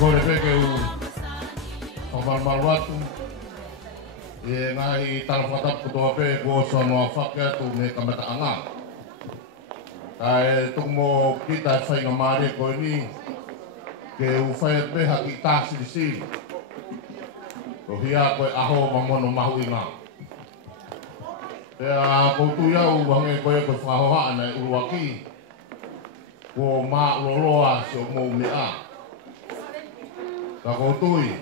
Kore peke u Maluatu e ngai talawhata kutoa pe ko soa noa whake atu me Katoanga'i. Kai tuk mo kita whainga maare koe ni ke u whai pe haki tāsiri siri. Ko hia koe aho mamono mahu inga. Pea koutu iau hange koe koe whahoha ana e uruaki ko maa uloloa se o mou mea. Ka koutui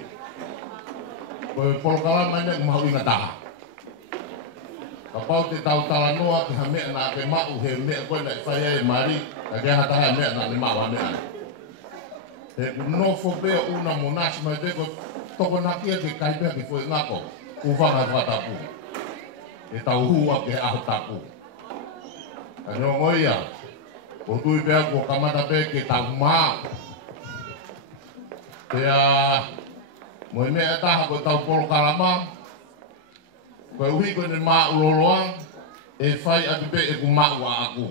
koe polokalama ina mahu inga taha. Ka pau te tau tala noa ki ha mea na ke mau he mea koe na i whaia e mari ka ke hata hea mea na le mau ha mea. He kunofo pea una monasi mai te ko toko nakia ke kaipea ki fwoi ngako uvanga whatapu. E tau hua ke aho tapu. Ka nyongo ia, o tui pea ko kamata pe ke tau maa. Pea moe mea taha koe tau polokalama, koe uhi koe ne maa uloloa, e whai atu pe e ku maa ua aku.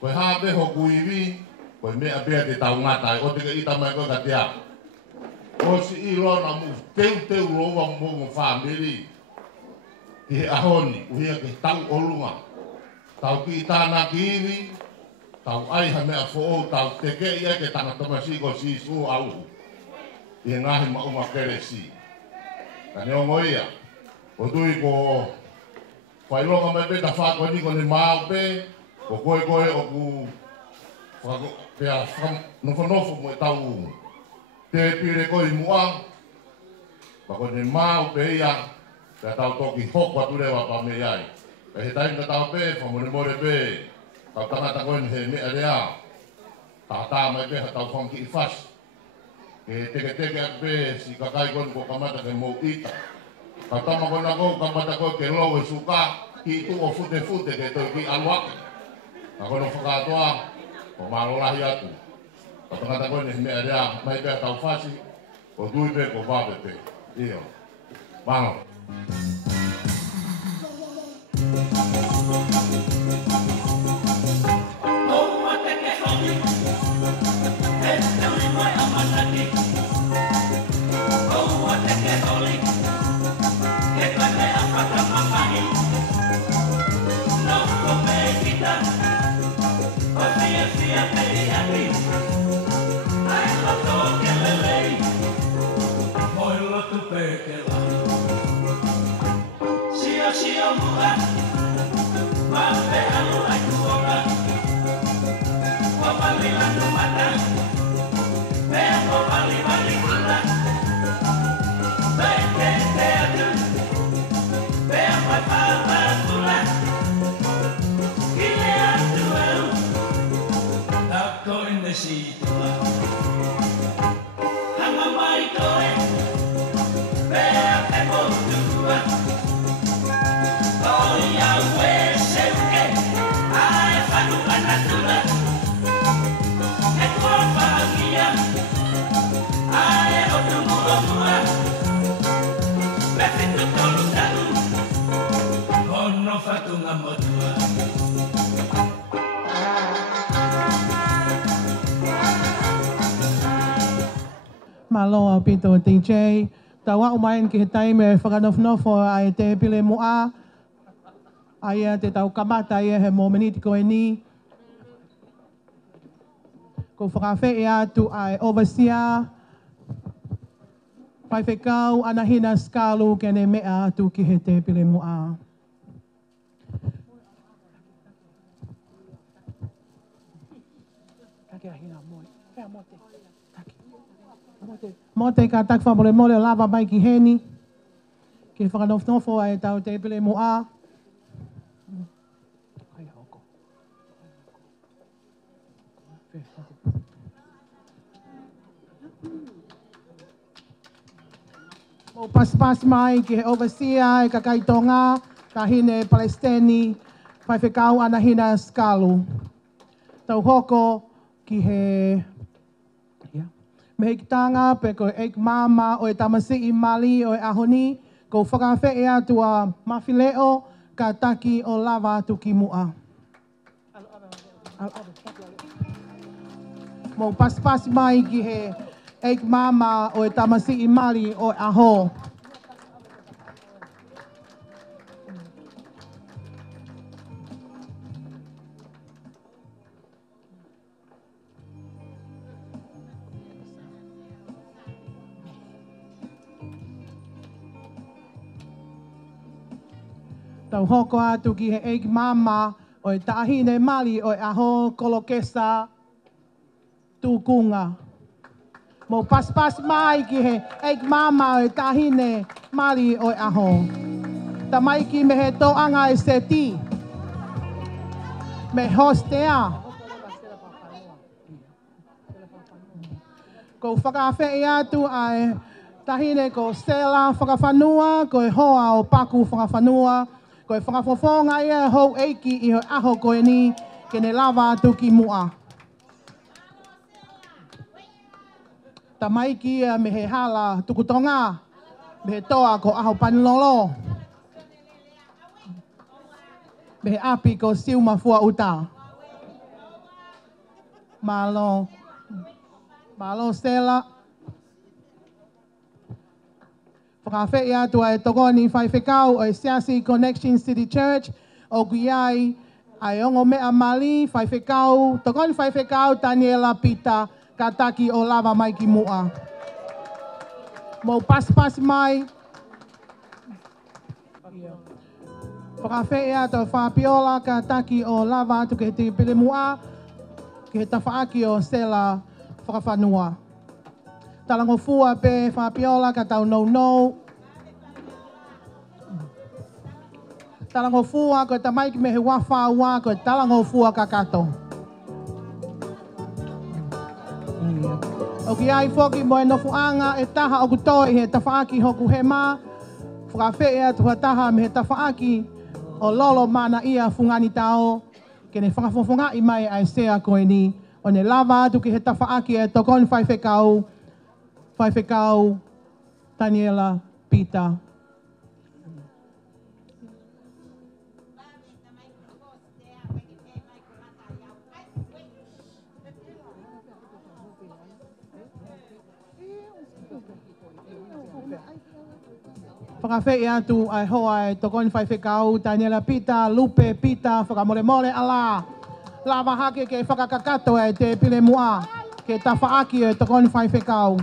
Koe haa pe hoku iwi, koe mea pea te tau ngatai, o te ka ita mai koe ka tea. O si i rona mu teu roa mo famili, ki he ahoni, uhia ke tau olunga, tau ki tāna ki iwi, tau aiha mea fo tau teke ia ke tanga tomasiko si su au. I ngahi mauma keresi. Ka neongo ia, o tui ko whailonga mai pe ta whako ni ko ni mau pe, ko koe o ku pea nofo mo e tau te pire koe mua, pa ko ni mau pe ia, pea tau toki hoko atu rewa pa me iai. Pe he taim ka tau pe, whamone more pe, tau tangata koe ni he mea rea, tā mai pe ha tau whanki i whasi. Ke teke at pe si kakai kon ko kamata ke mou ita. Ka tama ko na ko kamata ko ke lo e suka ki tu o fute ke to ki alwak. Ka kono whakatoa ko malolahi atu. Ka tangata ko ni mea rea mai pe tau whasi ko tui pe ko wape pe. Iyo. Wango. Malo pito DJ, tawa umain ki taime whakanofnofo ai te pile mua, ai te tau kamata ai he mo meniti ko ni, ko whakawhea tu ai overseer, pai whekau anahina skalu kene mea tu ki he te pile mua. Mote ka tak mole lava mai ki heni. Ki whakanofnofo ai tau te pile mua. O pas mai ki he overseer e kakaitonga tahine Palestini pai whekau anahina skalu. Tau hoko ki he me kitanga pe ko ek mama o e tamasi I mali o e ahoni ko whakawhe atu a mawhileo ka taki o lava atu ki mua. Mo pas mai ki he Eik mama o tamasi imali o aho. Tau hoko atu ki he eik mama o tahine mali o aho kolokesa tukunga. Mo pas mai ki he eik mama o tahine mali o aho. Ta mai ki me he toanga e seti. Me hostea. Ko whakawhei atu ai tahine ko Stella whakawhanua, ko e hoa o paku whakawhanua, ko e whakafofonga ia hou eiki i ho aho koe ni, ke ne lava atu ki mua. Ta mai ki ia me he hala tukutonga, me he toa ko aho panilolo. Me he api ko siuma fua uta. Malo. Malo Stella. Whakawhei atu ai tokoni Fai'aho o Siasi Connection City Church o Guiai ai ongo mea mali Fai'aho tokoni Fai'aho Daniela Pita kataki o lava mai ki mua. Mo pas mai. Whakawhei atu whapiola kataki o lava atu ke te pile mua ke he tawhaaki o Stella whakawhanua. Talango fua pe whapiola ka tau no. Talango fua ko ta mai ki me he wafa ua ko talango fua ka kato. O ki ai foki mo e nofuanga e taha o kutoi he tawhaaki hoku he mā. Whakawhei atu taha me he tawhaaki o lolo mana ia fungani tao. Ke ne whakafofonga i mai ai sea koe ni. O ne lava atu ki he tawhaaki e tokon Fai'aho Daniela Pita. Whakawhei atu ai hoa e tokon Fai'aho Daniela Pita, Lupe Pita, whakamore ala. Lava hake ke whakakakato e te pile mua ke tawhaaki e tokon Fai'aho.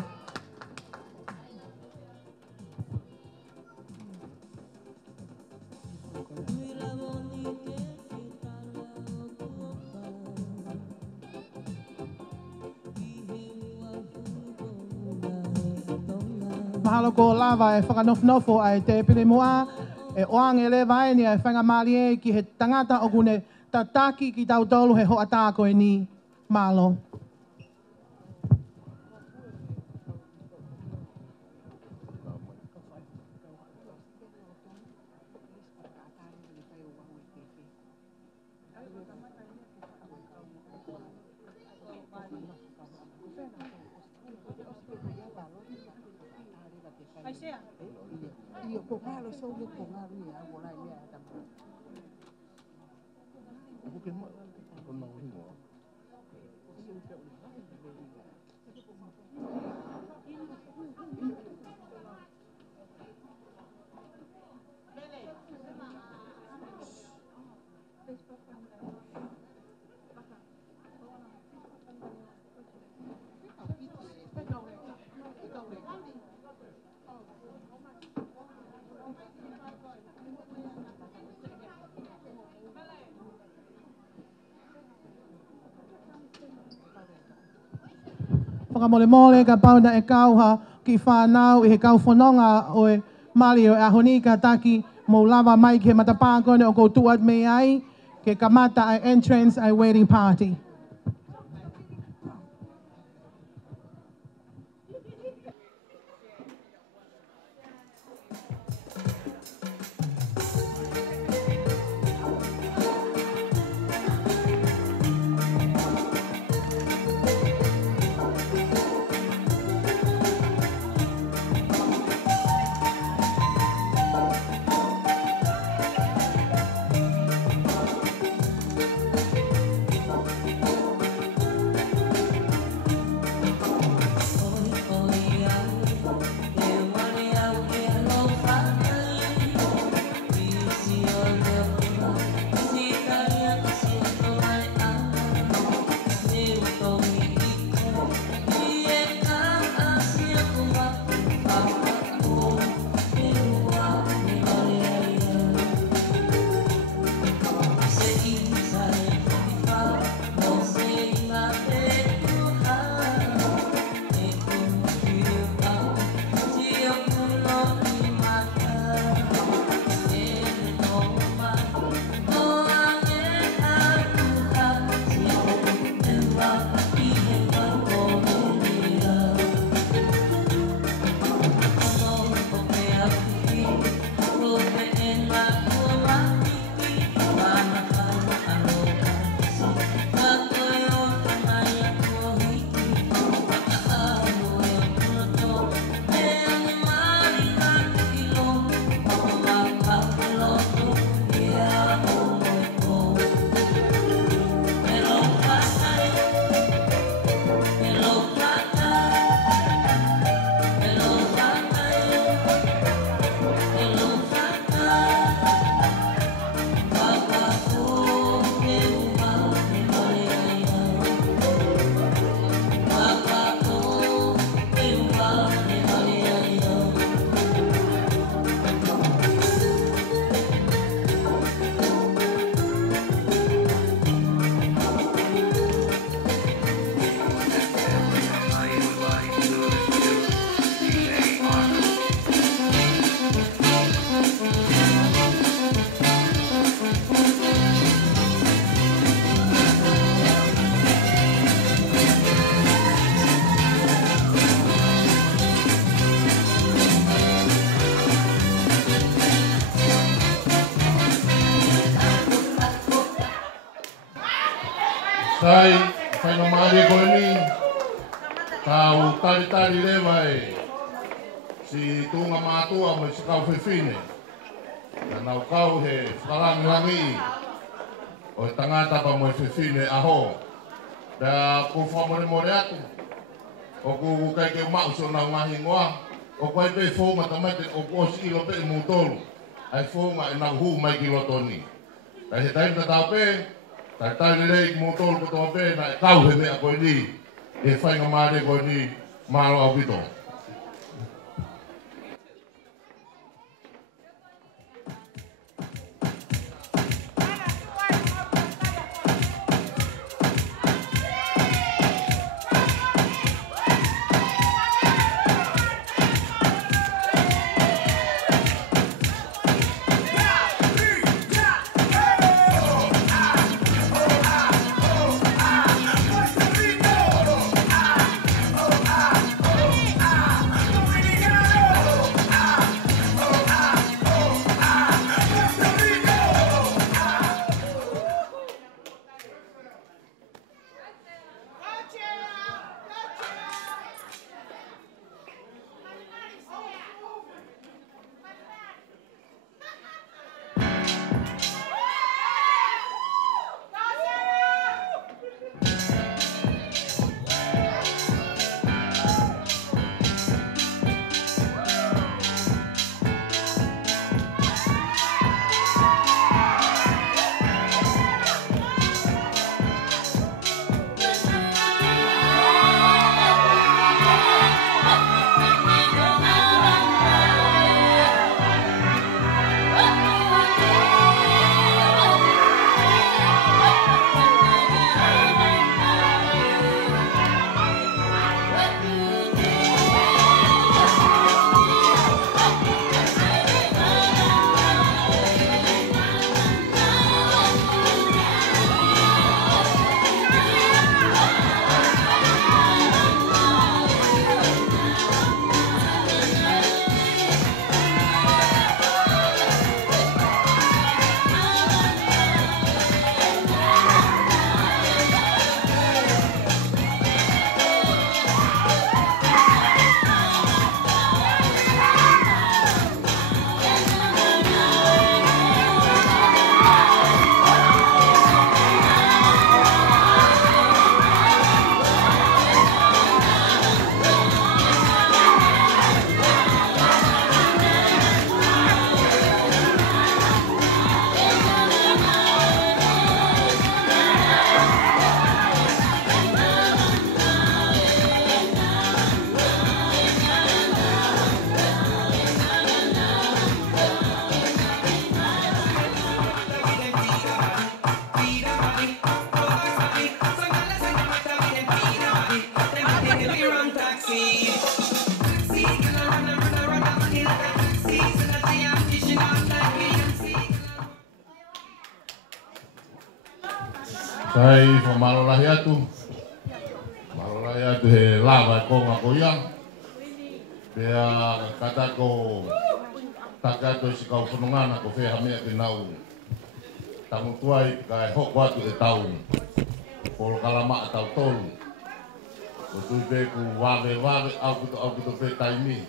Mahalo ko lava e whakanofnofo ai te pile mua e oange le vaeni ai whangamali e ki he tangata o kune tataki ki tau tolu he hoa tāko e ni malo. Whakamole ka pauna e kauha ki whanau i he kau whanonga o e mali o e ahoni ka taki mo lava mai ke matapākone o koutuat me ai ke kamata ai entrance ai wedding party. Kai, whainamari koe ni, tau tari lewa si tunga mātua mo si kau whiwhine. Na nau kau he whakarangi o tangata pa mo whiwhine aho. Da ko whamore atu. O ku kai ke umau so nau ngahi ngoa. O kai pe whonga tamate o kuosi ilo pe mūtolu. Ai whonga e nau hu mai ki lotoni. Kai he taimta tau pe, tai tari rei ki mūtolu kotoa pe, na e kau he mea koe ni. E whainga maare koe ni, mālo au pito. Kai whamarolahi atu he lawa e konga ko ia. Pea katako takato si kau whanongana ko wheha mea te nau. Tamutuai kai hoko atu e tau. Polo kalama a tau tolu. Ko tui pe ku wawe au kuto pe taimi.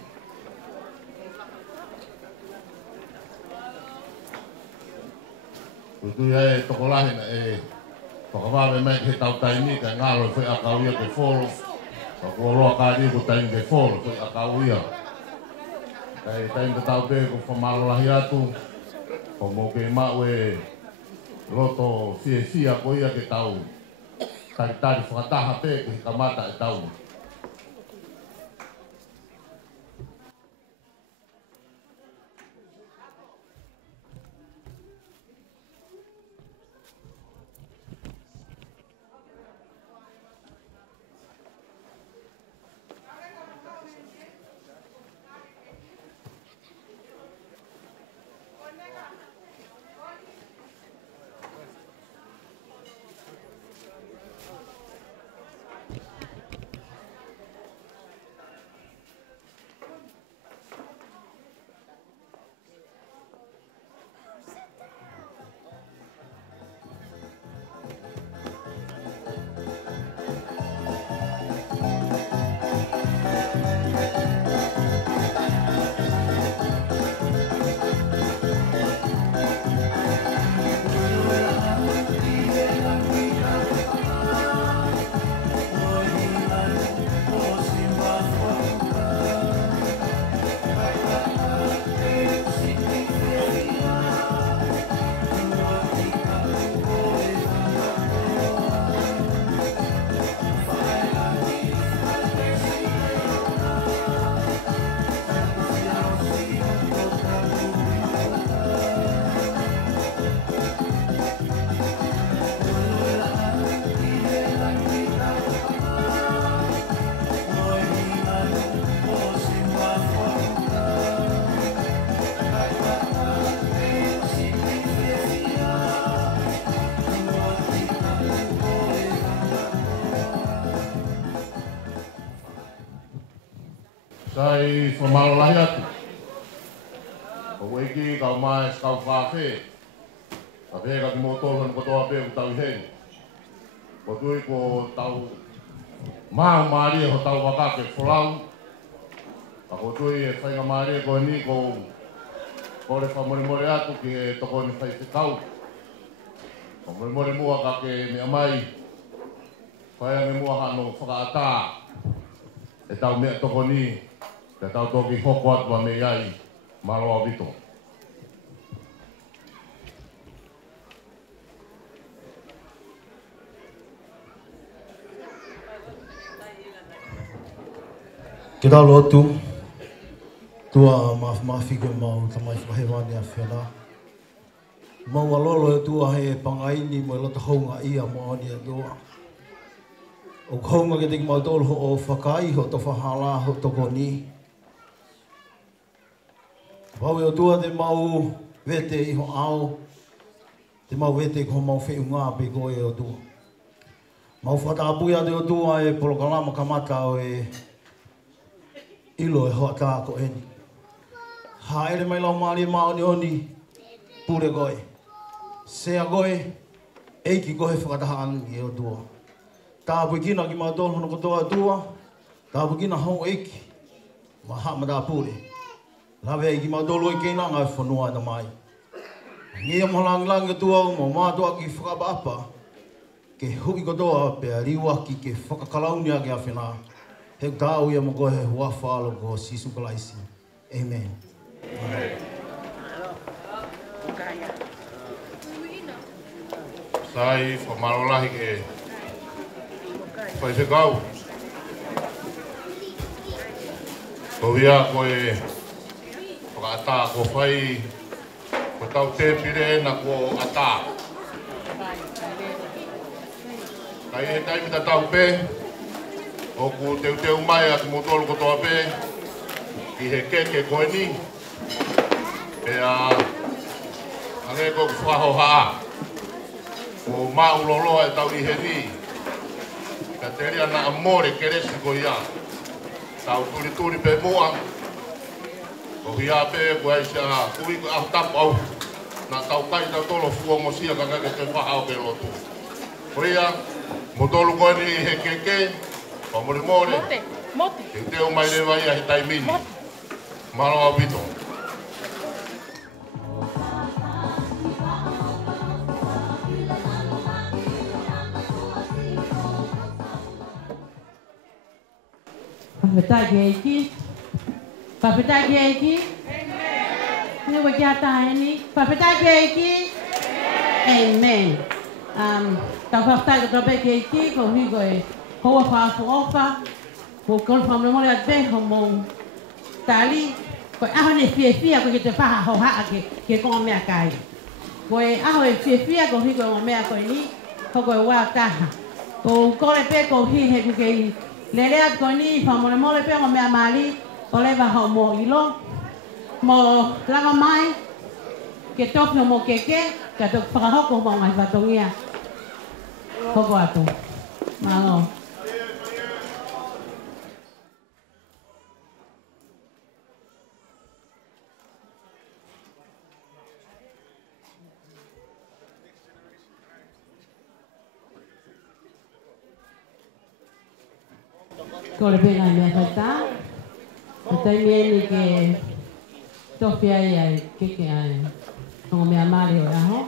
Ko tui e tokolahi na e whakawawe mai ke tau taimi kai ngaro whi a kau ia ke wholo. Ka kua roa kāri ko taimi ke wholo whi a kau ia. Kai taimi te tau pe ko whamarolahi atu. Ko mo ke mau e roto fiefia ko ia ke tau. Tari whakataha pe ke kamata e tau. Sai whamalolahi atu. O weiki kau mai kau whawhe. Ka whega ki mōtoro hana kotoa pē ku tau hei. Ko tui ko tau māu maari ho tau wakake wholau. Ka ko tui e whainga maari ko ni ko kore whamore atu ki he toko ni whai whikau. Ko more mua ka ke mea mai. Whaia me mua hano whakaata. E tau mea toko ni. Te tau toki hoko atua me iai. Maroa vito. Ke tau lotu. Tua mawhike mau tamai whahewani a whiana. Mau alolo e tua he pangaini mo e lota hounga ia mo ani a tua. O hounga ke teki mau tolu o whakai ho to whahala ho toko ni. Pau e o tua te mau vete i ho ao. Te mau vete ko mau whiunga pe ko e o tua. Mau whatapuia te o tua e polokalama kamata o e ilo e hoa tā ko eni. Ha ere mai lau maari mao ni oni, pure koe. Sea koe, eiki koe whakataha anu i o tua. Tāpui kina ki mau tōna hono kotoa tua, tāpui kina hau eiki, ma hama tā pure. Lawe eiki mau tōlu e kina ngai whanua na mai. Ngia mohalangilangi tua mo mātua ki whakapapa, ke hui kotoa pia riwa ki ke whakakalaunia ki a whenā. Heu tāu ia mo koe he hua whaalo ko Sisu Kalaisi. Amen. Sai whamalolahi ke whaifekau. Ko hia koe whakaata ko whai ko tau te pire na ko ata. Kai he taimita tau pe o ku teu mai atu motolu kotoa pe ki he keke koe ni. Pea ange ko whaho haa. Ko mau loloa e tau i he ni. Ka te ria na amore keresi ko ia. Tau turi pe mua. Ko hia pe ko aisa kui ko ahu tapu au. Na tau kai tau tolo fua mosia ka kake te whahao ke lotu. Ko ia, motolu koe ni he keke. Pa more. Mote. Te teo mai rewa ia he taimini. Maroa vito. Papetai keiki. Papetai keiki. Amen. Ni kia taini. Papetai keiki. Amen. Tau papetai ko tape keiki ko higo e hoa whaafofa. Ko kon whamre mole a te homo tali. Ko aho ne fiefia ko ke te whaha ho haa ke konga mea kai. Ko e aho e fiefia ko higo o mea koe ni. Ko koe wā kaha. Ko kore pe ko hi he ku kei. Lele at ko ni whamore mole pe o mea mali. O lewa ho mo ilo. Mo langa mai. Ke topi o mo keke. Ka tok whakahoko mo ngai watongia. Hoko atu. Malo. Ko le pena mea whaita. O taimi eni ke topi ai keke ai. Kongo mea mare o aho.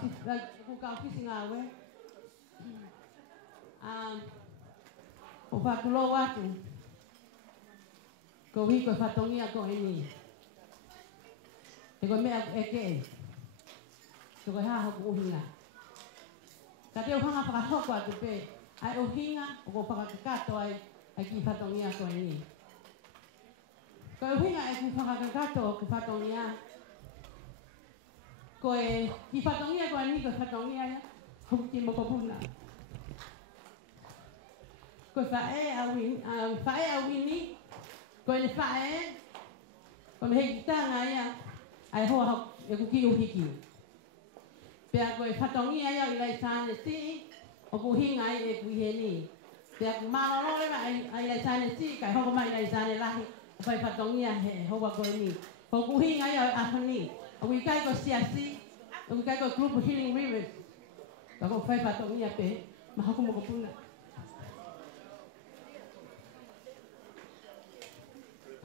fisi ngā we. O whakulo watu. Ko wi ko whatongia ko ini. E ko mea eke. Ko ko haho ko uhinga. Ka te uhanga whakahoko atu pe. Ai uhinga o ko whakakato ai ki whatongia ko ini. Ko uhinga e ki whakakato o ki whatongia. Ko e ki whatongia ko ini ko whatongia ia. Huki mo ko puna. Ko Fai'aho ko le fae ko me hei tanga ia ai hoa e ku ki uhiki pea ko e whatongia ia i lai tāne ti o ku hinga ai e ku heni pea ku malolo lewa ai lai tāne ti kai hoko mai lai tāne lahi o pai whatongia he hoa ko e ni o ku hinga ia o ahani o ku ikai ko siasi o ku ikai ko group of healing rivers ka ko whai whatongia pe ma haku mo ko puna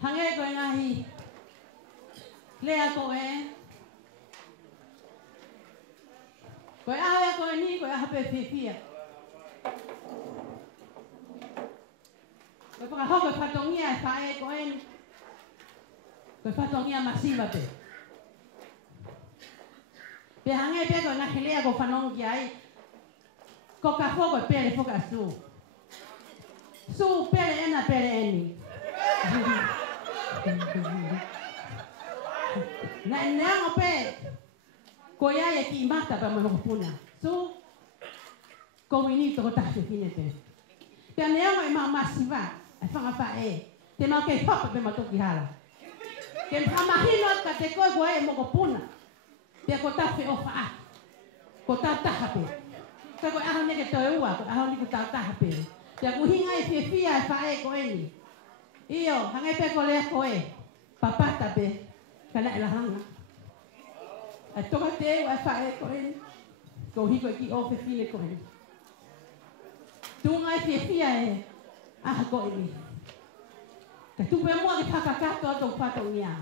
hange koe ngahi lea koe koe ahe koe ni koe ahape fiefia koe whakahoko e whatongia e whae koe ni koe whatongia masiva pe pe hange pe koe ngahi lea ko whanongi ai ko Kafo koe pere whoka su pere ena pere eni na nang ope ko ya e ki mata pa mo puna so ko Uini to ta se finete pe nang e ma masiva e fa fa e te ma ke pop pe ma to ki hala ke pa ma hino ka te ko e mo ko puna pe ko ta fe o fa ko ta hape ka ko a ne ke to e wa a ni ko ta hape te ku hinga e fiefia fa e ko ni iyo, hangai pe ko lea koe, papata pe, kana e lahanga. A toka te ua whae koe, ko hiko ki ofe fine koe. Tunga e fiefia e, aha koe ni. Ka tupe mua ki whakakato ato whatongia,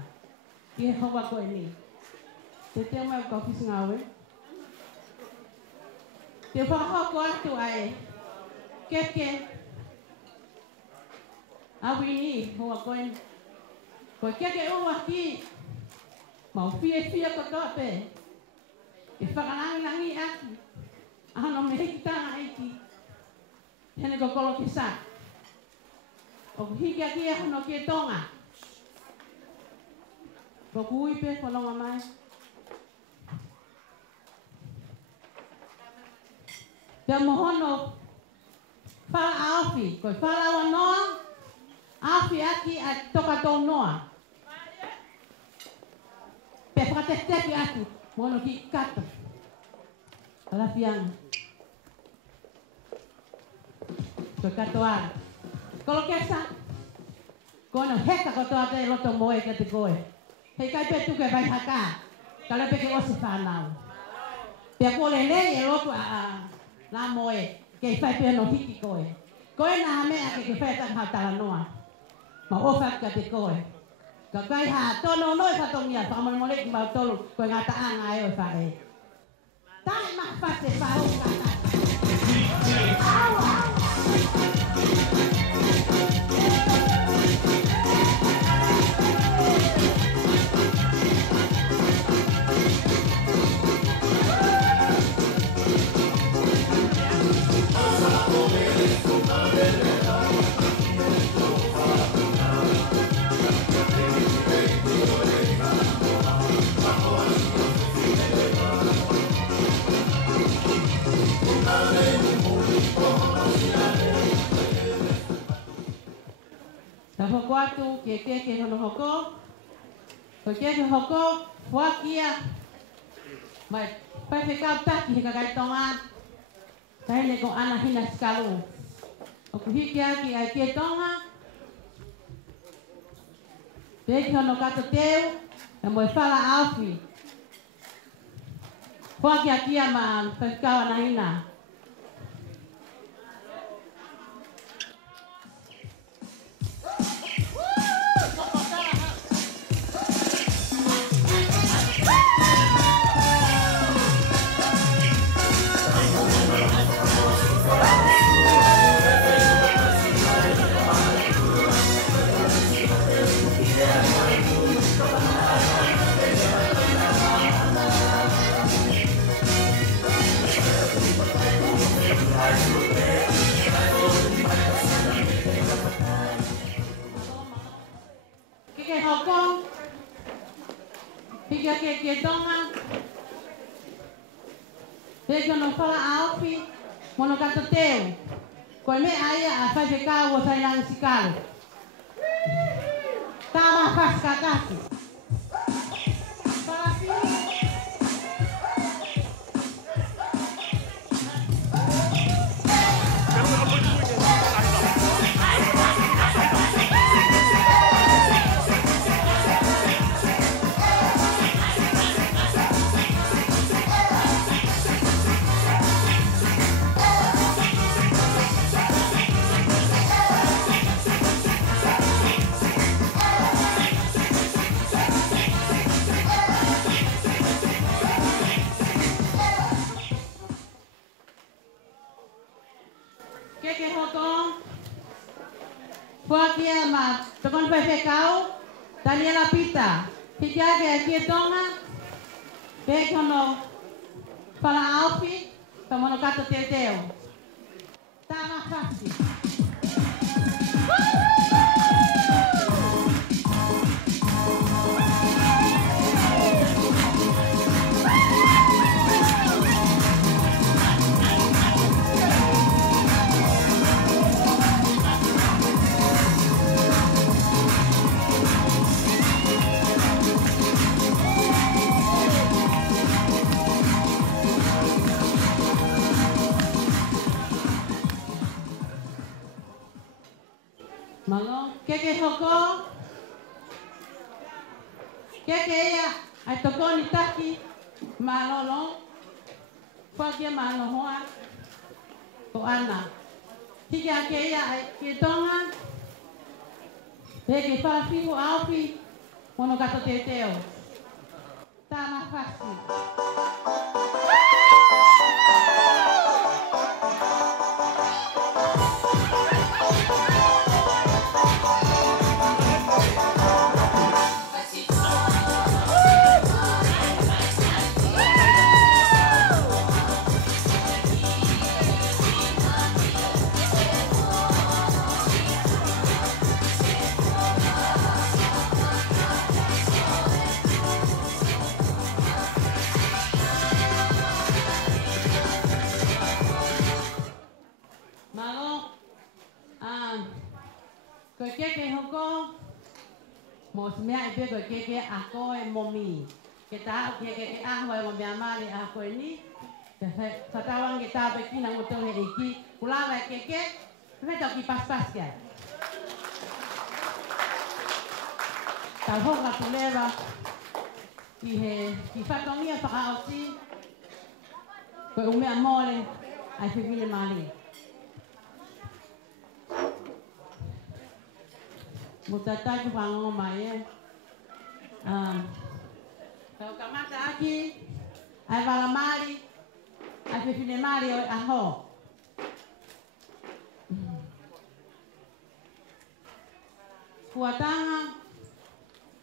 ki he hoa koe ni. Te te mai o ka ofisi ngawe. Te whakahoko atu ai, keke, a Uini hoa koe koe keke ua ki mau fiefia ko tope e whakalangi aki ahano me hiki tanga eiki hene ko kolo ki sa o hiki aki ahano ki tonga ko kui pe kolonga mai te mohono Fai'aho koe Fai'aho noa afi aki a toka tau noa. Pe whakateki aki, mono ki kata. Alafianga. Koe Katoanga'i. Kolo kesa, kono heka kotoa te loto moe ka te koe. Hei kai pe tuke vai haka, kale pe ke ose whanau. Pe kole lei e loto la moe, ke whai pe no hiki koe. Koe na mea ke whai taka tala noa. Ma ofa ka te koe. Ka kai ha tono noi whatongia, whakamole ki mau tolu, koe ngā taanga e o whae. Tai ma whate whao kata. Hoko atu, ke hono hoko. Ke hoko, fuakia. Mai, pai kau taki he kakai tonga. Kai ne ko ana hina skalu. O hiki aki ai ke tonga. Peki hono kato teu, na moi Fai'aho. Fuakia kia ma pai kau ana hina. ke tonga. Peke no Fai'aho mono katoteu. Koe me aia a Fai'aho o Fai'aho sikalo. Tama faskatasi. Fuakia ma tokon Fiema'u Daniela Pita hijage aquí tonga pekono Fai'aho kamono kato teteo tama fasi Malo, keke hoko, keke ia, ai toko ni taki, malolo, whakia malo hoa, ko ana. Hika ke ia ai ke tonga, heke wharafihu aupi, mono kato te teo. Tama whasi. Ko keke hoko, mos mea ipe ko keke ako e momi. Ke tahu keke aho e mo mea mali ako e ni. Satawang ke tahu peki nang utong he iki. Kulawa keke, me toki pas-pas ya. Tahu ka tuleva, ki fatongia Fai'aho si. Ko umea mole, ai fimile mali. Mutataki pango mae. Kau kamata aki, ai vala mali, ai fifine mali o aho. Kuatanga,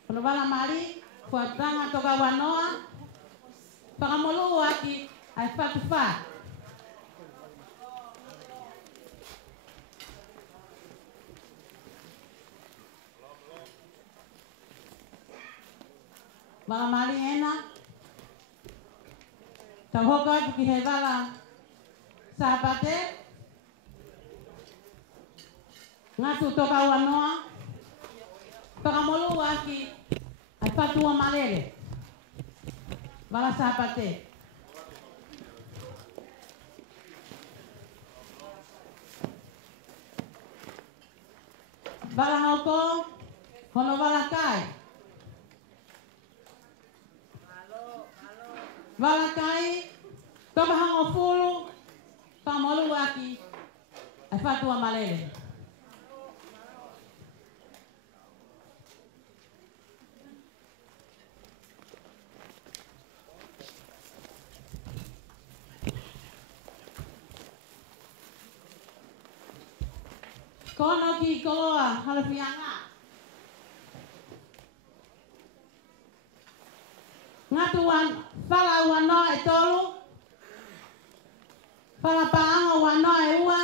kono vala mali, kuatanga toka wanoa, pakamolu aki, ai fatufa. Vala mali ena, tau hoko ai puki he vala sapate, ngatu toka wanoa, pakamolu aki, ai patua malele, vala sapate. Vala hoko, hono vala kai. Valakai, toka hango fulu, pamolu aki, ai fatua malele. Kono ki koloa, halafianga. Ngatuan fala wano e tolu, fala paango wano e ua,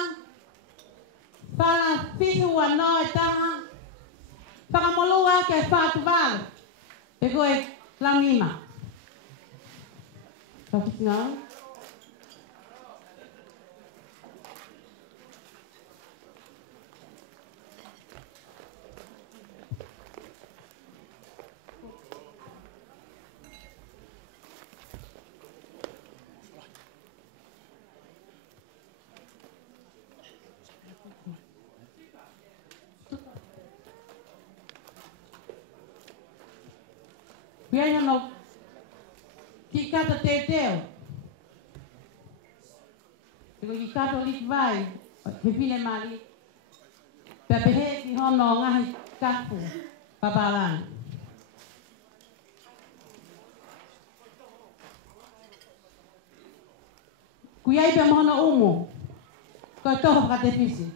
fala fihu wano e taha, fala molua ke fatu val, e koe lamima. Papusinga. Piaia no ki kata te teo. Ko ki kata li vai, ke pile mali. Pe pehe ki hono ngahi Kafo papalan. Kuiai pe mohono umo. Ko toho ka te pisi.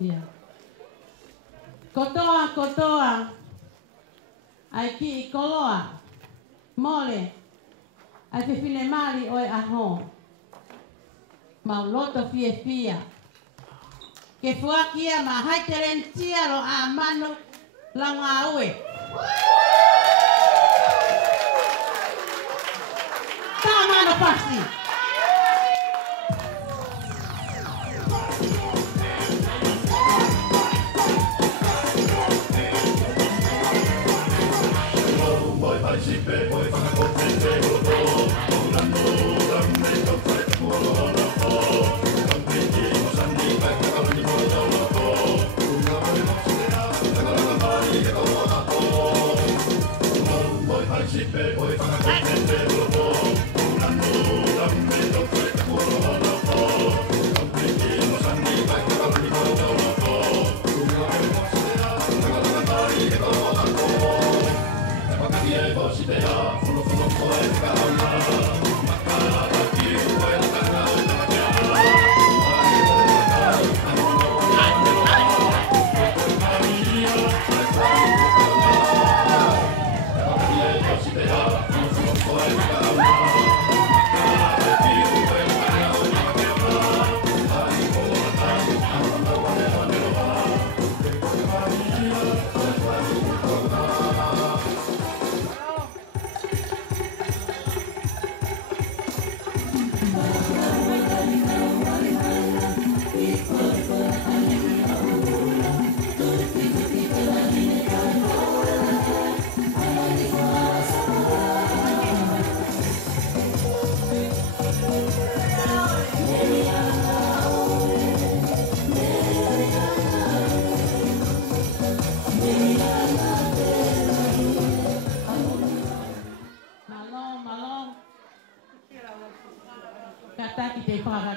Yeah. Kotoa. Ai ki koloa. Mole. Ai te fine mali oi aho. Mauloto fiefia. Ke fuakia ma hai terentia lo a mano langa ue. Ta mano pasti.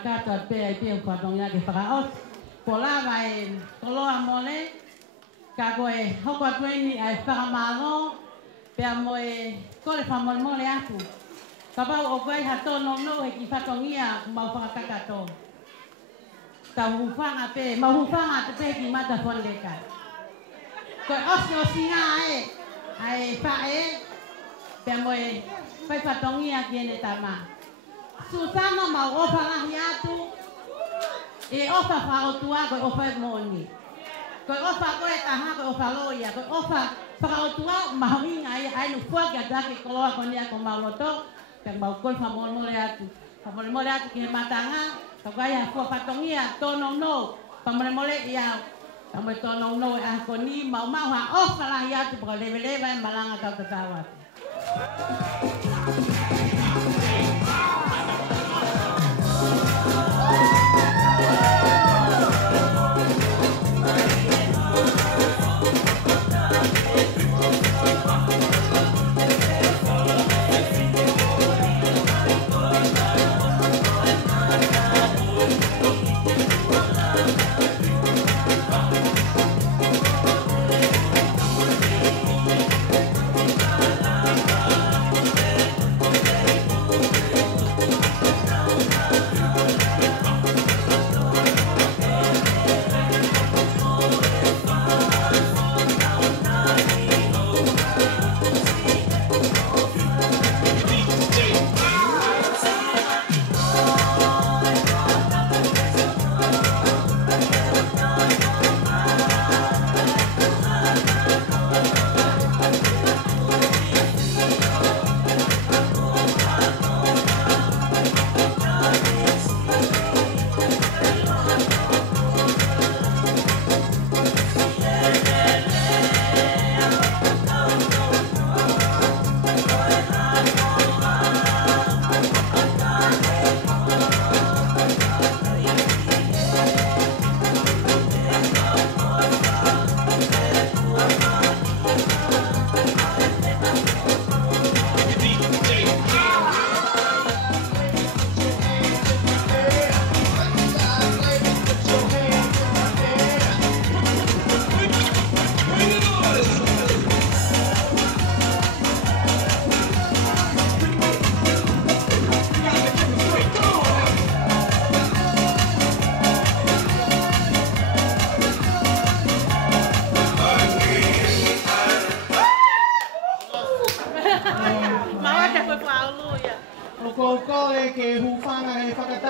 Kata pe pe Katoanga'i ke Fai'aho. Pola vai toloa mole. Ka koe hoko tueni ai whakamalo. Pe moe kole whamole aku. Ka pau o koe hato no he ki Katoanga'i mau whakakato. Ka hufanga pe, mau hufanga te pe ki mata wholeka. Koe osi ngā ai whae. Pe moe whai Katoanga'i ki ene tama. Susana mau ofa lahi atu, e ofa whaotua koe ofa moni. Koe ofa koe taha koe ofa loia, koe ofa whaotua mahuinga ai nu fuaki a dake koloa konia ko mauloto, pe mau koe whamole atu. Whamole atu ki he matanga, ka koe ha fua Katoanga'i tono no, whamole ia, whamole tono no e a koni, mau ha ofa lahi atu, paka lewe e malanga kau tatawa.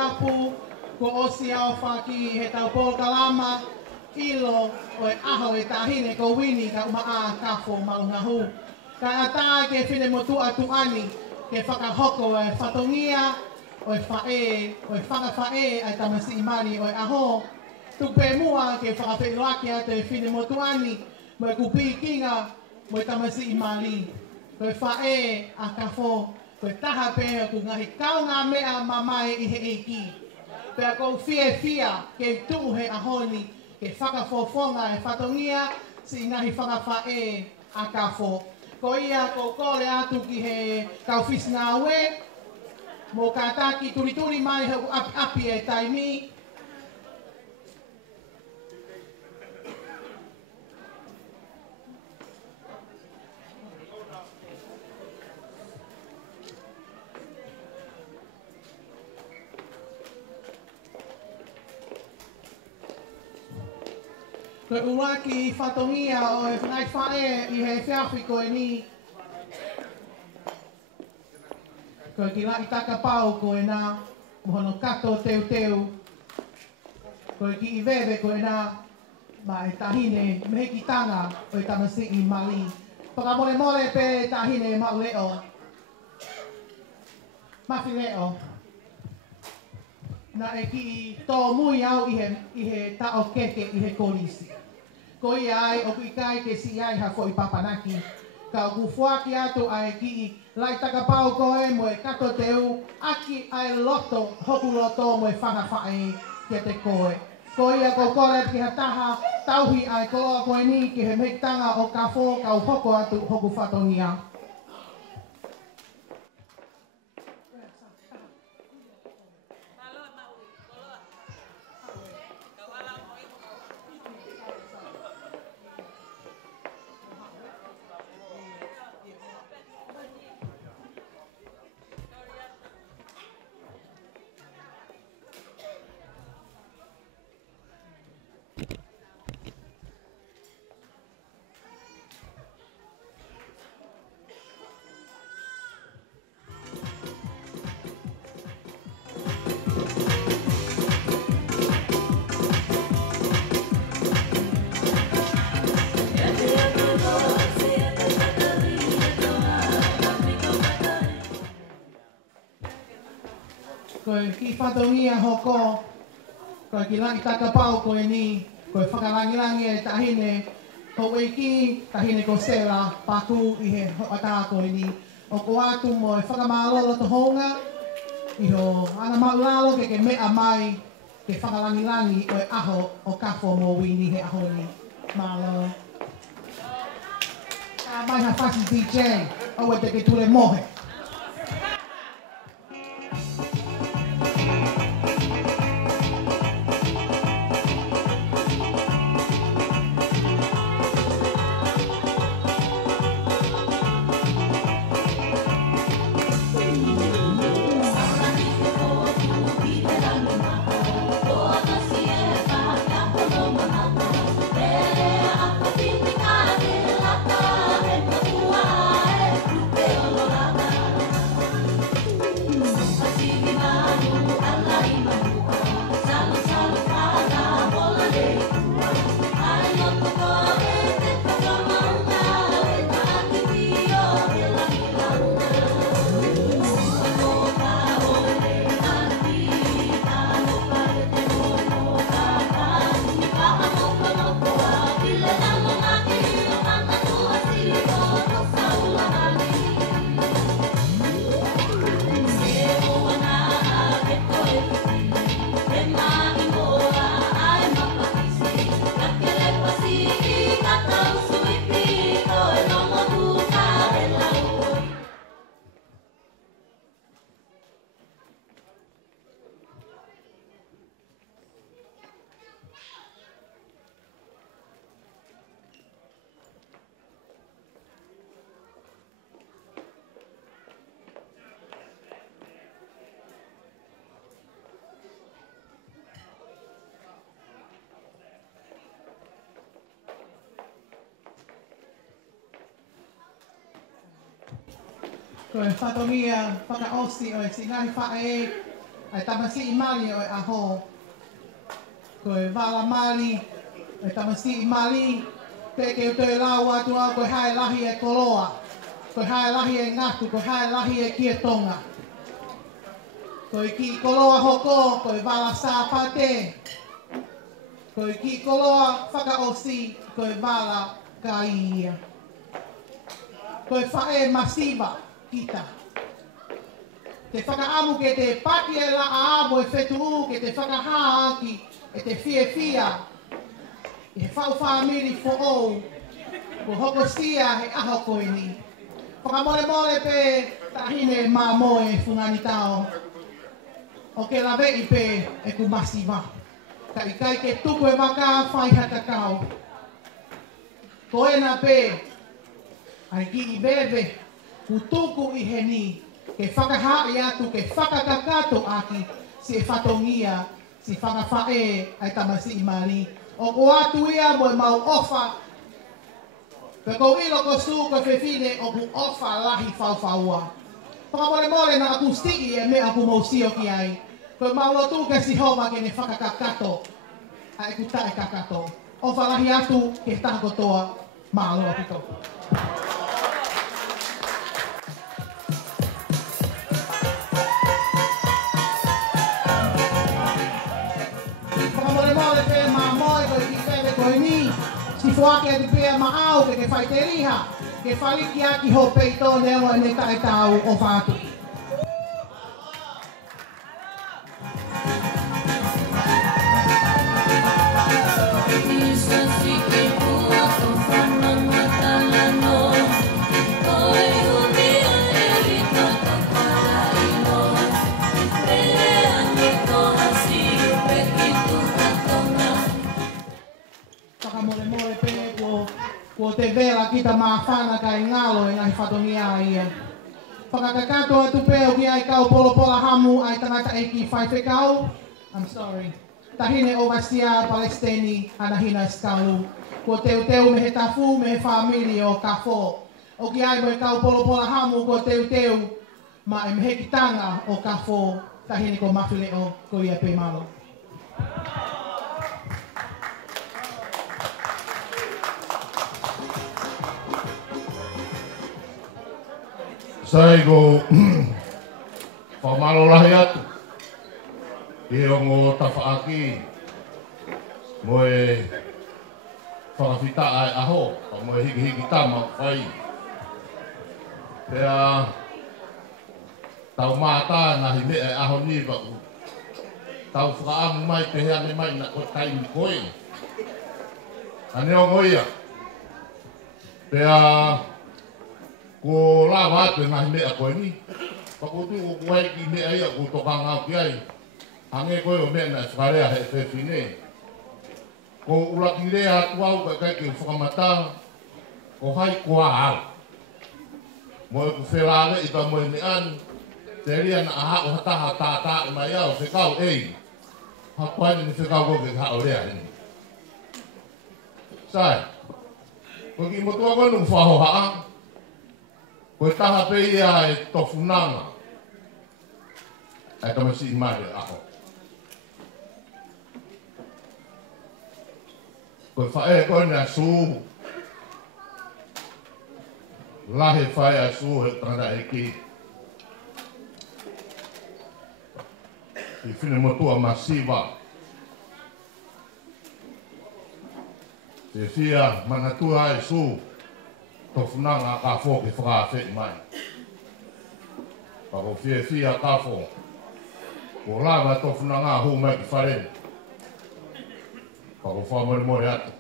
tapu, ko osi au whaki he tau pōkalama, ilo o e aho e tahine ko Uini ka umaa Kafo Malungahu. Ka ata ke whine motu atu ani, ke whakahoko e whatongia, o e whae, o e whakawhae ai tamasi imani o e aho. Tupe mua ke whakawhiloaki atu e whine motu ani, mo e kupi kinga, mo e tamasi imani. Ko e whae a Kafo, ko e taha pēha ku ngahi kau ngā mea mamai i he eiki. Pea ko fiefia ke tuu he ahoni, ke whakafofonga e whatongia, si ngahi whakawhae a Kafo. Ko ia ko kore atu ki he kauwhis ngā ue, mo ka taki turi mai he api e taimi. Ko uraki whatongia o e whanai whae i he whiawhi ko e ni. Ko ki lai taka pau ko e nā, mohono kato teu. Ko ki i wewe ko e nā, ma e tahine mehi tanga o e tamasi i mali. Whakamore pe tahine mau leo. Mawhi leo. Na e ki tō mui au i he tao keke i he korisi. Ko i ai o kui kai ke si ai ha fo i papanaki. Ka ku fuaki atu ai ki lai takapau koe mo e kato teu aki ai loto, hoku loto mo e whakawhae ke te koe. Ko ia ko kore ki ha taha tauhi ai koloa koe ni ki he meitanga o Kafo kau hoko atu hoku whatongia. Koe ki whatongia hoko, koe ki langi takapau koe ni, koe whakalangilangi e tahine, ko weiki, tahine ko sera, paku i he hoata koe ni. O ko atu mo e whakamalolo to honga, i ho ana maulalo ke mea mai, ke whakalangilangi o e aho o Kafo mo Uini he aho ni. Malo. Ka mai ha whasi DJ, o e te ke ture mohe. Ko e whatongia, whakaosi o e singahi whae, ai tamasi I mali o e aho. Koe wala mali, ai tamasi I mali, peke o te lau atua koe hae lahi e koloa. Koe hae lahi e ngatu, koe hae lahi e kia tonga. Koe ki koloa hoko, koe wala sāpate. Koe ki koloa whakaosi, koe wala ka ia. Koe whae masiva kita. Te whakaamu ke te paki e la aamo e whetu ke te whakahaa aki e te fiefia. I he whau famili fo ou, ko hoko sia he aho koe ni. Whakamole mole pe tahine mā moe fungani tao. O ke lawe I pe e ku masiva. Ka I kai ke tuku e waka whai hata kau. Ko ena pe, ai ki I bebe, ku tuku I he ni, ke whakahai atu, ke whakakakato aki, si e whatongia, si whakawhae ai tamasi I mari. O ko atu ia mo e mau ofa, pe ko ilo ko su ko fefine o ku ofa lahi whauwhaua. Whakamole mole na aku stiki e me aku mausio ki ai. Koe maulotu ke si homa ke ne whakakakato, ai ku tae kakato. Ofa lahi atu ke tako toa maalo pito. Whakamole mole pe ma moe koe ki pepe koe ni, si fuake atu pea ma au ke whai te riha, ke whaliki aki ho peito leo e ne tae tau o whatu. Whakamole pe ko te vela kita mawhana ka I ngalo e ngai whatongia ia. Whakakakato atu peo ki ai kau polopola hamu ai tangata e ki Fai'aho. I'm sorry. Tahine o Vasia Palestini anahina skalu. Ko teu me he tafu me he famili o Kafo. O ki ai mo e kau polopola hamu ko teu ma e me he kitanga o Kafo. Tahine ko mawhile o ko ia pe malo. Sai ko pamalo lahi atu. Ki o ngō tawhaaki mo e whakawhita ai aho, mo e hiki tama whai. Pea tau mātā na hi mea e aho ni waku. Tau whakaamu mai pe hea me mai na koe taimi koe. Ane o ngoia. Pea ko lawa atu na hi mea koe ni. Pakutu o kuai ki mea ia ko toka ngau ki ai. Hange koe o mea na whakarea he whewhine. Ko ulaki rea atu au kai ke whakamata, ko hai kua au. Mo e ku whelare I pa mo e me anu, te ria na aha o hataha tātā e mai au, whekau ei. Hakuani ni whekau koke hao rea hini. Sai, ko ki motua koe nung whaho haa, ko e taha pe ia e tofunanga. Ai kamasi I mare aho. Ko whae koe nea sū. Lahe whae a sū he tangata e ki. I whine motua masiva. Te whia manatua e sū. Tofunanga a Kafo ke whakawhi mai. Pako whia Kafo. Ko lava tofunanga hu mai ki whare. Pako whamore more atu.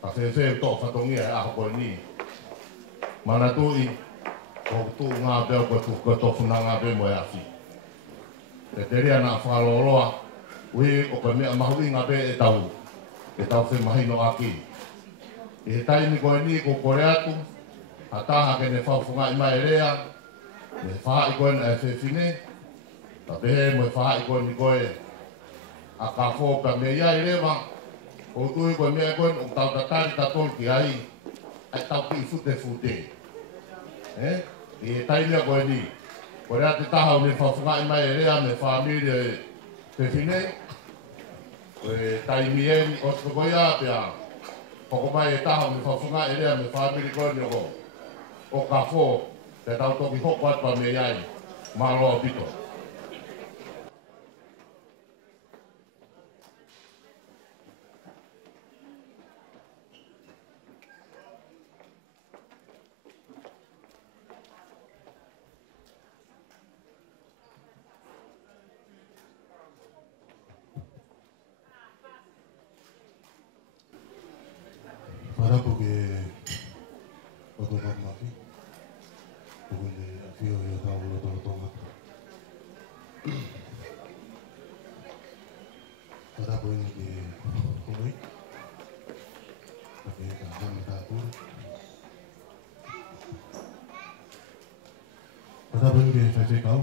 Ka whewhe tō whatongia e aho koe ni. Mana tui, ko tū ngā beo ko tōwhuna ngā beo mo e awhi. E te rea nā whakaloloa, ui o koe mea mahui ngā beo e tau. E tau whi mahino aki. E he taimi koe ni ko kore atu, a taha ke ne whauwhunga I mai rea, ne whaha I koe na e whewhine, ta pehe mo e whaha I koe ni koe, a Kafo ka mea iai rewa, o tui koe mea koe o tau tatari tatol ki ai, ai tau ki fute. I he taimia koe ni, Ko rea te taha o me whawhungai mai e rea me famili e Pefine. Ko e taimi eni o te koia pia. Koko mai e taha o me whawhungai e rea me famili koni o Kafo. Te tau toki hoko atpa me iai. Māloa pito. Para porque o to mafi o le afio e ta o to tonga para porque que coi porque ka hama ta tu para porque fa kau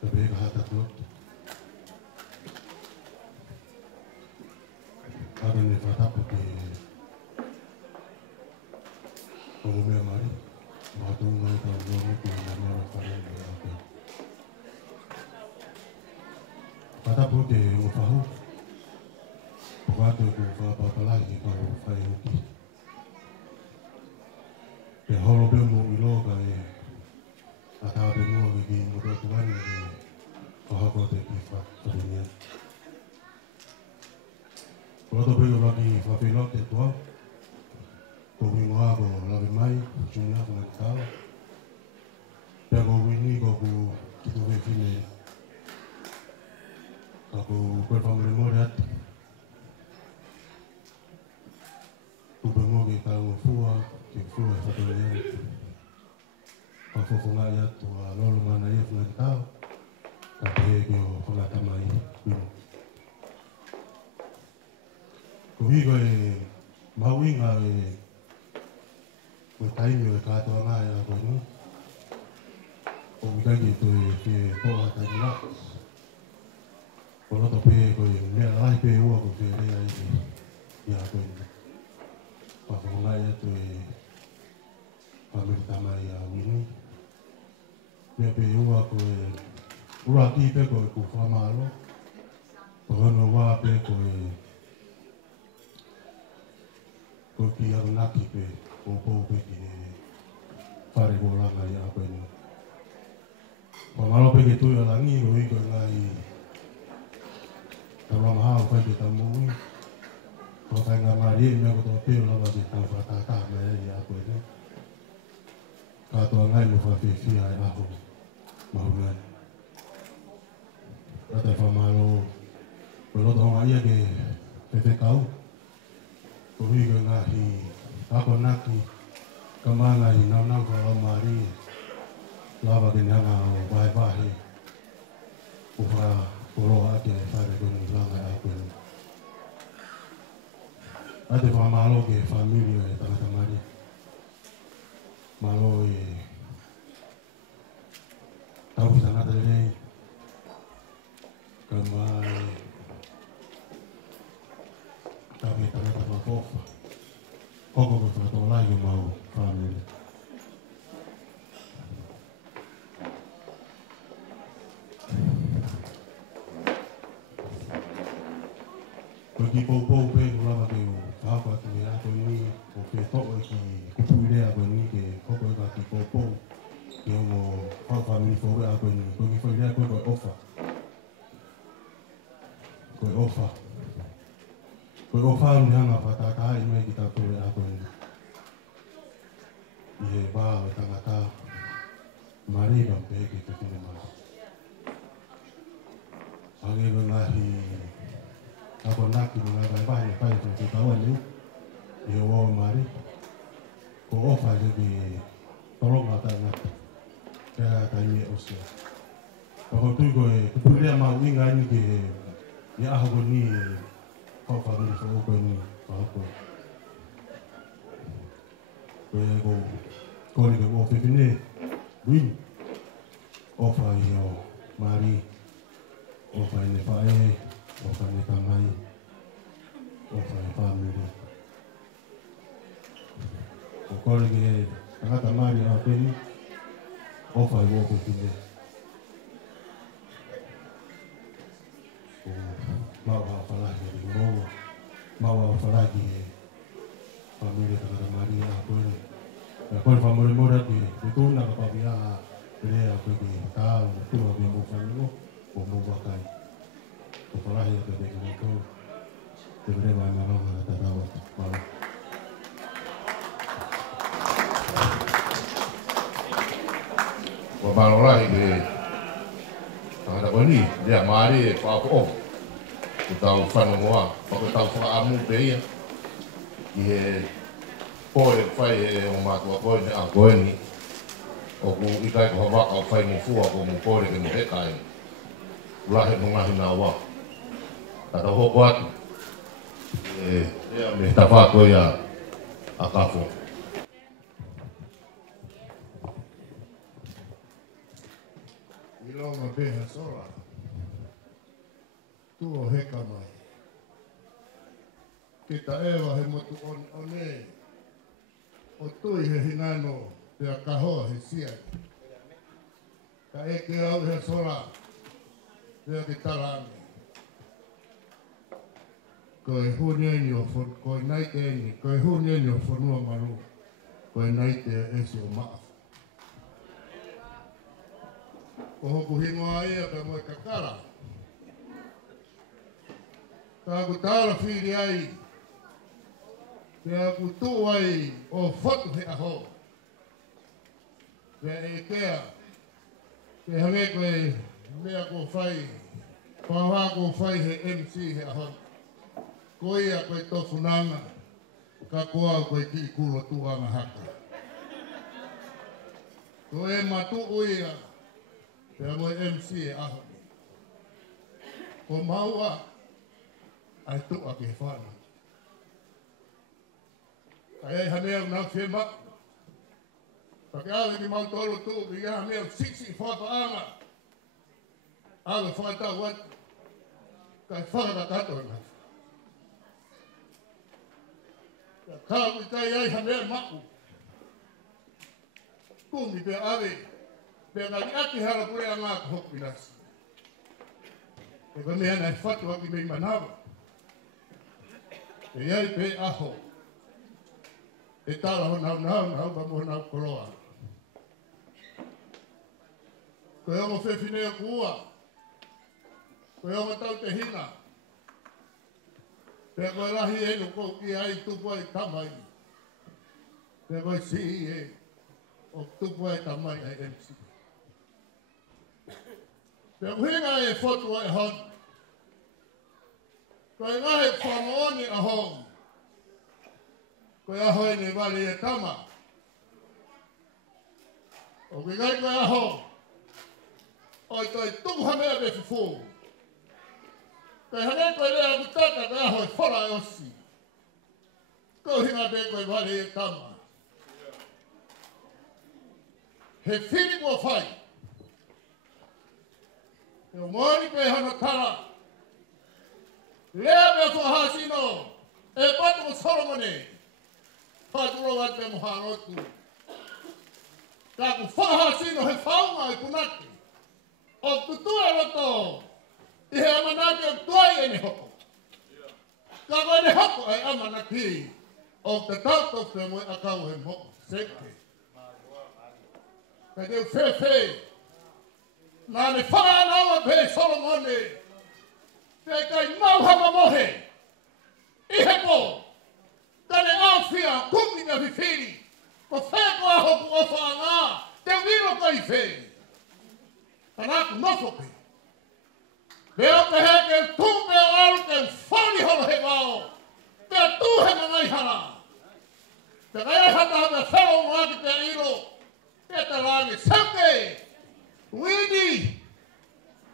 porque ka hata tu para ne fata porque como me amari, matou um gato ao nome que me amava para ele. Para poder o Otahuhu, o gato que vai para lá e para o Fai'aho. E holo bem no iloga e a tabe mua que o gato vai e o hakote que faz para ele. O gato bem o lagi fafilote tua. Ko wingoa ko lawe mai, chunga ko nakau. Pea ko Uini ko kitu wefine. Ka ko koe famili mori atu. Kupe mogi ka fua, ki fua e whatore atu. Ka fofongai atu a lolo mana e nakau. Ka pehe ki o whangatamai wino. Ko hiko e mawinga e ko taimi o Katoanga'i a koe nu. O wikangi to e toa taimila. Ko loto pe ko e mea lai pe ua ko te rea i a koe nu. Pa whakongai atu e famili tamai a Uini. Mea pe ua ko e ura ki pe ko e ku whamalo. Ko hono wā pe ko e ko ki aranaki pe o poupe ki e whare koranga i a koe nu. Whamalo pe ke tui alangi o hiko ngai tarama hao whai ke tamui. Ko whai ngā mari e mea koto peo lawa ke tau whataka mai i a koe nu. Katoanga'i mo fiefia e aho mahungai. Rata whamalo ko loto honga ia ke whewhekau. Ko hiko ngahi Takonaki, kamanga i naunau ka lau maari, lava ke neanga o vahe, uwha koroa ake e whare koni langa a koe. Ate whamalo ke famili e tangata mari. Malo e tauhi tangata rei, ka mai tauhi tangata makofa. Koko ko whakatoa lai o mau whanere. Ko ki poupou pe ulawa ke o whahako atu me ato ni o ke toko ki kupu irea koe ni ke koko e ka ki poupou ke o mo whawhamini whaue a koe ni. Ko ki whairea koe koe ofa. Koe ofa. Koe ofa ni hanga whatakai mai ki tātore a koe ni. I he wā o tangata mareba pe ke te tine mai. Ange ko ngahi ako naki ni ngai vai vai te taua ni. I he wā o mari. Ko ofa le ke toronga tangata. Kea taimi e osia. Ko tui koe kupurea mau inga ni ke i aho ko ni kau whamiri wha oko ni whahako. Koe ko kore ke o whiwhine win. Ofa i o mari. Ofa i ne whae. Ofa i ne tamai. Ofa i whamiri. Ko kore ke tangata mari a peni. o Fai'aho ko tine. Mau hawhalaki di Moa, mau hawhalaki famili Katoanga'i a koe. Koe whamoremora ki tūna ka pawiaha rea koe ki tāu tua ki mo whanua o mo wakai. Ko whalahi a koe te kina kou, te rewa i maronga a tatawa mara. Ko malorahi ke tangata koe ni, rea maari e whaako. Ko tau whanongoa, ko tau whaamu pe ia. I he poe whai e o mātua koe ne a koe ni. O ku ikai ko hawaka o whai mo fua ko mo kore ke mo hekai. Ulahe mo ngahi nā wā. Tata hoko atu. Ea me tawha koe a Kafo. Ilonga peha sola. Tuo heka mai. Kita ewa he motu one. O tui he hinano te a kahoa he siai. Ka eke au he sola. Te a ki tarangi. Koe huneni o koe naite eni. Koe huneni o whanua maru. Koe naite esi o maa. Ko hoku hingoa ia pe moe kakara. Ka ku tāra whiri ai. Pea ku tū ai o whatu he aho. Pea e kea. Pea hange koe mea ko whai. Pawha ko whai he MC he aho. Ko ia koe tofunanga. Ka koa koe ki kulo tuanga haka. Ko e matu uia. Pea moe MC e aho. Ko maua. Ai tu'a ke whana. Ai hanea na Fiema'u. Pake awe ki mau tolo tu ki ia hanea siksi whapaanga. Awe whaitau watu. Kai whaka Katoanga'i. Kā kui kai ai hanea ma'u. Kumi pe awe. Pe ngari aki hara pure a ngā kuhoku nasi. E ka mea nai whatu aki mei manawa. E iai pe aho. E tala ho nau pa mo nau koroa. Koe ongo whewhinea kua. Koe ongo tau te hina. Pea koe rahi eno kou ki ai tupu ai tamai. Pea koe si e o tupu ai tamai ai MC. Pea kuhinga e whotu ai hon. Koe ngahe whangooni a hon. Koe aho e ne wale e tama. O ke gai koe aho. Oi toi tuku hamea me fifu. Koe hane koe lea kutata koe aho e whora e osi. Koe hinga me koe wale e tama. He whiri kua whai. E o mori koe hana tara. Lea me whahasino. E patu o Solomone. Whāturo wat me mohanotu. Ka ku whahasino he whaunga i punati. O tutua roto. I he amanaki o tuai e ne hoko. Ka koe ne hoko ai amanaki. O te tauto te moe akau he moko. Seke. Ka teo whewhe. Nā ne whanawa pe Solomone. Te kai mauhama mohe. I he po. Kane awhia kumi na whiwhiri. Ko wheko a hoku o whaanga. Te wiro kai wheri. Kanāku nofope. Pea pe heke tūpe o aru ke whani horo he wao. Pea tūhe na ngai hara. Te kai hata hata whero mwaki te iro. Pea te rangi sauke. Uini.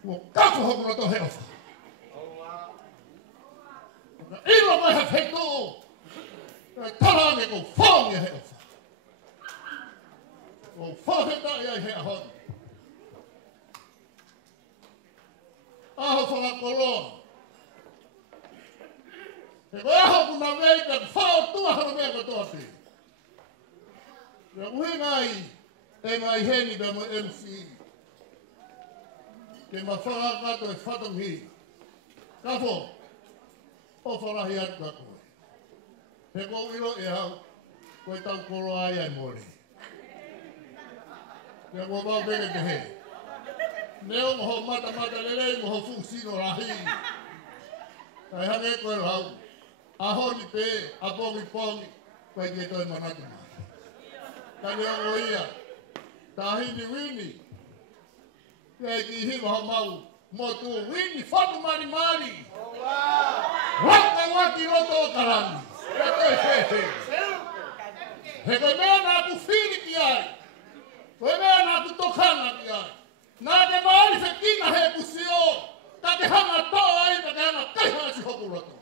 Mo Kafo hoku na to he ofa. Iro mai ha whetu. Tarane ko whaongi he ofa. O whawheta i he ahon. Aho whakakoroa. He koe aho kuna mei ka whao tua hana mea ka toa te. Rea uhi ngai e mai heni be mo MC. Ke mawhanga kato e whatangi. Kafo, o wharahi atu ka koe. He ko iro e hau, koe tau koro ai ai mōre. Ke ko mau bere te he. Neo moho mata lelei moho fungsino rahi. Kai hange koe rau. Ahoni pe, apongi pongi, koe ke toi manatu mai. Kani o ia, tahini Uini. Kei ki hiwa ho mau, mo tu Uini whatu mari mari. Waka waki roto o karani. He koe mea nā tu whiri ki ai. Koe mea nā tu tokana ki ai. Nā te maari whekina he pusio. Ka te hanga toa ai, ka te hanga kaiha si hoku roto.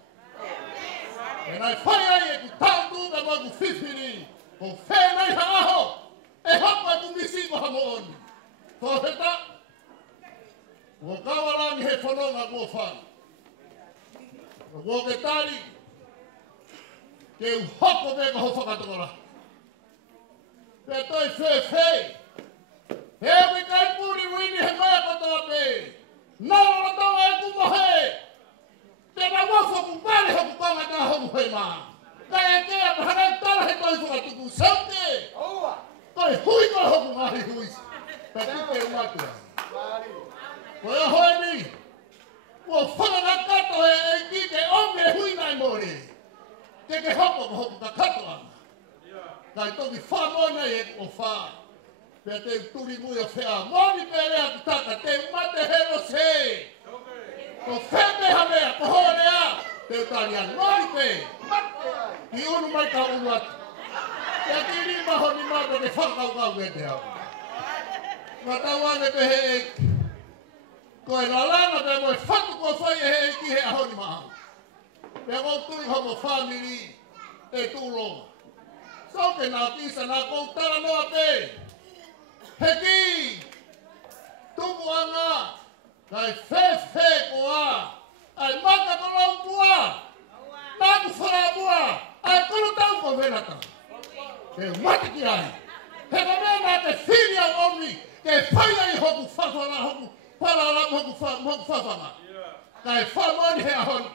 E nai whai ai e ku tau tu ka mau ku whiwhiri. Ko whenai ha aho. E hapa tu misi ko hamo oni. Ko heta. Ko kawarangi he whanonga ko whani. Ko ke tari. Ke u hoko me ka ho whakatokora. Pe toi whewhei. He mi kai puri Uini he mea kotoa pe. Nau rotonga e kumohe. Te na wafo ku pare hoku konga tā hoku hei maa. Kai e kea ka hanai tala he toi whakatuku saute. Toi hui koe hoku ngahi hui. Ta kupe umatua. Koe a hoe ni. Kua whanakato e ki ke ome hui nai mori. Te ke hoko ka hoku ka katoa. Kai toki whamona e o wha. Pea te turi mui a whea. Moni perea ki taka te umate hero se. Ko wheme hamea, ko hone a. Te utari an moni pe. Ki unu mai ka unu atu. Pea ki ni maho ni mata te whakaukau e te au. Matawane te he eki. Ko e la lana pe moe whatu ko whai e he eki he ahoni maha. Pea ko tui homo famili e tūlonga. Soke nā pisa nā koutara noa pe. Heki, tumu anga, kai whewhe ko a. Ai maka ko lau pua. Nā ku whara pua. Ai kono tau ko whenata. Ke mati ki ai. He ka mea nā te whiri au omi. Ke whai ai hoku whawhara hoku. Paralamu hoku whawhanga. Kai whamoni he ahoni.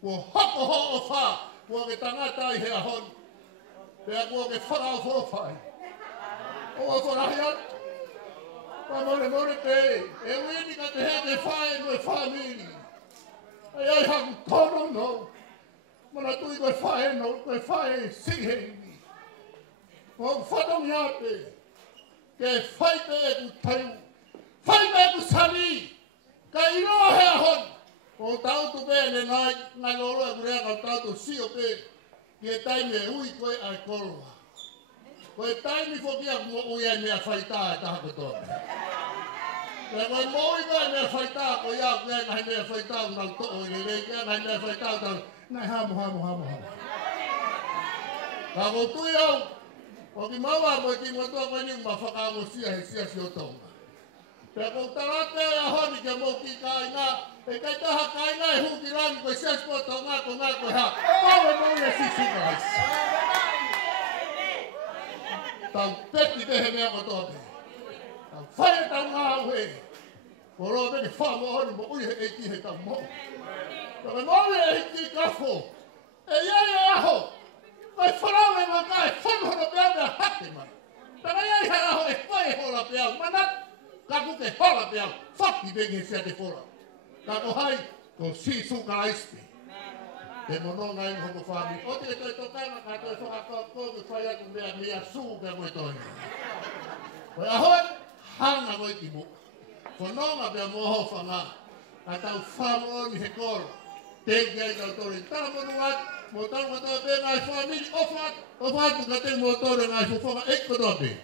Kua hoko ho o wha. Kua ke tangata ai he ahoni. Pea kua ke whara o whawhai. O a wharahi atu. Ka more te. E Uini ka te he te whae koe famili. Ai ai haku tono no. Mana tui koe whae no. Koe whae sihe iwi. O whatongi ape. Ke whai te e ku taiu. Whai te e ku sari. Ka iroa he ahoni. O tautu pe ne nai loro e kurea ka tautu sio pe. Ke taimi e hui koe ai koroa. Koe taimi whoki a mua ui ai mea whaita e taha kotoa. Koe koe moi koe mea whaita ko ia koe ngai mea whaita unau to'o i rei koe ngai mea whaita tau. Nai hamu. Ka ko tui au. O ki maua mo ki ngotoa koe ni uma whakaango sia he sia si o tonga. Pea ko tarate e ahoni ke mo ki kainga. E kai taha kainga e huki rangi koe sia si poto ngā ko ngā koe ha. Paue mo e sisi guys. Tau peti te he mea kotoa te. Tau whae tau ngā au he. Ko roa me ke wha mo honi mo ui he eiki he tau mo. Tau me moe e eiki Kafo. E iai e aho. Mai whanau e maka e whanhono pea mea hake mai. Tau iai he aho e whae hola pea. Manat. Kaku ke hola pea. Whaki vengi sia te whora. Kako hai. Ko si suka aispe. Te mono ngai mo ko fami. O te toi tokanga ka toi whakako ko whai aku mea suu pea moe toi. Koe ahoi, hanga koe ki mo. Whanonga pea moho whanga. Ka tau whamo ni he koro. Te kia i tau tori. Tara monu at, mo tau kotoa pe ngai whamili. O whatu ka te mo tore ngai whonga ek kotoa pe.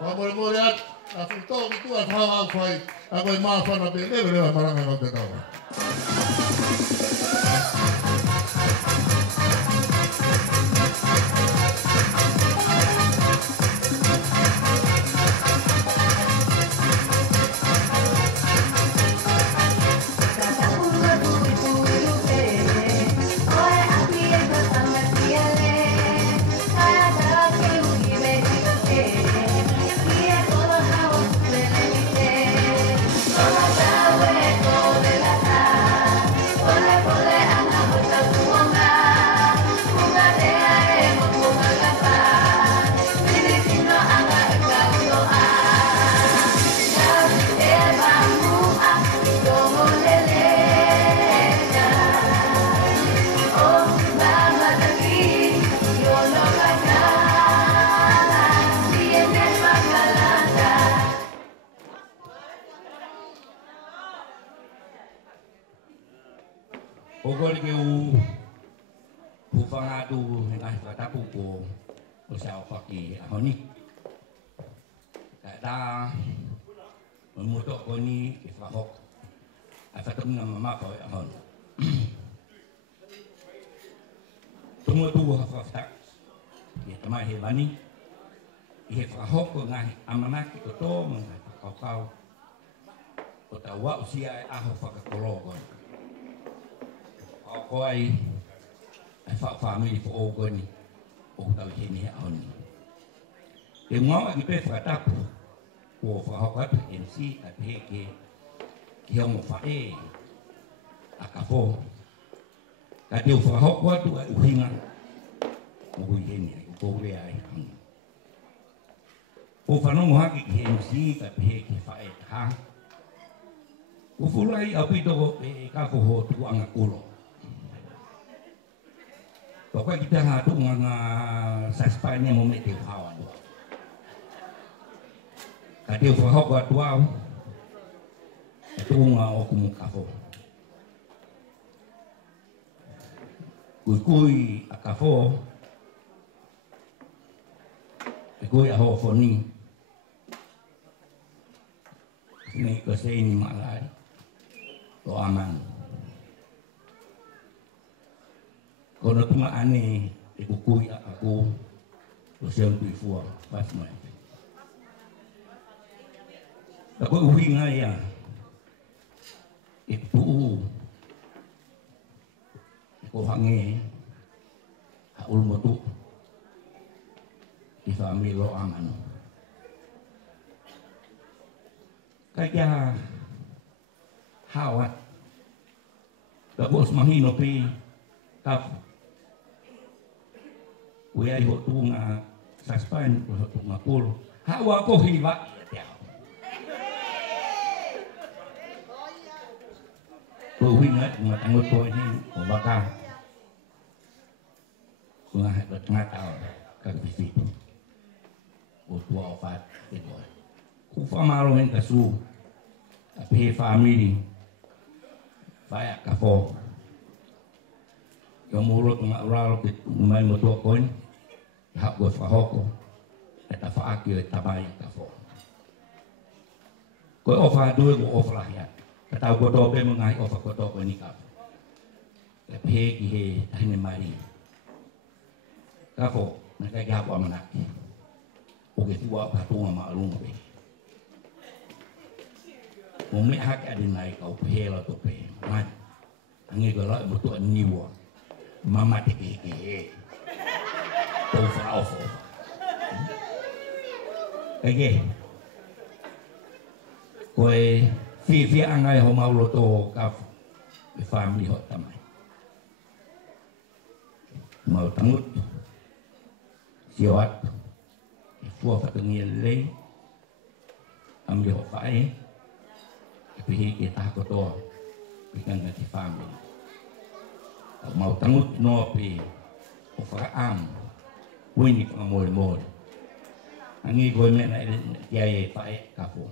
Whamore more at, a whuto ki tua whaha au whai. A koe maa whana pe, lewa maranga no te taua. Yeah. Pokoknya kau bufang adu ngai kata puko usia pagi ahoni. Kada memutok kau ni ifahok. Afatum nama mama kau ahon. Tunggu tu hafafak. Ia temai hewani. Ia ifahok kau ngai amanak itu to mengai kau. Otahuhu usia aho fakakologon. Kau ai famili po ogo ni o tau hini aon. Te ngau agi pe whakatapu o whahokat MC at heke ki hongo whae a Kafo. Ka te o whahok watu ai uhinga o hui hini ai o koure ai aon. O whanongo haki ki MC at heke whae taha. O fulai au pito e Kafo ho tuanga kulo. Pokoknya kita ngadu nganga saspanya mau metil kawan. Kadi ufahok buat wow, itu ngau kumu Kafo. Kui Kafo, kui aho foni. Ini kesini malai, to aman. Kono tuma ane e kukui aku terus yang tuifua pas mai. Aku uhinga ya itu ko hange haul motu di famili lo aman. Kaya hawat kabos mahino pi Kafo. Uya iho tunga saspan iho tunga pul hawa ko hiwa ko wingat matangot ko ini o baka kunga hatot ngataw kagbisi o tua opat ito ku famalohin kasu tapi famili Fai'aho yung murot mga uralo may mutuwa ko hapgo fahoko at afaakyo at tabay Kafo. Ko ofa duwe ko ofa lahyan. Kataw ko tope mga ofa ko tope ni Kafo. Kapihegi he tahine mari. Kafo nagagawa manaki. Uge tuwa patunga maalunga be. Umi hak adin nai kau pehela tope. Man, angi gala mutuwa niwa. Mama tiki Otahuhu. Oke. Koe fiefia angai ho maulo to Kafo. Be famili ho tamai. Mau tangut. Siwat. Fua fatungi lei. Amli ho fae. Pihi kita koto. Bikan ngati famili. Mau tangut no pi. O fa'am. Uini Malungahu. Angi koe mena tiai Fai'aho.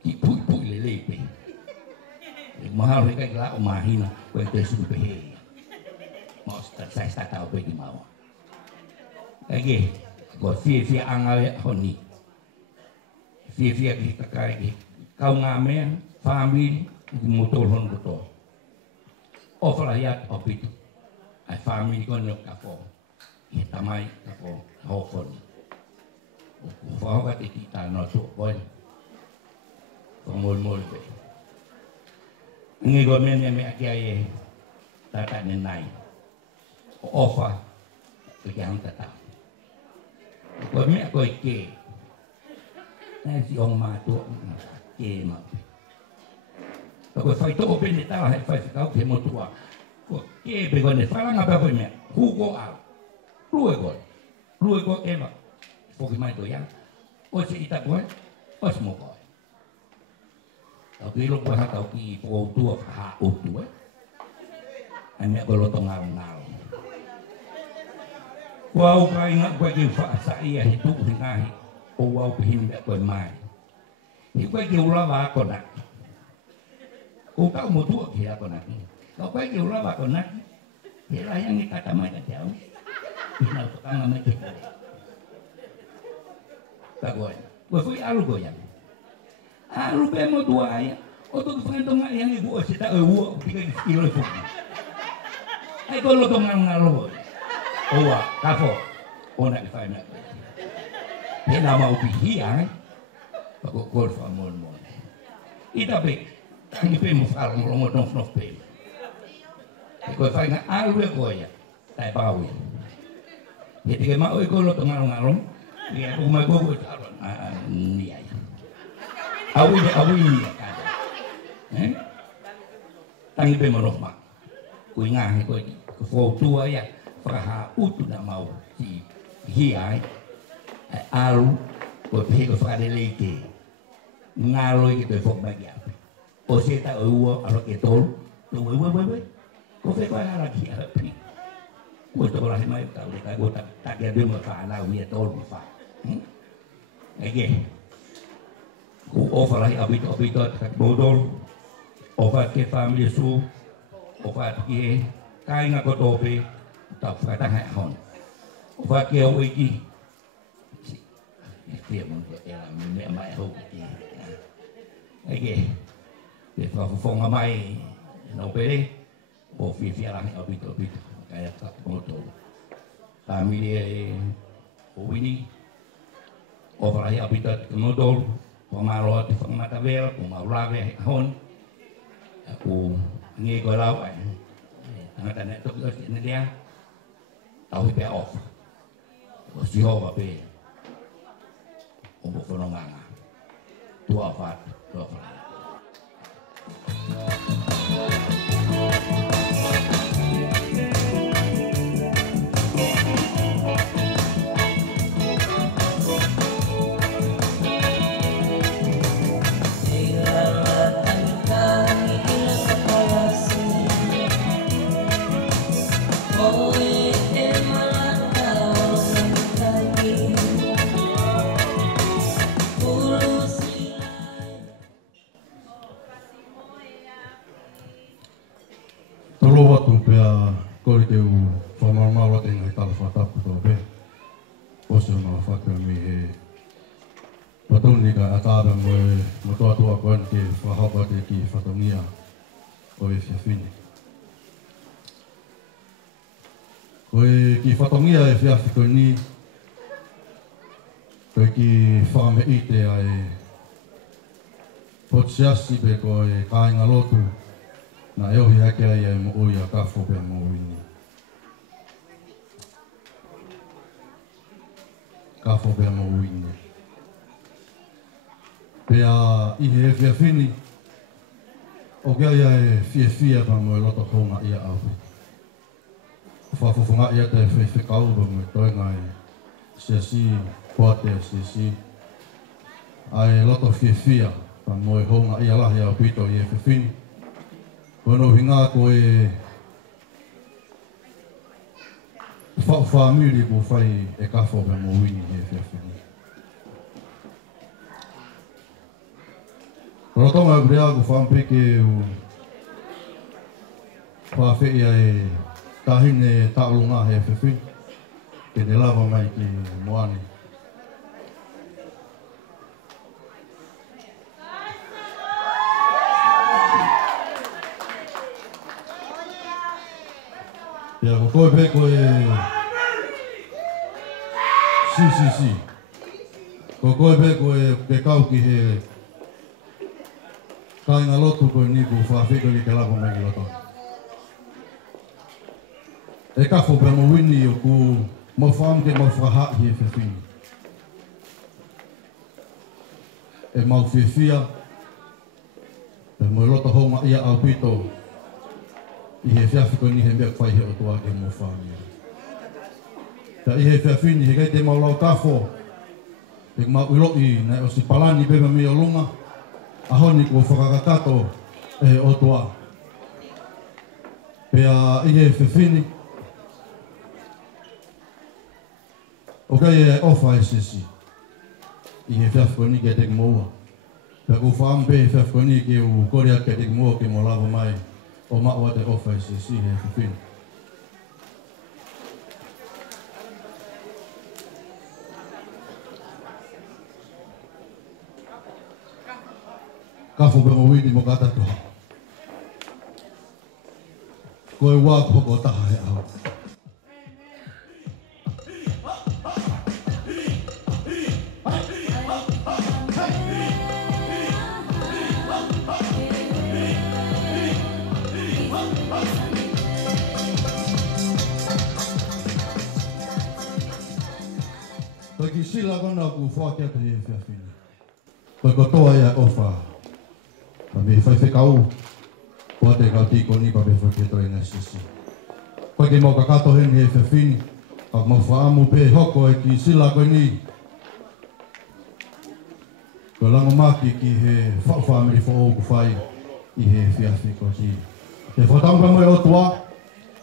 Ki pui lele pe. Mahal reka kila umahina koe te suku pe. Mau saya tahu pe di mau. Lagi ko fiefia angai honi. Fiefia kita kai kau ngame famili motor hon betul. Oflayat opit. Ai famili kon Kafo. Kita mai Kafo hofon. Fahok kita no sukon. Pemul-mul be. Ngi gomen me akiaye tata nenai. Ofa kejang tata. Gomen ko ke. Nai si ong ma tu ke ma. Ko fai to ben ta fai ka ke mo tua. Ko ke be gone fala nga ba ko me. Hugo al. Luego ema, porque mais do ya, o se ita boy, o se mo boy. Tapi lo buat tau ki po tu ha o tu ane ko lo tong ngal. Wow kai nga ko ki fa sa ia hitu ngai, o wow pin be ko mai. Ni ko ki ula va ko na. Ko ka mo tu ki ko na. Kau kau kau lama kau nak. Hela yang ni kata mai kat jauh. Ina tukang mai cek. Kagoy. Gua fui alu goyang. Alu bemo dua ya. Oto fangtong yang ibu osita ewo 3 kilo fu. Ai kalau dong ngalo. Owa, Kafo. Ona di fai nak. Hela mau pihiang. Pagok golf amon mon. Ita be. Tangi pe mo fal mo mo nof pe. Ko fai nga alu ko ya. Tai bawi. Jadi ke mau ko lo ngalong-ngalong. Dia ko mai go taron. Ni ai. Awi ni kada. Tangi pe mo nof ma. Ko nga ko foto ya. Fai'aho tu na mau si hiai. Alu ko pe ko fa de leke. Ngalo gitu fok bagi apa. O seta uwo alo ke tol. We. Ko fe ko ala ki api. Ko to la mai ta le ka go ta ke de mo fa ala wi tol mi fa. Ege. Ko ofa la abi to ka bodol. Ofa ke famili su. Ofa ke kai nga ko tope. Ta fa ta hai hon. Ofa ke o iki. Dia mo ke era me mai ho ki. Ege. Dia fa fonga mai no pere. O fiefia lang abito kaya tak moto famili Uini overai abito kemodol pemarot di Fiema'u pemarave hon aku ngegolau angatan itu ini dia tahu Fai'aho siho bape untuk penongang tua fat Watu pea kori teu whamamawa tenga i tala whatapu tō pe. Oso ngā whakua mi he patoni ka atāra mo toa koan ke whahapa te ki whatongia o e whiawhine. Koe ki whatongia e whiawhi ni koe ki whame i te ai potsiasi pe koe kāinga lotu na eohi hake ai e mo ui a Kafo pe mo Uini. Kafo pe mo Uini. Pea ihe e whiawhini, o kia ia e fiefia pa mo e loto honga ia awi. Whafufunga ia te whikau pa mo e toenga e siasi, poate siasi. Ai loto fiefia pa mo e honga ia lahi au pito i e whiawhini. Kono hinga ko e famili ko fai e Kafo pe mo Uini e whiawhini. Rotonga e brea ko whampeke u whawhia e tahine taulunga he whiawhini. Ke te lava mai ki moane. Ia ko koe pe koe si ko koe pe koe pe kau ki he kāinga lotu koe ni ku whawhika ki ke lapa mai ki loto. E Kafo pe mo Uini o ku mo whaam ke mo whahahi e whiawhini. E mau fiefia pe mo loto honga ia au pito i he whiawhiko ni he mea whaihe o toa ke mo whaamia. Ta i he whiawhini he kei te maulau Kafo, te mau iloi nei o si palani beba mi o lunga, a honi ko whakakatato e o toa. Pea i he whiawhini, o kei e ofa e sisi, i he whiawhiko ni ke te moua. Pea ko whaampe he whiawhiko ni ke u korea ke te moua ke mo lava mai, o ma'ua te ofa i se si he whiwhini. Kafo pe mo wini mo katatoa. Koe wā koko taha he au. Koe ki sila kona ku whakia te he whiawhini. Koe kotoa ia ofa. Pa me Fai'aho. Koa te kau tiko ni pa me whaketroi ngā sisi. Koe ke mau kakato heni he whiawhini. Ka mau whaamu pe hoko e ki sila koe ni. Koe lango maki ki he famili whaoku whai i he whiawhi koe ki. Te whatampa moe o tua.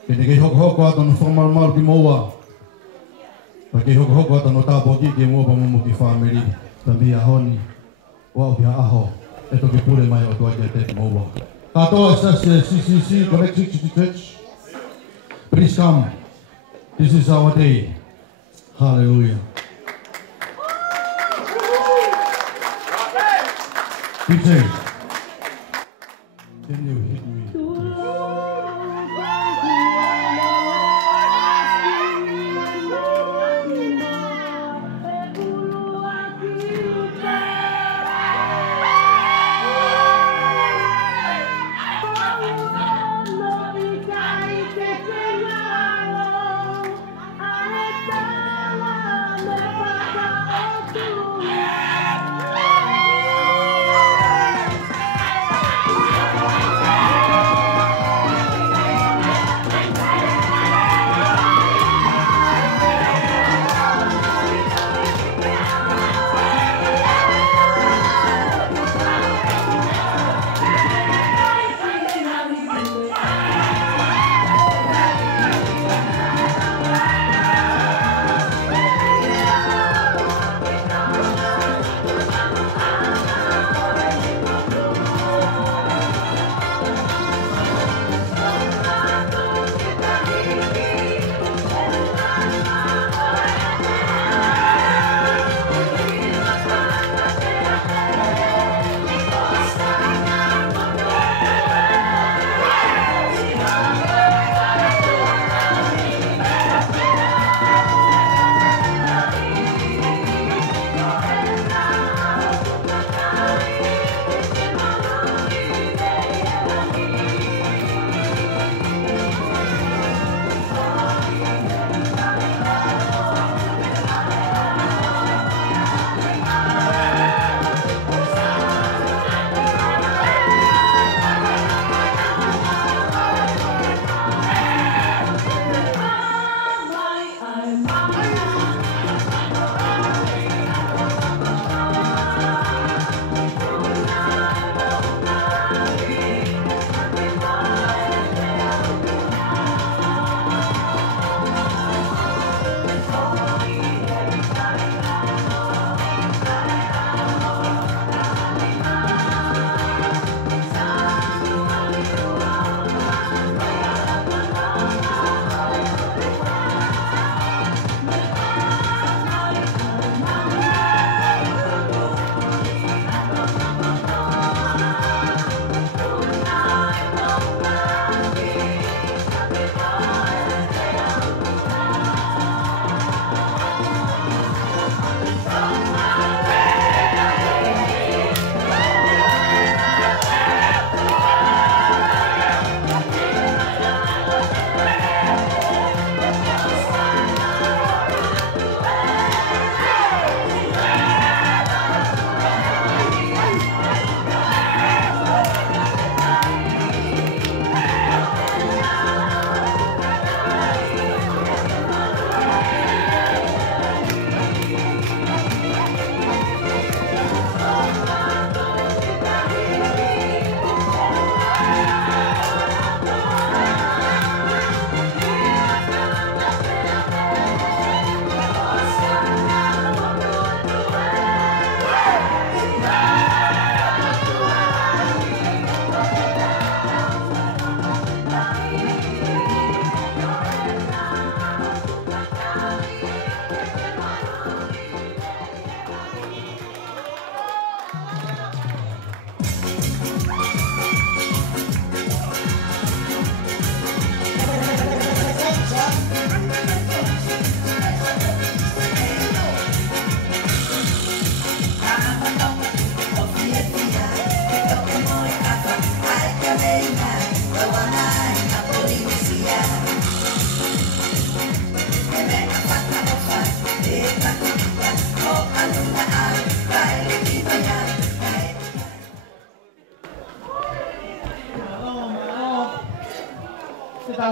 Ke te kei hoko ato no whamaru ki moua. Pa kei hoko ato no tāpo ki ke mua pa mumu ki famili. Ta mia honi. Wau ki aho. E toki pule mai o tua ki te moua. Katoa says CCC, Connect 60 Church. Please come. This is our day. Hallelujah. DJ, can you hit me?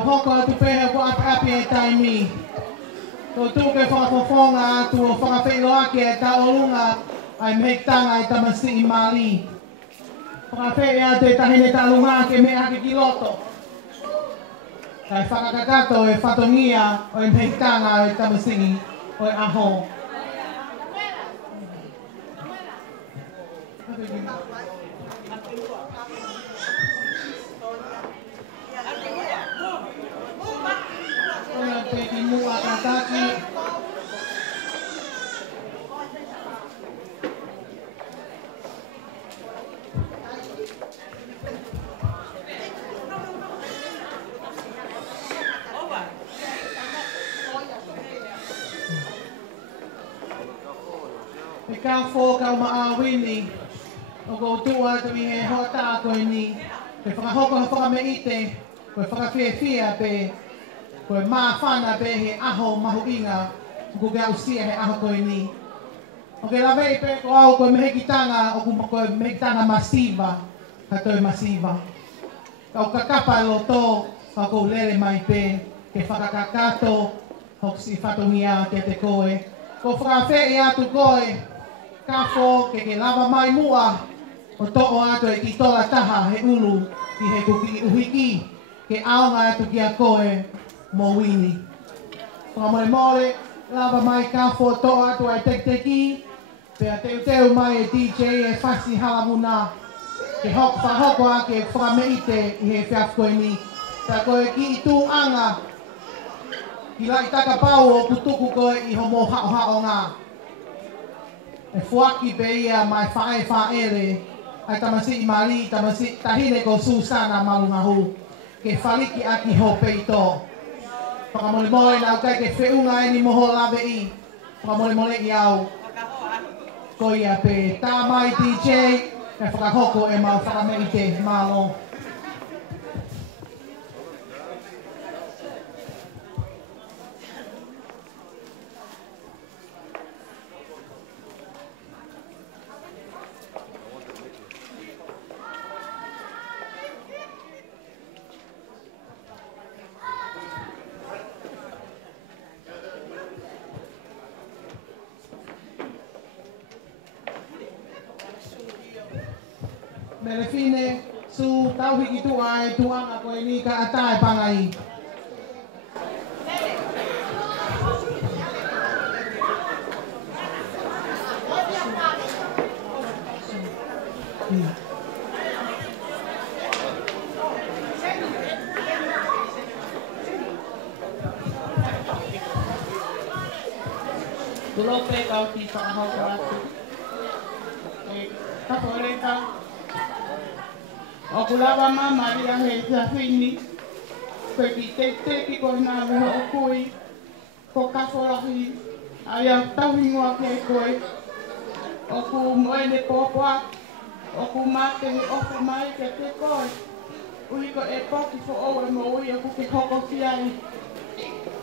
hoko atu pehe ko api e taimi. Ko tuke whakafofonga atu o whakawhelo ake e ta olunga ai mhektanga e tamasi I mali. Whakawhele atu e tahine ta alunga ake me ake ki loto. Kai whakakakato e whatongia o e mhektanga e tamasi o e aho. Peki mua kataki. E Kafo ka Uini o ko tua te mi he hota ko ni e whakahoko whakameite ko fiefia pe ko mawhana pe he aho mahuinga ko ke ausia he aho ko ni o ke lawe pe ko au ko mehekitanga o ko mehekitanga masiva hatoi masiva o kakapa loto ko lele mai pe ke whakakakato hok si whatongia ke te koe ko whakawhei atu koe Kafo ke lava mai mua o to'o atu e ki tola taha he ulu I he kuki uhiki ke aonga atu ki a koe mo Uini. Whamore more lava mai Kafo to'o atu ai tekteki pe a teu mai e DJ e whasi halamuna ke hoko ake whakameite I he whiafkoe ni ta koe ki I tūanga ki lai taka pau o kutuku koe I homo hao ngā. E fuaki be ia mai Fai'aho ai tamasi I mali tamasi tahine ko Uini Malungahu ke whaliki aki ho peito. Whakamolemole na ukai ke whiunga e ni moho lawe I. Whakamolemole I au. Ko ia pe tā mai DJ e whakahoko e mau whakameite malo. Mele fine su tauhiki tua e tuanga koe ni ka atae pangai. Tulope kauti whakahoko atu. Kafo reka. O kulawa mama ria he whini. Koe ki te koe nā meho o kui. Ko kafo rahi. Ai au tauhingoa ke koe. O ku moene pōpua. O ku mate ni ofu mai ke te koe. Ui ko e poki fo o e mo ui o ku ke hoko fiai.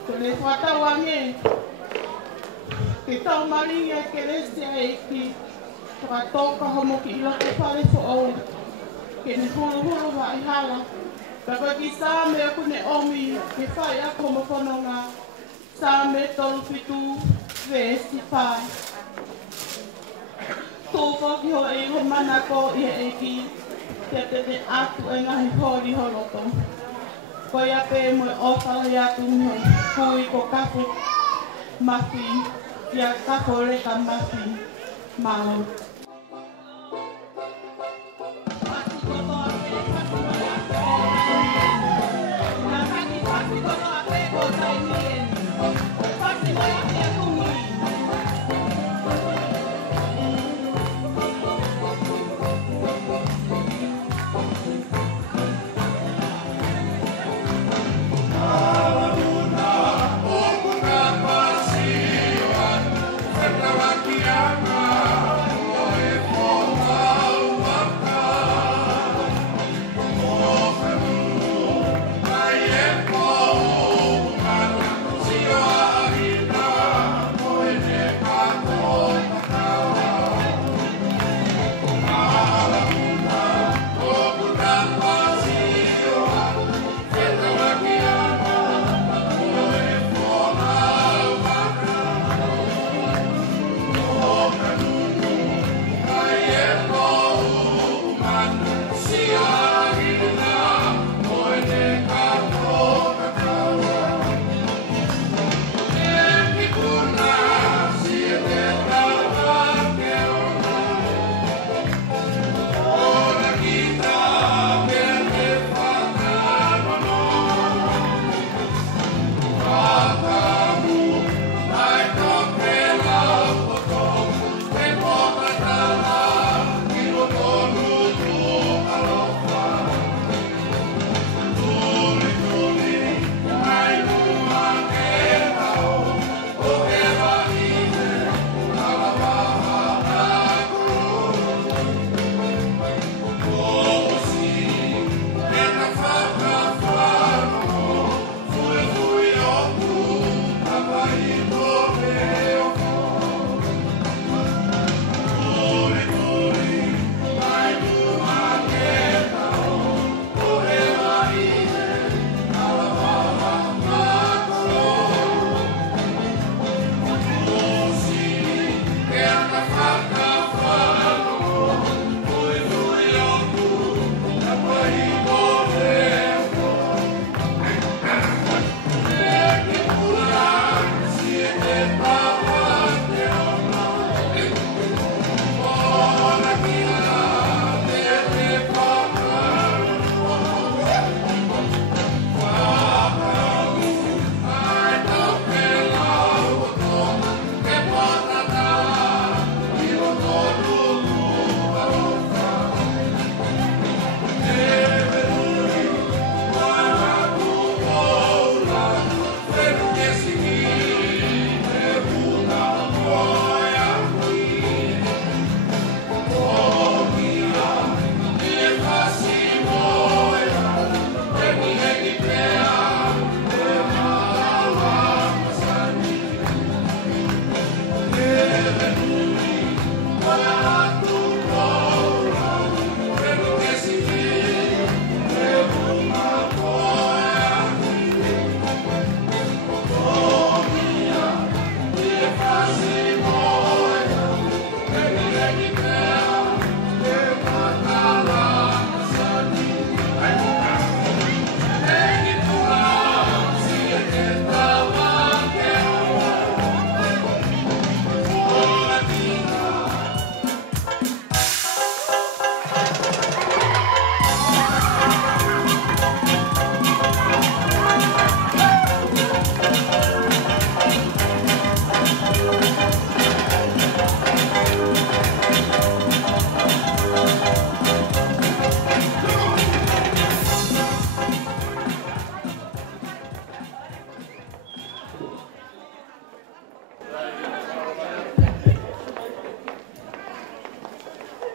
Ko le whatau ange. Ke tau maringa ke lesia e ki. Whakatoka homo ki ilako whare fo o. Ke ne huru wa I hala. Ka koe ki sāme o kune omi ke whai ako mo whanonga. Sāme tolu pitu vesi pai. Tōwha ki ho e ho mana ko I e ki. Te te atu e ngahi hori horoto. Koe a pe mo e ofala I atu mo hui ko Kafo mafi. Ia Kafo reka mafi. Mau. Terima kasih.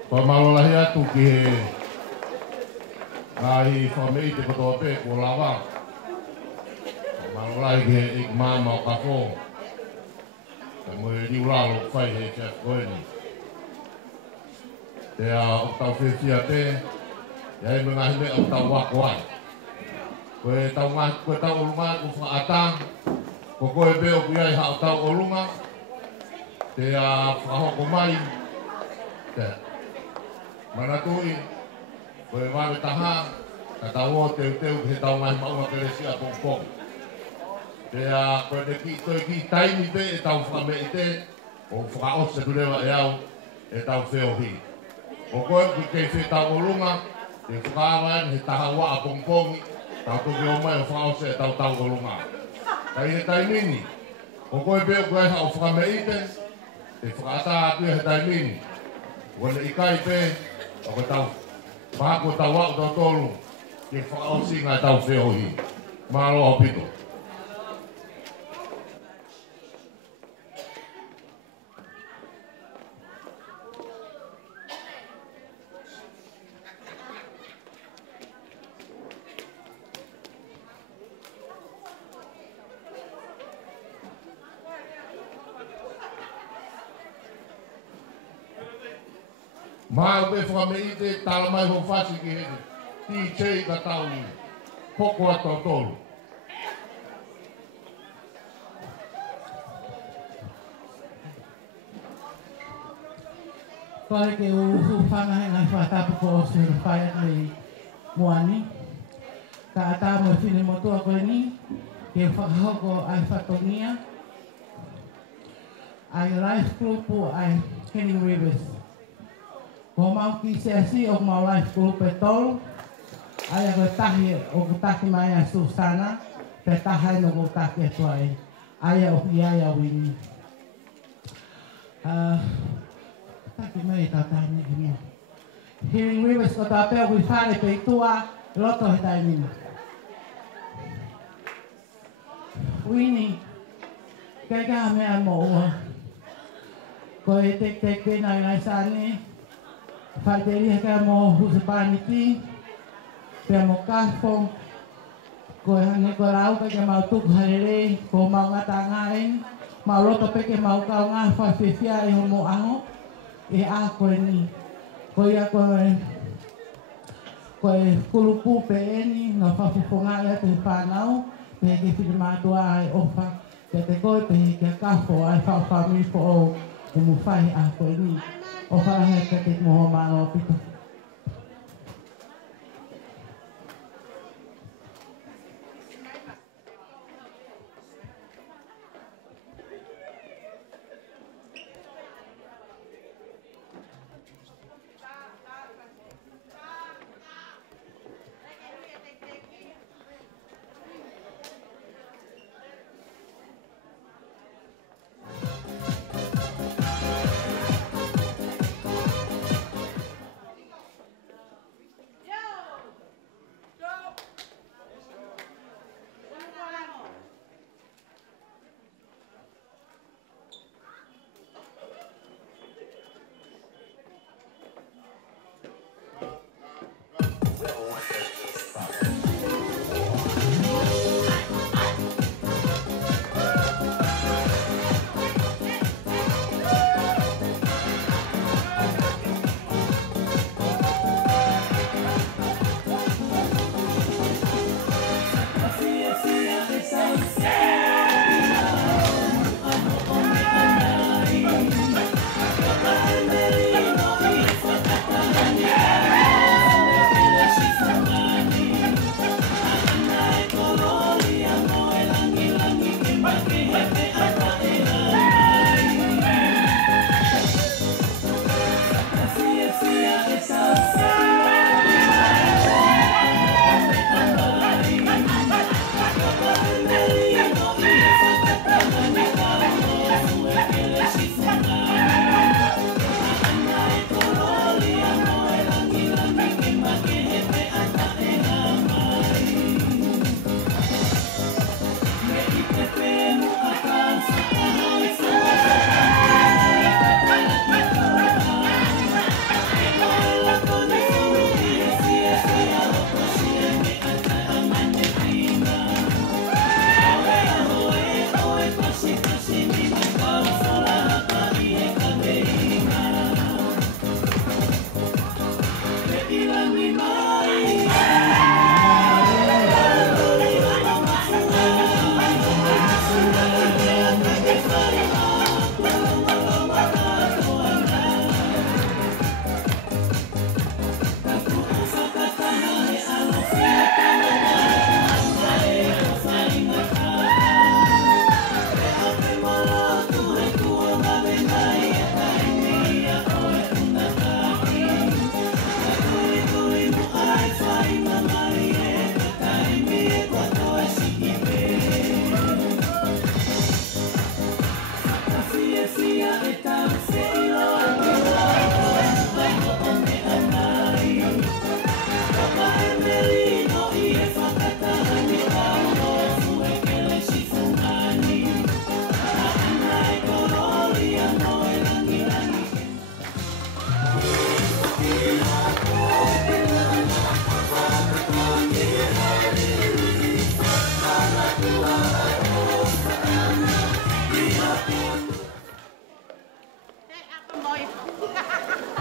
Pamalolahi atu ki he ngai famili te kotoa pe ko lawa. Pamalolahi ki he ik mama o Kafo. Ka mo e riulalo whai he kia koeni. Te a o tau fiefia te, ia e mga hime o tau wako ai. Koe tau ngā, koe tau olunga ku whaata, ko koe beo ku iai ha o tau olunga, te a whahoko mai, te manatui, koe wawe taha, ka tau o teu he tau ngai maunga keresia pongpong. Te a koe te ki toi ki taimi pe e tau whame i te, o whakaose kurewa e au, e tau wheo hi. O koe ku kei whi tau olunga, te whakawain he taha wa a pongpongi, tau toki o mai o whakaose e tau tau olunga. Kai he taimini, o koe peo koe ha o whakame i te, te whakaata apia he taimini. Wane i kai pe, o koe tau, mahako tau wau tau tolu, ke whakaosi ngai tau wheo hi. Mahalo o pito. Maa pe whakame i te tala mai ho whasi ki hene. Ti chei ka tau ni. Poko ato tolu. Kore ke uhu whangahe ngai whatapu ko o se Fai'aho i Moani. Ka ata mo whine motua koe ni. Ke whakahoko ai whatongia. Ai life group ai Henning Rivers. Ko mau ki se asi o mau life group e tolu. Ai a koe tahi o ko taki mai a Susana. Pe tahai no ko taki e tuai. Ai a o ki ai a Uini. Taki mai ta taini ki mo. Hearing Rivers ko ta peo kui whare pe tua loto he taini. Uini. Kai ka mea mo ua. Ko e tek pena i ngai sani. Whaiteri heka mo husapani ki. Pea mo Kafo. Ko e hane ko rau ka ke mau tuku harerei. Ko mau ngata ngaen. Mau loto peke mau kau ngā fiefia e homo aho. E a koe ni. Ko ia koe kulupu pe eni. No whawhifonga ia te whanau. Pe ke whiri mātua ai ofa. Ke te koe pe ke Kafo ai whawhamiri po o. E mu whai a koe ni. O wharahe ke te moho mālo pito.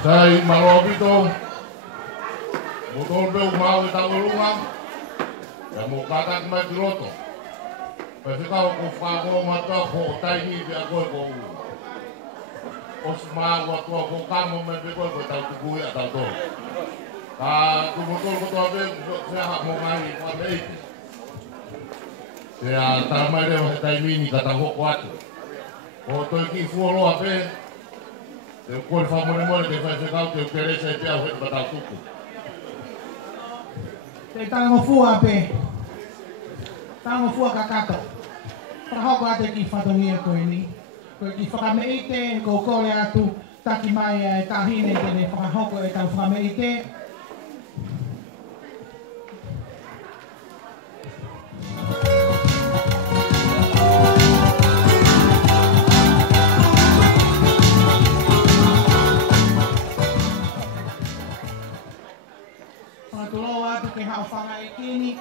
Sai malobito. Botol beu mau e tangulunga. Ya mo kata mai piloto. Pa ficao ko fago mata ko taini bi ago ko. Os mau atu ko kamo me be ko tau ku ya tau to. Ka tu botol ko to be se ha mo ngai pa mei. Se a tamai de o taini ni kata ho kwatu. O to ki fuolo ape. E ko fa mo mo de fa ficao te querer se pe a ho tau tuku. Te tango fua pe. Tango fua kakato. Tahoko ate ki whatongia koe ni. Koe ki whakameite, ko kore atu taki mai e tahine tene whakahoko e tau whakameite. Whakatuloa atu ke hao whakaekini.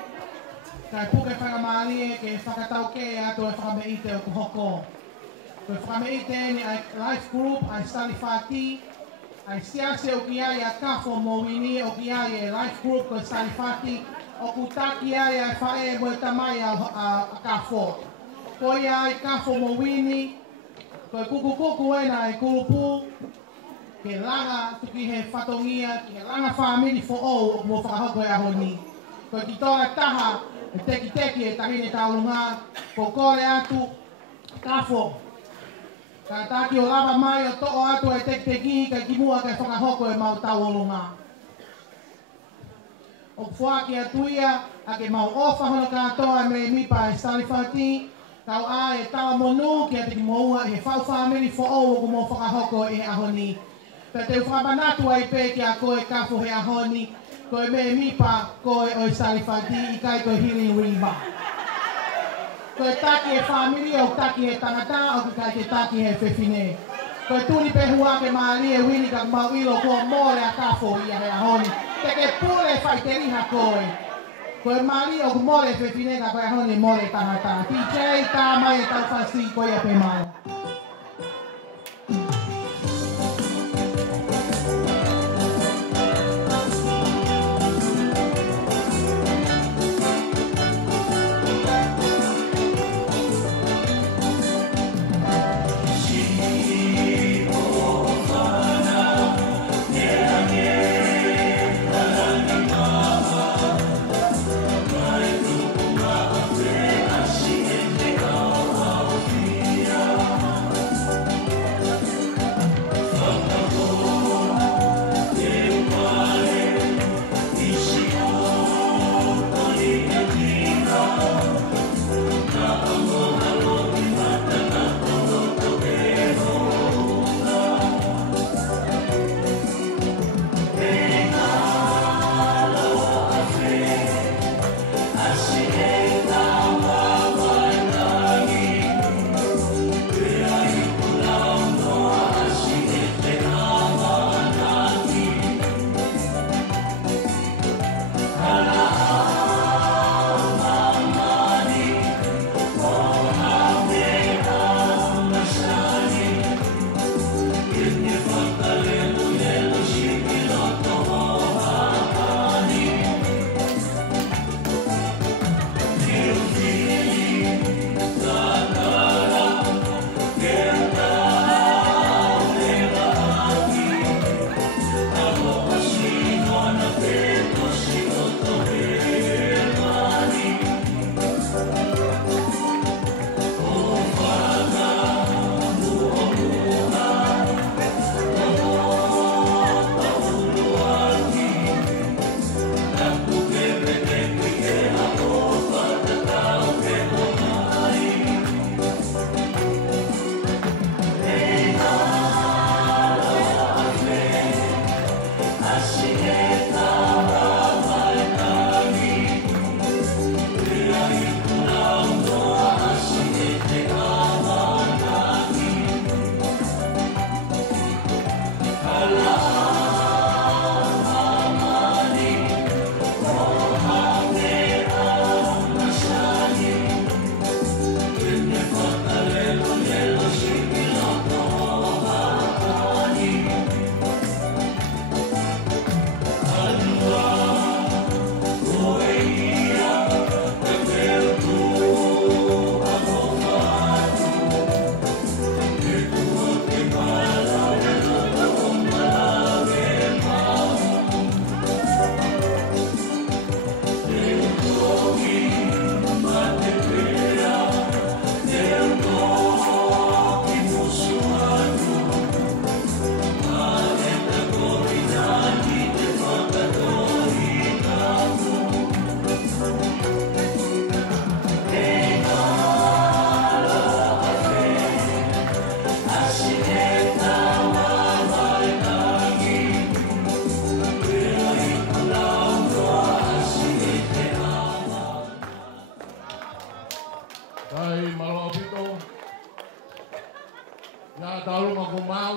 Kai puke whakamalie ke whakatau ke atu e whakameite o kuhoko. Koe whakameite ni ai life group, ai stali whati, ai siase o ki ai a Kafo mo Uini o ki ai e life group koe stali whati, o kutaki ai ai whae mo e tamai a Kafo. Koe ai Kafo mo Uini, koe kuku ena e kulupu, ke langa tuki he whatongia, ke langa famili fo o mo whakahoko e aho ni. Koe ki tōra taha, e teki e tahine taurunga, ko kore atu, Kafo. Ka taki o lava mai o to'o atu e teki, ka kimua ke whakahoko e mau taurunga. O fuaki atu ia, a ke mau ofa hono katoa me mipa e salifati, kau a e tawa monu ke ate ki moua e whau famili fo o ko mo whakahoko e ahoni. Ka te whakamanatu ai pe ki a koe Kafo he ahoni, koe me mipa koe o i salifati i kai koe hiri wimba. Koe taki e famili o taki e tangata o ki kai te taki e whewhine. Koe tuni pe hua ke maali e wini ka mau ilo kua mōre a Kafo i a he ahoni. Te ke pule whai te riha koe. Koe maali o ku mōre e whewhine ka koe ahoni mōre tangata. DJ tā mai e tau whasi koe a pe mai. Yeah.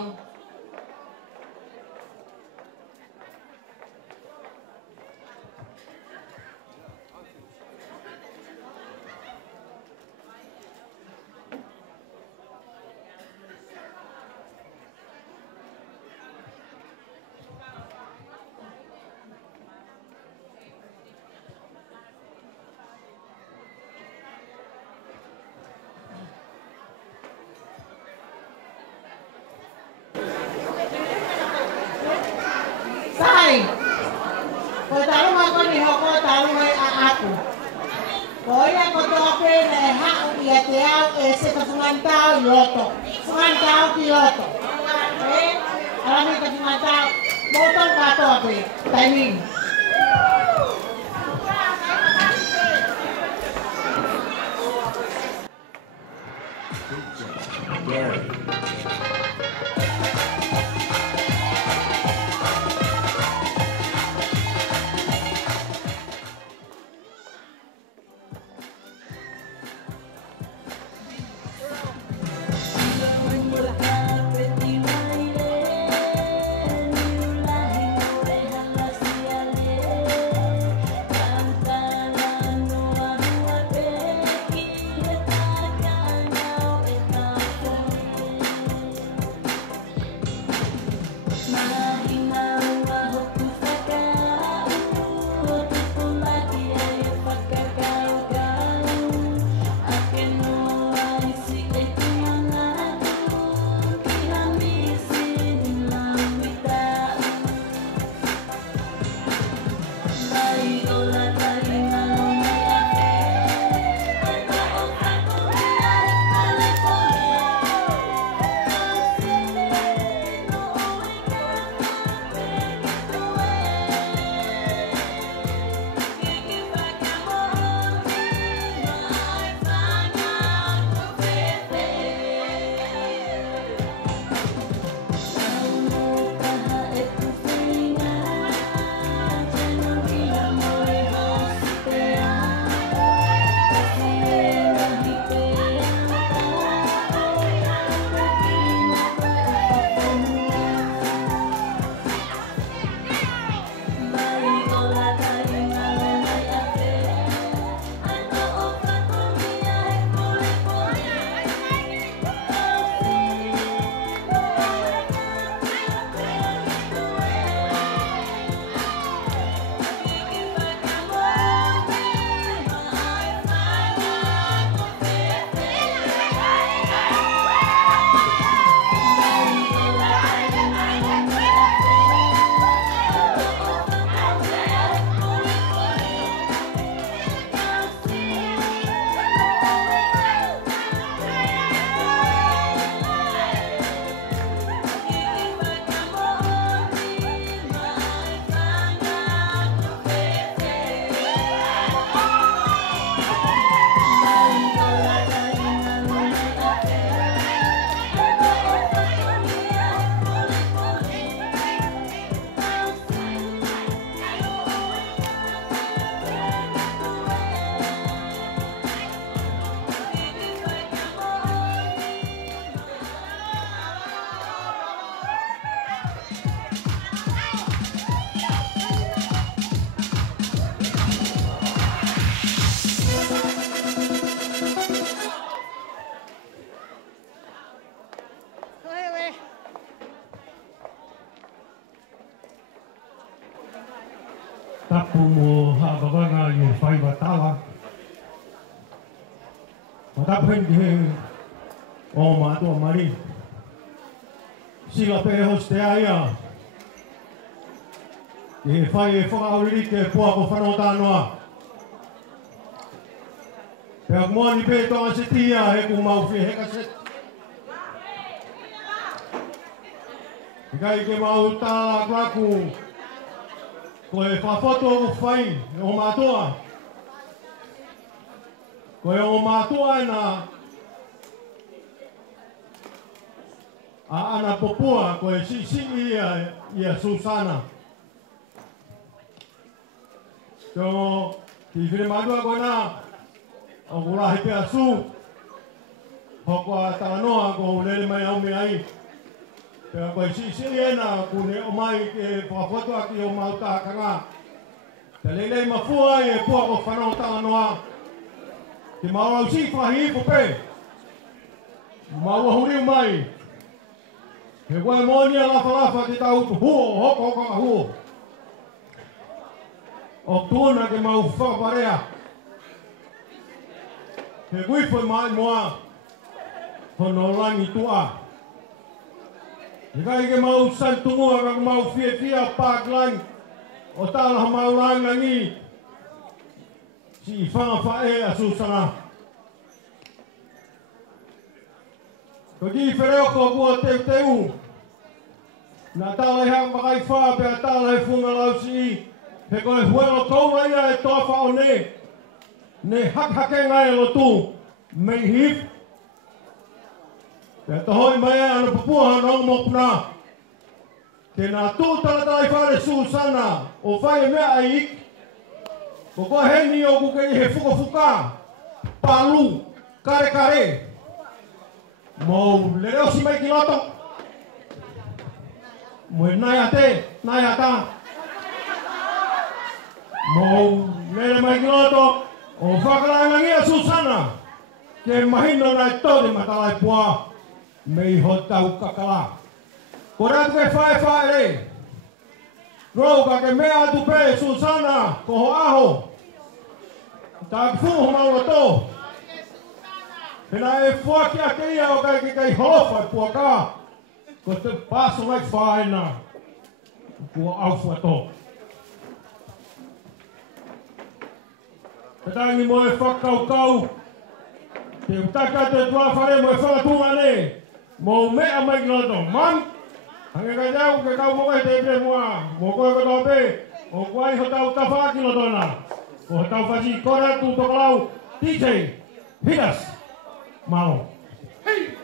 Fiema'u. Sai, ko talo ako ni hoko talo may ako. Ko ya ko to pe na ha o ya te au ese ka sumantao yoto. Sumantao yoto. Alami ka sumantao. Botol ka to pe. Timing. Gary. tapu mo hababanga yung Fai'aho. Matapin ke o mato mari. Sila pe hoste aya. Ke Fai'aho ke po ko fanotanoa. Pe mo ni pe to asetia he ku mau fi he kaset. Kai ke mau ta kwaku. Ko e whafoto whai o mātua. Ko e o mātua na a ana popua ko e sisi ia Susana. Ko ki whire mātua ko na o kurahi pe asu. Hoko a taranoa ko ulele mai au me ai. Pea koe si ena kune o mai ke whakafoto aki o mauta kanga. Te lelei mafua e pua o whanau tanga noa. Te maurau si whahi po pe. Maua huri mai. He koe monia lafa te tau huo, hoko huo. O tūna ke mau whakaparea. He kuipo mai moa. Hono langi tua. He kai ke mau santungua ka mau fiefia pāklang. O tāla mau rangangi. Si whangawhae a susana. Ko ki whereoko kua teu. Nā tāla hea makai whaa pia tāla he whunga lausi. He koe huelo koura ia e toa whao ne. Ne hake ngai lo tu. Mei hip. Pia tohoi mai ana pupuha nong mopna. Ke nā tūtara tai whare Susana. O whai mea ai ik. Ko koe heni o kuke i he fuka. Palu. Kare. Mou leo si mai ki loto. Moe nai a ta. Mou lele mai ki loto. O whakarangangia Susana. Ke mahino nai tōre matalai pua. Mei ho tau kakala. Ko ratu ke whae re. Rouka ke mea atu pe Susana. Ko ho aho. Tā ki fuho maura tō. Pena e whaki a ke ia o kai holofa e pua ka. Ko te paso mai whaena. Kua aufua tō. Te tangi mo e whakau. Te utaka te tuawhare mo e whakatunga ne. Mo mea mai kiloto. Mam! Hange kai tau ke kau mokai te ipre mua. Mo koe koto pe. O kuai ho tau tawha kiloto na. O tau whasi kora tu tokalau. DJ. Hidas. Mau. Hey!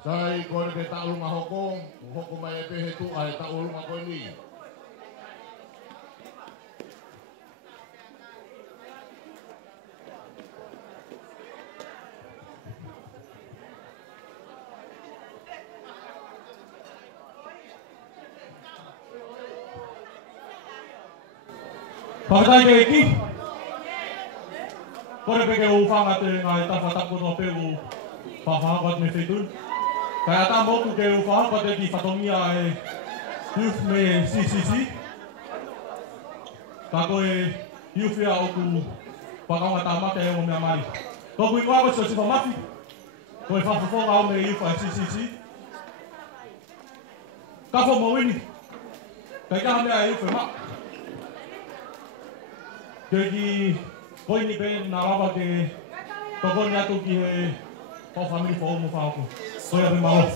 Sai kore ke taulunga hoko mai e pehe tu ai taulunga koe ni. Pakai keki. Kore peke ufanga te ngai tawhatapu no pegu whawhanga me whetun. Kai ata moku ke ufanga te ki whatongia e youth me CCC. Ka koe fiefia oku whakaunga tamate e o mea mari. Koku i koa so sifa mati. Koe whawhawhonga o me youth e CCC. Kafo mo Uini. Kai kaha mea e youth e mak. Keki koi ni ben na lava ke kokoni atu ki he o famili fo mo fa ko. Koi abe malo.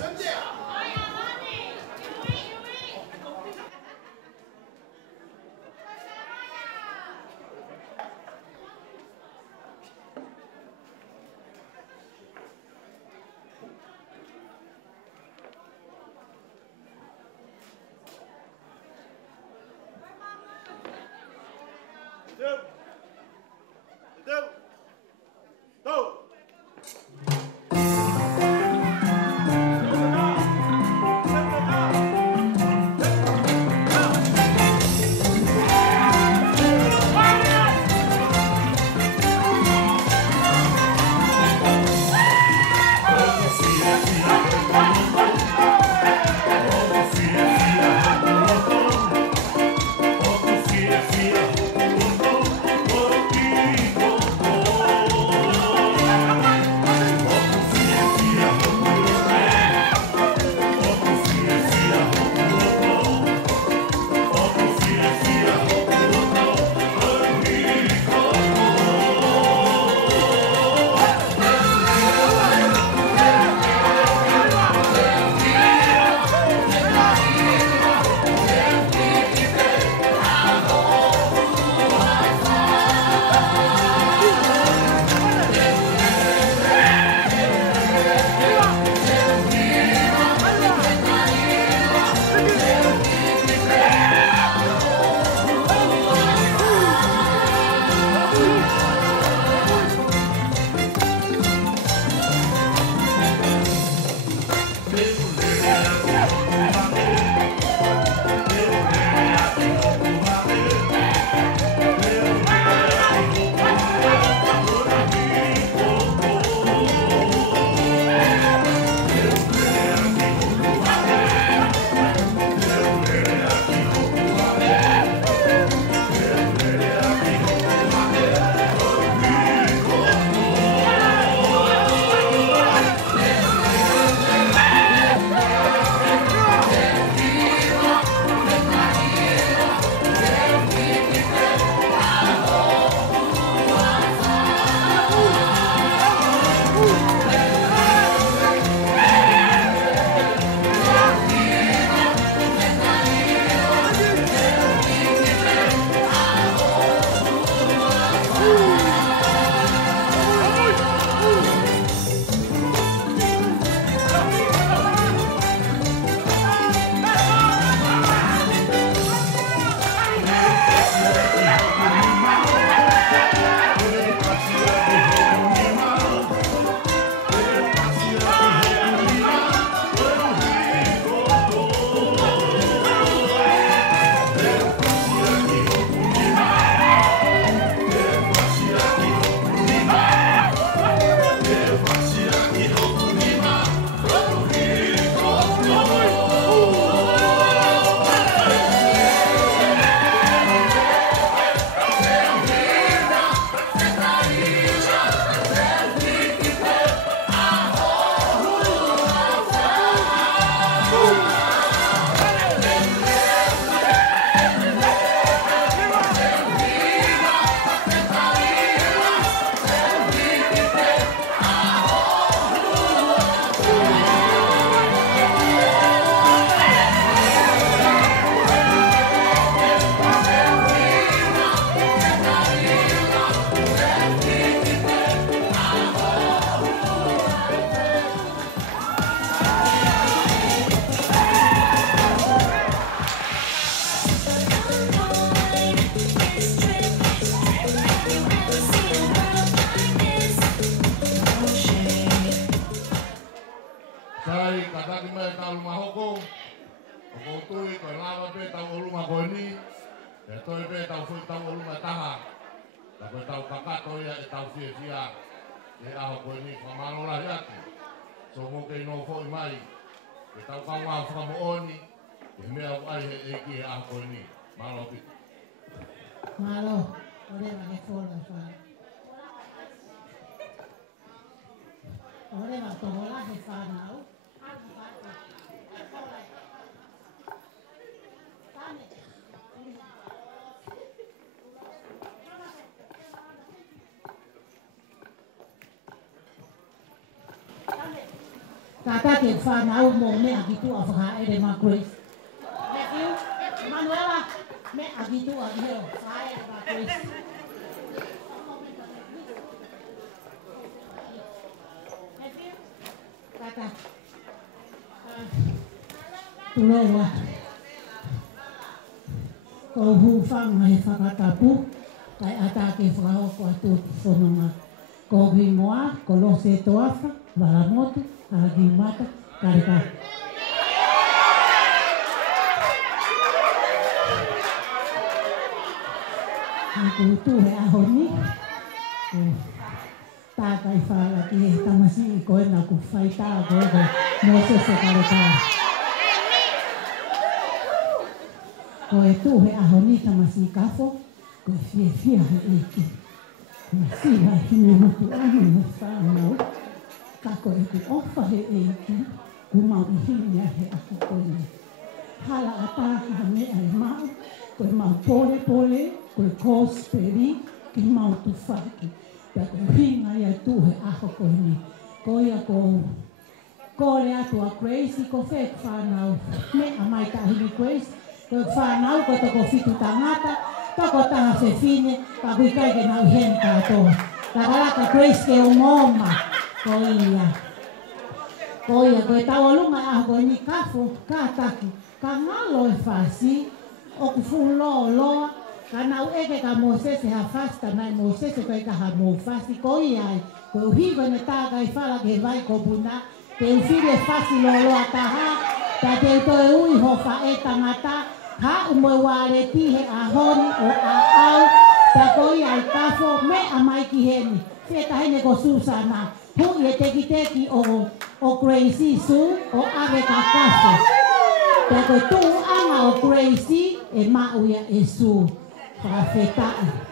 E toi pe tau fui tau olunga taha. Ta koe tau kakato ia e tau fiefia. E aho koe ni whamalola hiaki. So mo kei no fo mai. E tau kaunga whamo oni. E mea uai he eki e aho koe ni. Malo pi. Malo, ore wa ke fola wha. Ore wa tohola he whanau. Tata ke whanau mo me akitu a whakaere ma Grace. Matthew, Manuela, me akitu a heo, whaere ma Grace. Matthew, tata. Tuloa. Ko hu whanga he whakatapu, kai ata ke whakahoko atu whanunga. Ko hui moa, ko lose toafa, waramotu, Agi mata karika. Aku tu aho ni. Ta kai fala ki tamasi ko na ku faita go go no se karika. Ko tu aho ni tamasi kafo ko fiefia iki. Masi va hinu tu anu fa no. Kako e ku ofa he eki, ku mau I hinia he aku koe. Hala ataha me ai mau, koe mau pole pole, koe kosperi, ki mau tu whaki. Pea koe hinga ia tu he ako koe ni. Koe a kore atu a Grace, ko whek whanau. Me a mai tahini Grace, koe whanau ko toko fitu tangata, toko taha whewhine, ka hui kai ke nau hen katoa. Takaraka Grace ke o moma. Koia, koe tau alunga a koe ni Kafo, kātaki, ka ngalo e whasi, o ku fulo loa, ka nau eke ka Mosese ha fasta mai Mosese koe ka ha mo whasi, koe ai, koe uhigo ne tāka I whala ke vai ko puna, te ufire whasi lo loa taha, ta te toe ui ho whae tangata, ha umoe ware tihe a honi o a au, ta koe ai Kafo me a mai ki heni, whieta hene ko Susana, hu e teki o Gracie su o ave ka Kafo. Te koe tu anga o Gracie e mau ia e su. Whawhetai.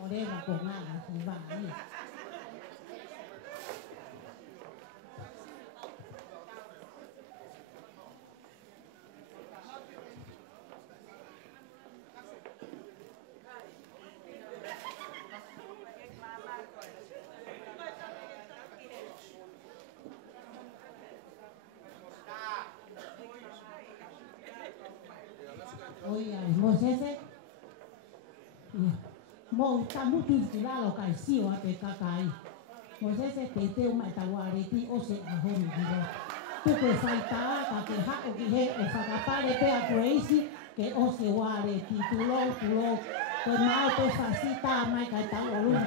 Oreva ko nga si Vani. Oia, Mosese. Mo tamutu kilalo kai sio ate kakai. Mosese te te uma tawari ti ose ahoni diro. Tu ke faita ka ke hako ki he e whakapare pe a Gracie ke ose ware ti tulo. Ko mau pe fasita mai kai tau aluna.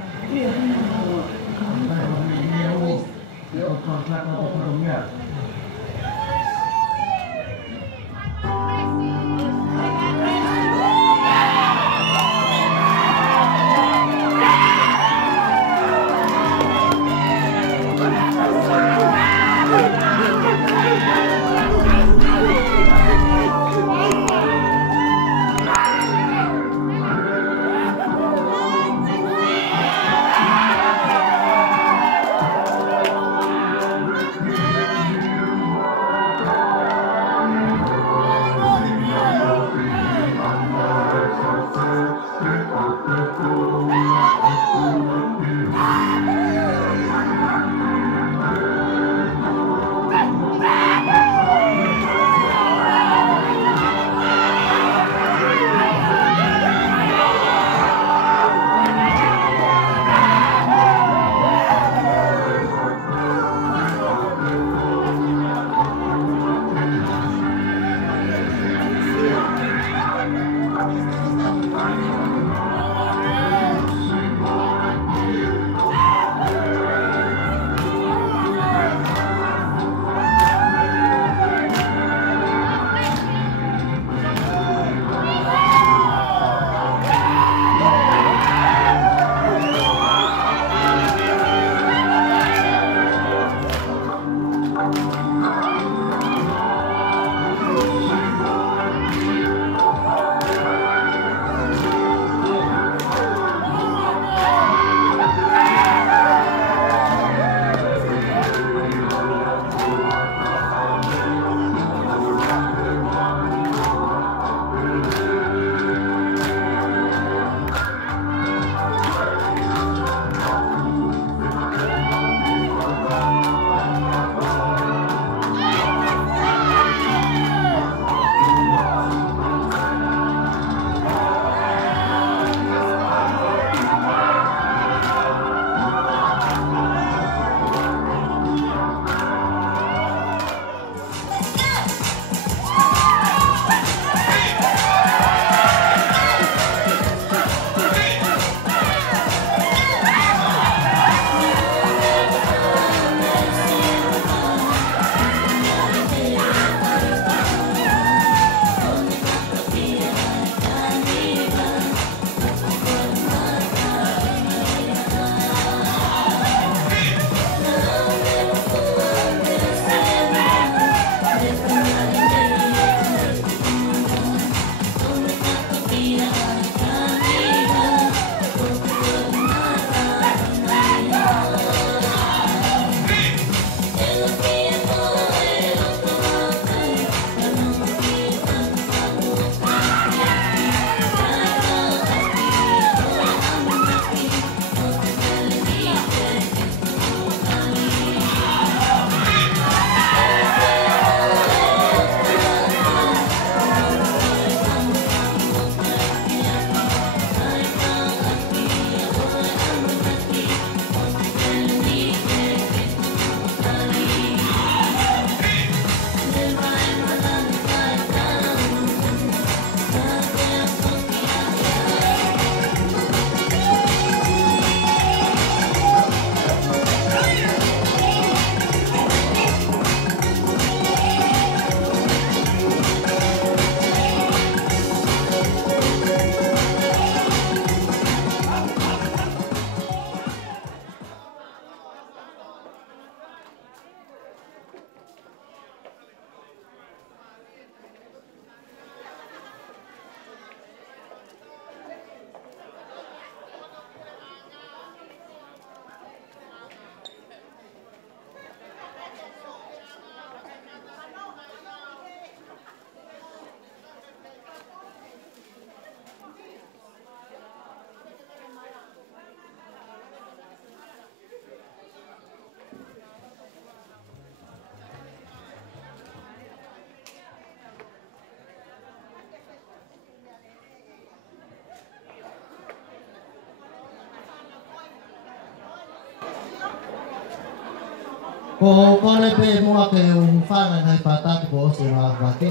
Ko kore pe mua ke whanga ngai whātaki po ose wā wake.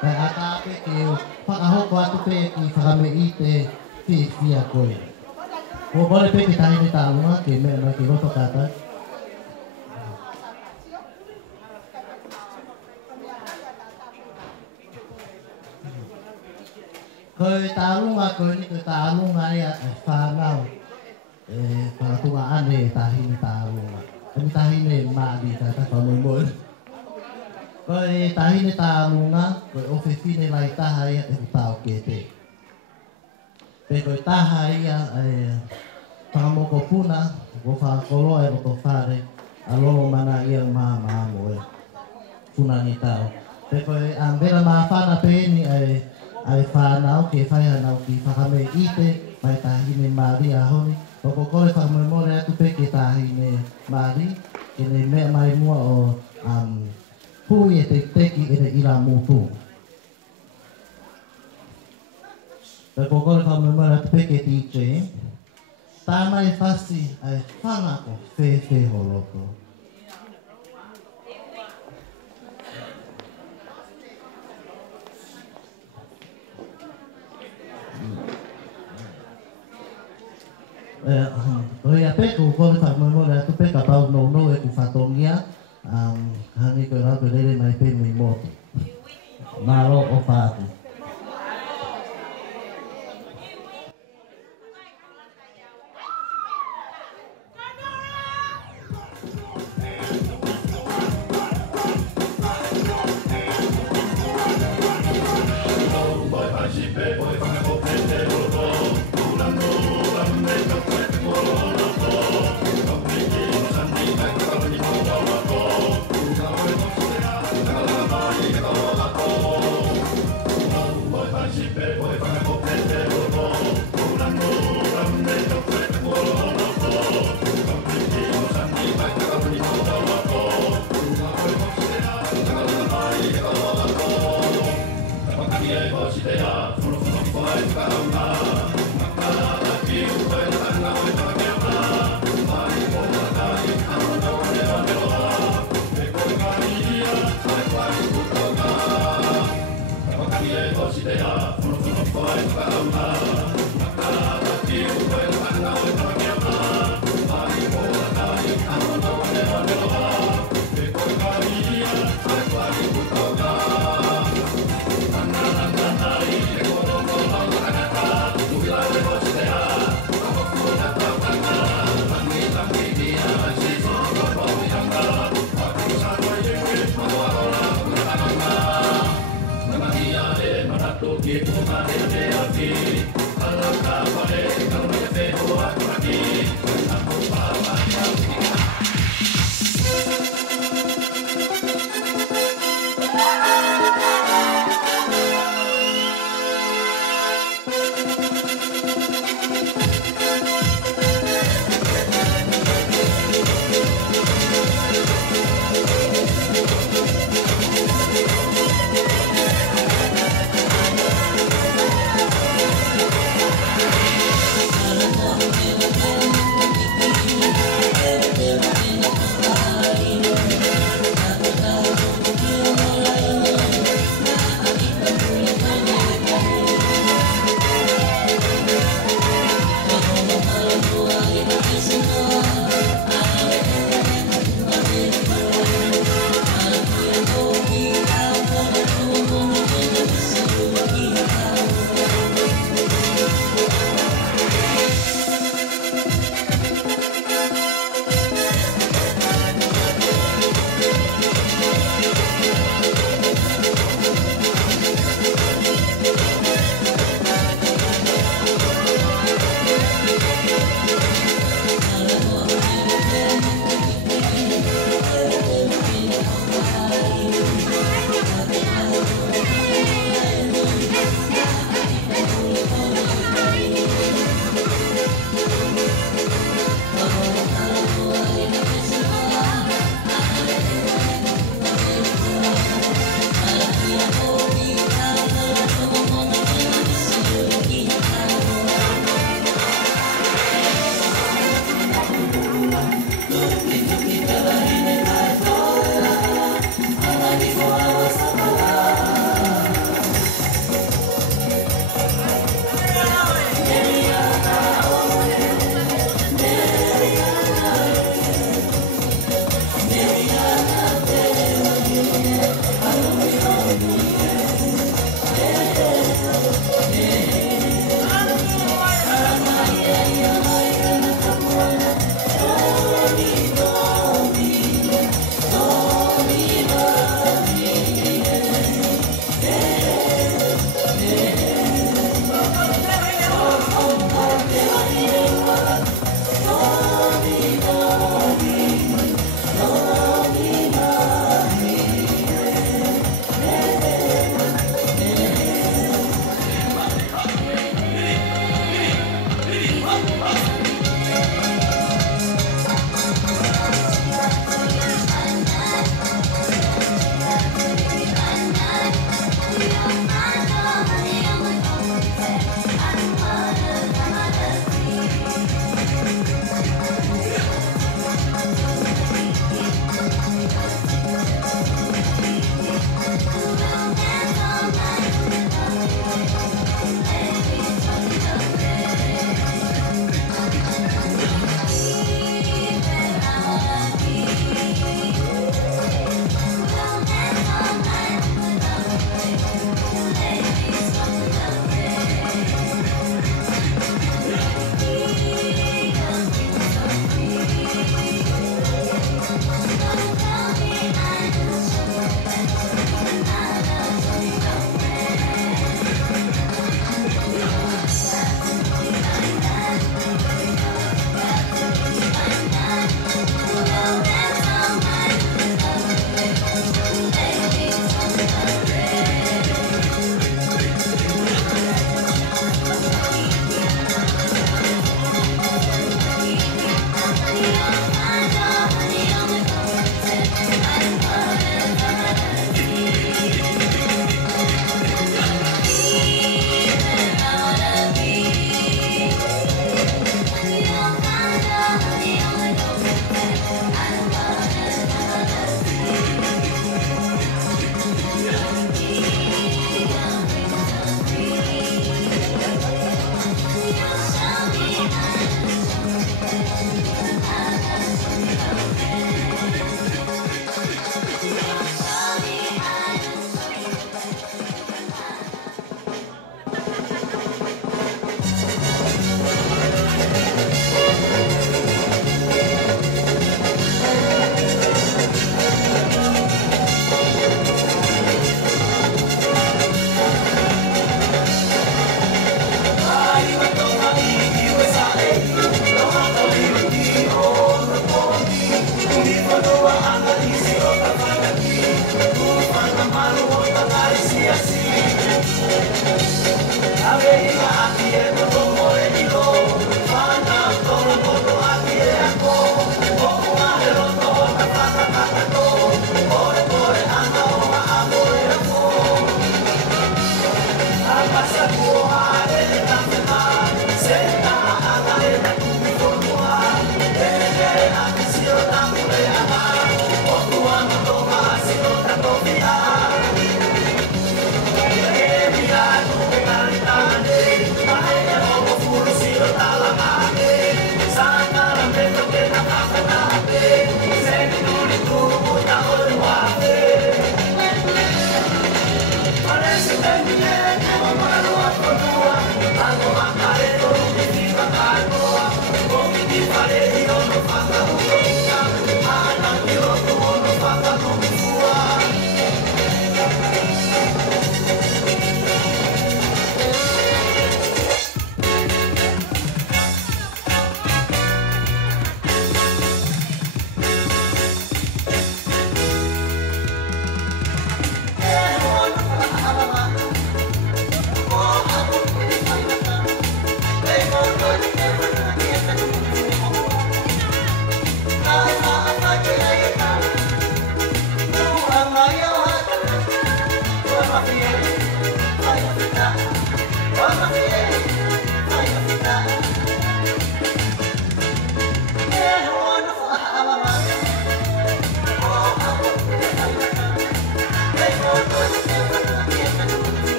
Kai atape ke whakahoko atu pe ki whakame i te fiefia koe. Ko kore pe ke tahine tālunga ke mea mai ke roto kātai. Koe tālunga koe ni koe tālunga ia whanau. Whakatunga ane tahine tālunga. Kami tahine maadi tata whamoimoe. Koe tahine tālunga, koe ofefine lai taha ia te hutao kete. Pe koe taha ia whakamoko puna, ko whakoloa e roto whare, alolo mana ia maa moe. Puna ni tau. Pe koe ambera maa whana pēni ai whanau ke whaihanau ki whakame ite, mai tahine maadi ahoni. Ko kore whakamemore atu pe ke tahine maari, ke ne mea mai mua o hui e te teki e te ira mūtu. Ko kore whakamemore atu pe ke DJ, tā mai whasi ai whanako whewhe holoko. Oi a pe ko kore whakamemore atu pe ka pau no e ku whatongia, hani koe rāpe lere mai pe mi motu. Mālo o whātu.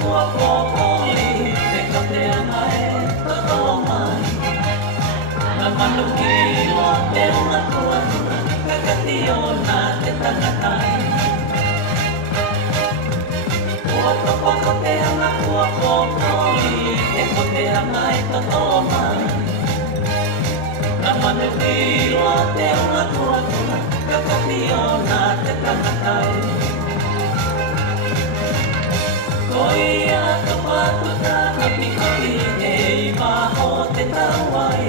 kua kokoli, te kateanga e Katoanga'i. Na manukilo te unga kua kua, kakationa te tangatai. Kua kateanga kua kokoli, te kateanga e Katoanga'i. Na manukilo te unga kua kua, kakationa te tangatai. Koia ka patuta kapi e maho te tauai.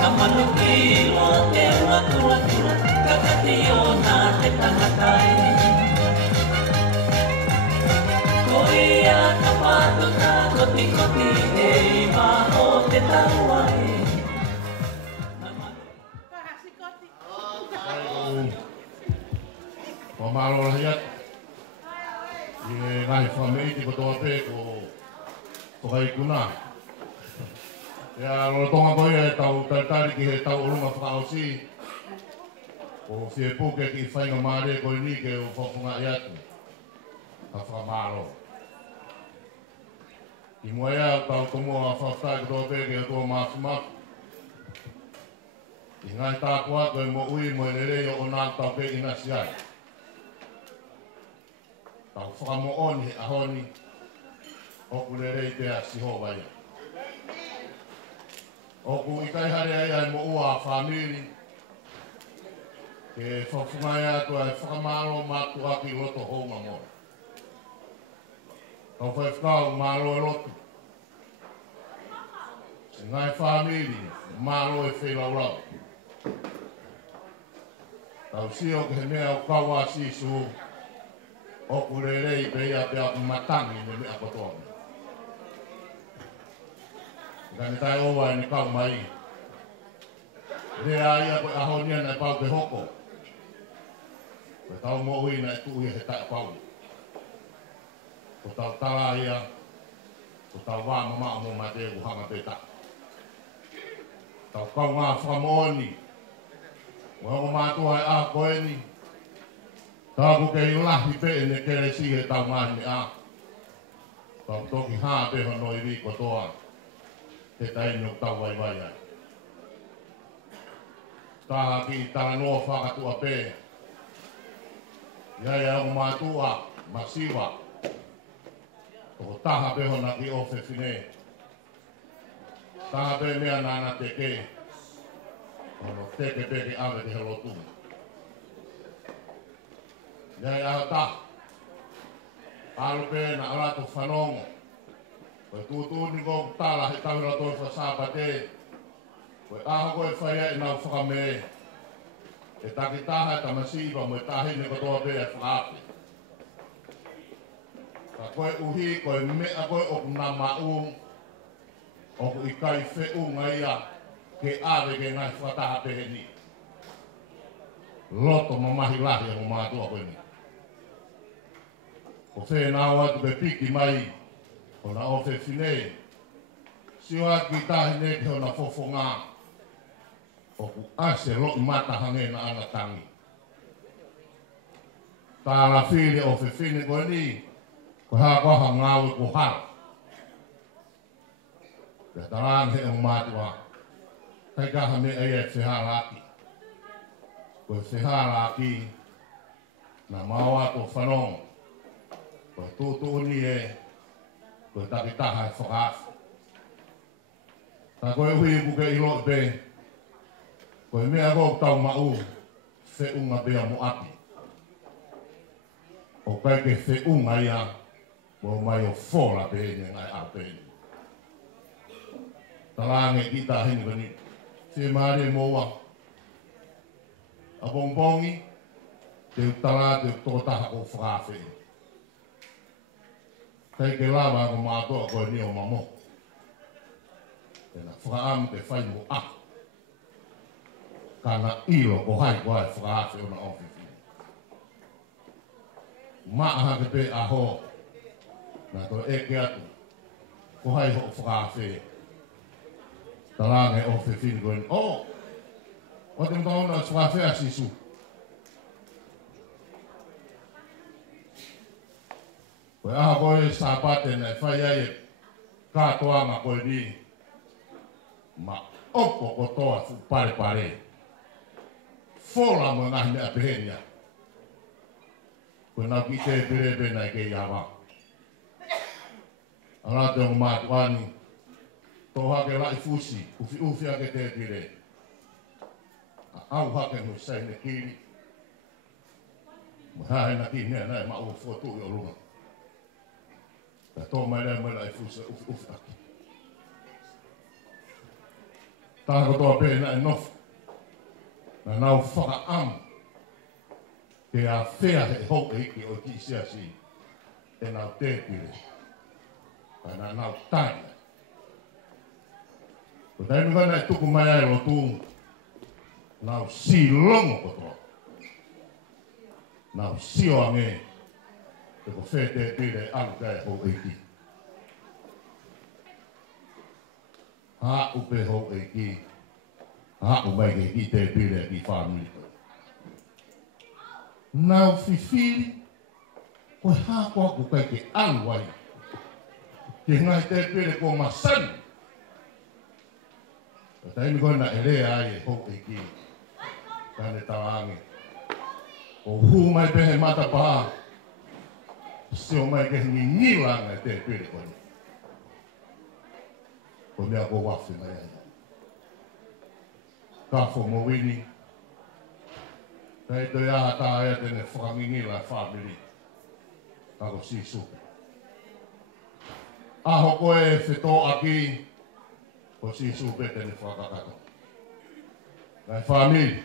Ka manukilo te unga kua kua, kakationa te tangatai. Koia ka patuta kapi e maho te tauai. Pamalo rahiat. Ie ngai famili ki kotoa pe ko kai kuna. Ia tonga koe e tau taitari ki he tau urunga whakaosi. Ko fiepuke ki whainga maare koe ni ke o whapunga i atu. Ka whakamaro. I mua ea tau tomua whaftai kotoa pe ke o toa mafimafu. I ngai tāpua koe mo ui mo nerei o nā tau pe ina siai. Tau whakamooni ahoni oku lerei pea siho vai. Oku i kai hare ai ai mo ua famili ke whawhungai atu ai whakamaro mātu aki loto hounga mo. Kau whaiwhkau mālo e lotu. Se ngai famili mālo e whelaulau. Tau sio ke he mea o kaua sisu oku rerei pe ia pe aku matangi me mea kotoa. Kani tai owa ni kau mai. Rea ia koe ahonia na pau pe hoko. Koe tau mo ui na tuhi he tai pau. Ko tau tala ia. Ko tau wā mama mo mate u hanga pe ta. Tau kau ngā whakamooni. Mo mātua e a koe ni. Tāku kei lahi pe ne kere si he tau mahi a. Tau toki hā pe hono i riko toa. Te taini o tau vai vai ai. Tāha ki tala noa whakatua pe. Iai au mātua, masiwa. Toko taha pe hona ki ofe fine. Taha pe mea nana te ke. Ono teke peke ave te helotu. Iai au ta. Alu pe na alato whanongo. Koe tūtūni ko tala he tawira toi whasāpa te. Koe aho koe whaia i nau whakame. E taki taha e tamasiwa mo e tahine kotoa pe e whaape. Ka koe uhi koe mea koe oku nā ma'u. Oku i kai whe'u ngaia ke ave ke ngai whataha pe he ni. Loto mamahi lahi e mo mātua koe ni. Ko whenau atu pe piki mai. Ona ofe fine. Siwa ki tahine ke ona fofo ngā. Oku ase lo i mata hange na ana tangi. Tāla while ofe fine koe ni. Ko haa koha ngāwe ko hara. Kia tarang he o mātua. Kai kaha me ei e whiharaki. Koe whiharaki. Na maua ko whanong. Koe tūtūni e. Koe taki taha e whakaafu. Tā koe hui kuke i lo'i pe. Koe mea kou tau ma'u. Whe'unga bea mo api. O kai ke whe'unga ia. Mo mai o whora pe ni ngai a pe ni. Talange ki tā hini kani. Fiema'u moa. A bongbongi. Te utala te totaha ko whakaafu. Kai ke lava ko mātua koe ni o mamo. Tēnā whakaamu te whai mo a. Kana ilo ko hai ko hai whakaafe o na ofifi. Maaha ke pe aho. Nā to eke atu. Ko hai ho whakaafe. Talange ofifi ni koe ni. O! O te mtaona whakaafe a sisu. Koe aha koe sa pate nei whai ai e katoanga koe ni. Ma oko kotoa fu pare pare. Fola mo ngahi mea pehenia. Koe nau ki te perebe nei ke iawa. Ala te o mātuani. Toha ke lai fusi. Ufi ake te pire. Au hake mo sai ne kiri. Mahae na ki nea nei ma ua fotu i o runga. Ta tō mai rea mai lai fusi ufi ake. Tāko toa pēr na e nofu. Na nau whaka amu. Ke a whea he hou e hiki o ki sia si. E nau tēpire. Ka na nau tānia. Ko taimi ngana e tuku mai ai lo tū. Nau si longo kotoa. Nau si o ange. Te ko whea tēpire alu kai hou e hiki. Ha upe ho e ki. Ha upe ke ki te pire ki famili. Nau fifiri. Koe ha koa ku kai ke aluai. Ke ngai te pire ko masani. Ka taimi koe na ere ai e ho e ki. Kane tawange. Ko hu mai pehe mata paha. Sio mai ke ni nilanga e te pire koe. Ko mea ko wafi mai ai. Kafo mo Uini. Kei toi aha tā ea tene whakangingila famili. Kako sisu. Aho koe whetō aki. Ko sisu pe tene whakakato. Ngai famili.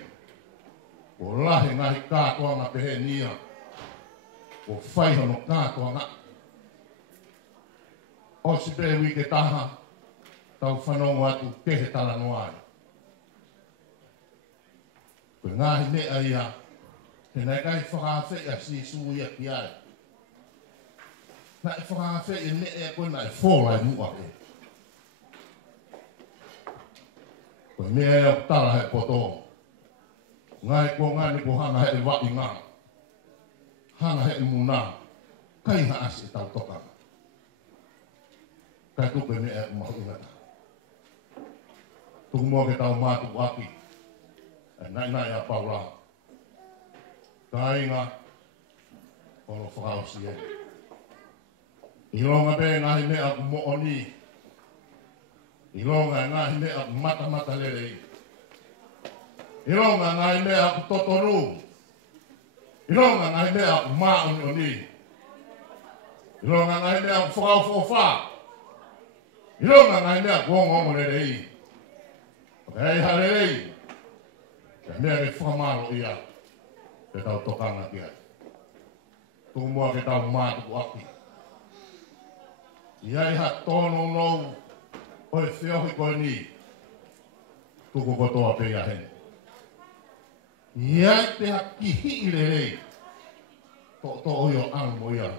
Ko lahe ngahi kātoanga pehe nia. Ko whaihono kātoanga. O si pe wike taha. Tau whanongo atu kehe tala noai. Koe ngahi mea ia. He nei kai whakawhea si sui a ki ai. Nai whakawhea mea koe nai whōlai mua ke. Koe mea ia tala he poto. Ngai ko ngani ko hana he wai ngā. Hana he muna. Kai haasi tau toka. Kai tupe mea umahu ingata. Tuku mua ke tau mātu aki. Nai a paura. Ka inga. Olo whakausi e. I longa pe ngahi mea ku mo oni. I longa ngahi mea ku mata lerei. I longa ngahi mea ku totoru. I longa ngahi mea ku maoni oni. I longa ngahi mea ku whakaufofa. I longa ngahi mea ku ongongo lerei. Hei harerei. Ka mea ke whakamaro ia. Te tau tokanga ki ai. Tuku mua ke tau mātuku aki. Iai ha tono nou. Oi whiohi koe ni. Tuku kotoa pe ia hene. Iai te ha kihi i rei. To oi o ango ia.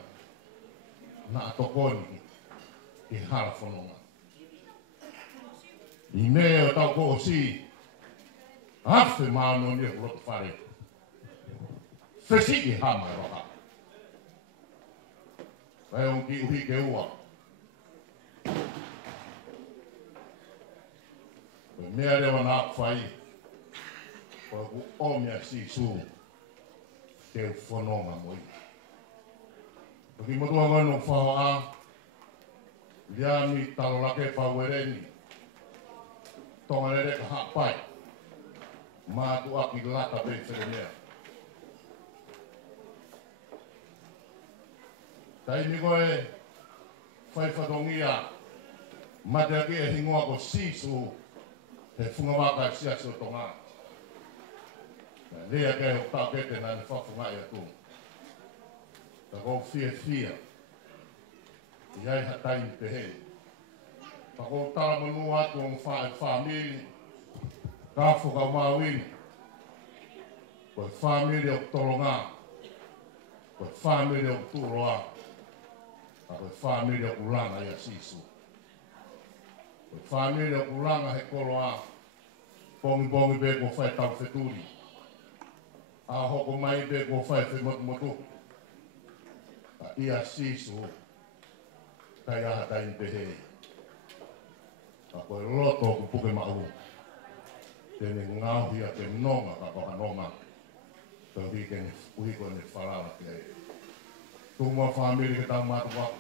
Na atokoni. Ki hara whanonga. I mea o tau ko si. Awhi maano ni e kuroto whare. Whesi ki hama e roha. Wai on ki uhi ke ua. Koe mea rewa nā whai. Koe ku omia si su. Te u whanonga moi. Koe ki motua ngano whaho a. Liami talo lake pauereni. Tonga rere ka hapai. Mātu aki lata pe whenea. Taimi koe whaiwhatongia. Mate aki e hingoa ko sisu. He whungawaka sia si o tonga. Rea kei o tau kete nani whawhungai atu. Ta kou fiefia. Iai hatai te hei. Ta kou tala manu atu o famili. Kafo ka Uini. Koe famili o tolonga. Koe famili o turoa. Koe famili o kulanga ia sisu. Koe famili o kulanga he koloa. Pongi be ko whai tau wheturi. A hoko mai be ko whai whemotumotu. ia sisu kai aha tai te hei. Ka koe loto ku puke ma'u. Tene ngau hia te nonga ka koha nonga. Ka uhi koe ne wharala ke hei. Tūmua famili ke tau mātua.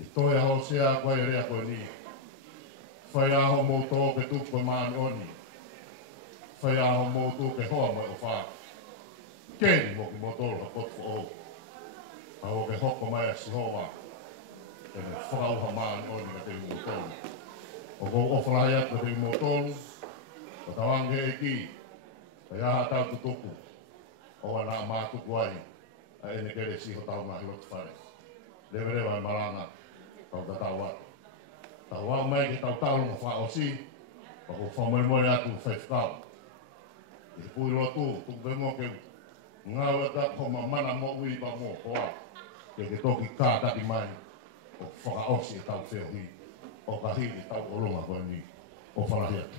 I toi aho sea koe rea koe ni. Fai'aho mou tō ke tupu koe maani oni. Fai'aho mou tū ke hoa mai o whā. Keni mo ki motoro ha kotu o. Hau ke hoko mai a si hoa. Tene whakauha maani oni ka te motoro. O kou ofalai atu ka te motoro. O tawange e ki. Kai aha tau tutuku. O ana mātuku ai. A ene kere si ho tau mahi lotu whare. Lewe lewa e maranga. Tau ta tau atu. Tau wau mai ke tau tau lunga wha o si. Pa ko whamoe atu whaifkau. I pui lotu, tuku bengo ke ngau ata ko mamana mo ui pa mo hoa. Ke toki kā tati mai. O whakaosi e tau wheo hi. O ka hiri tau o lunga koe ni. O whalahi atu.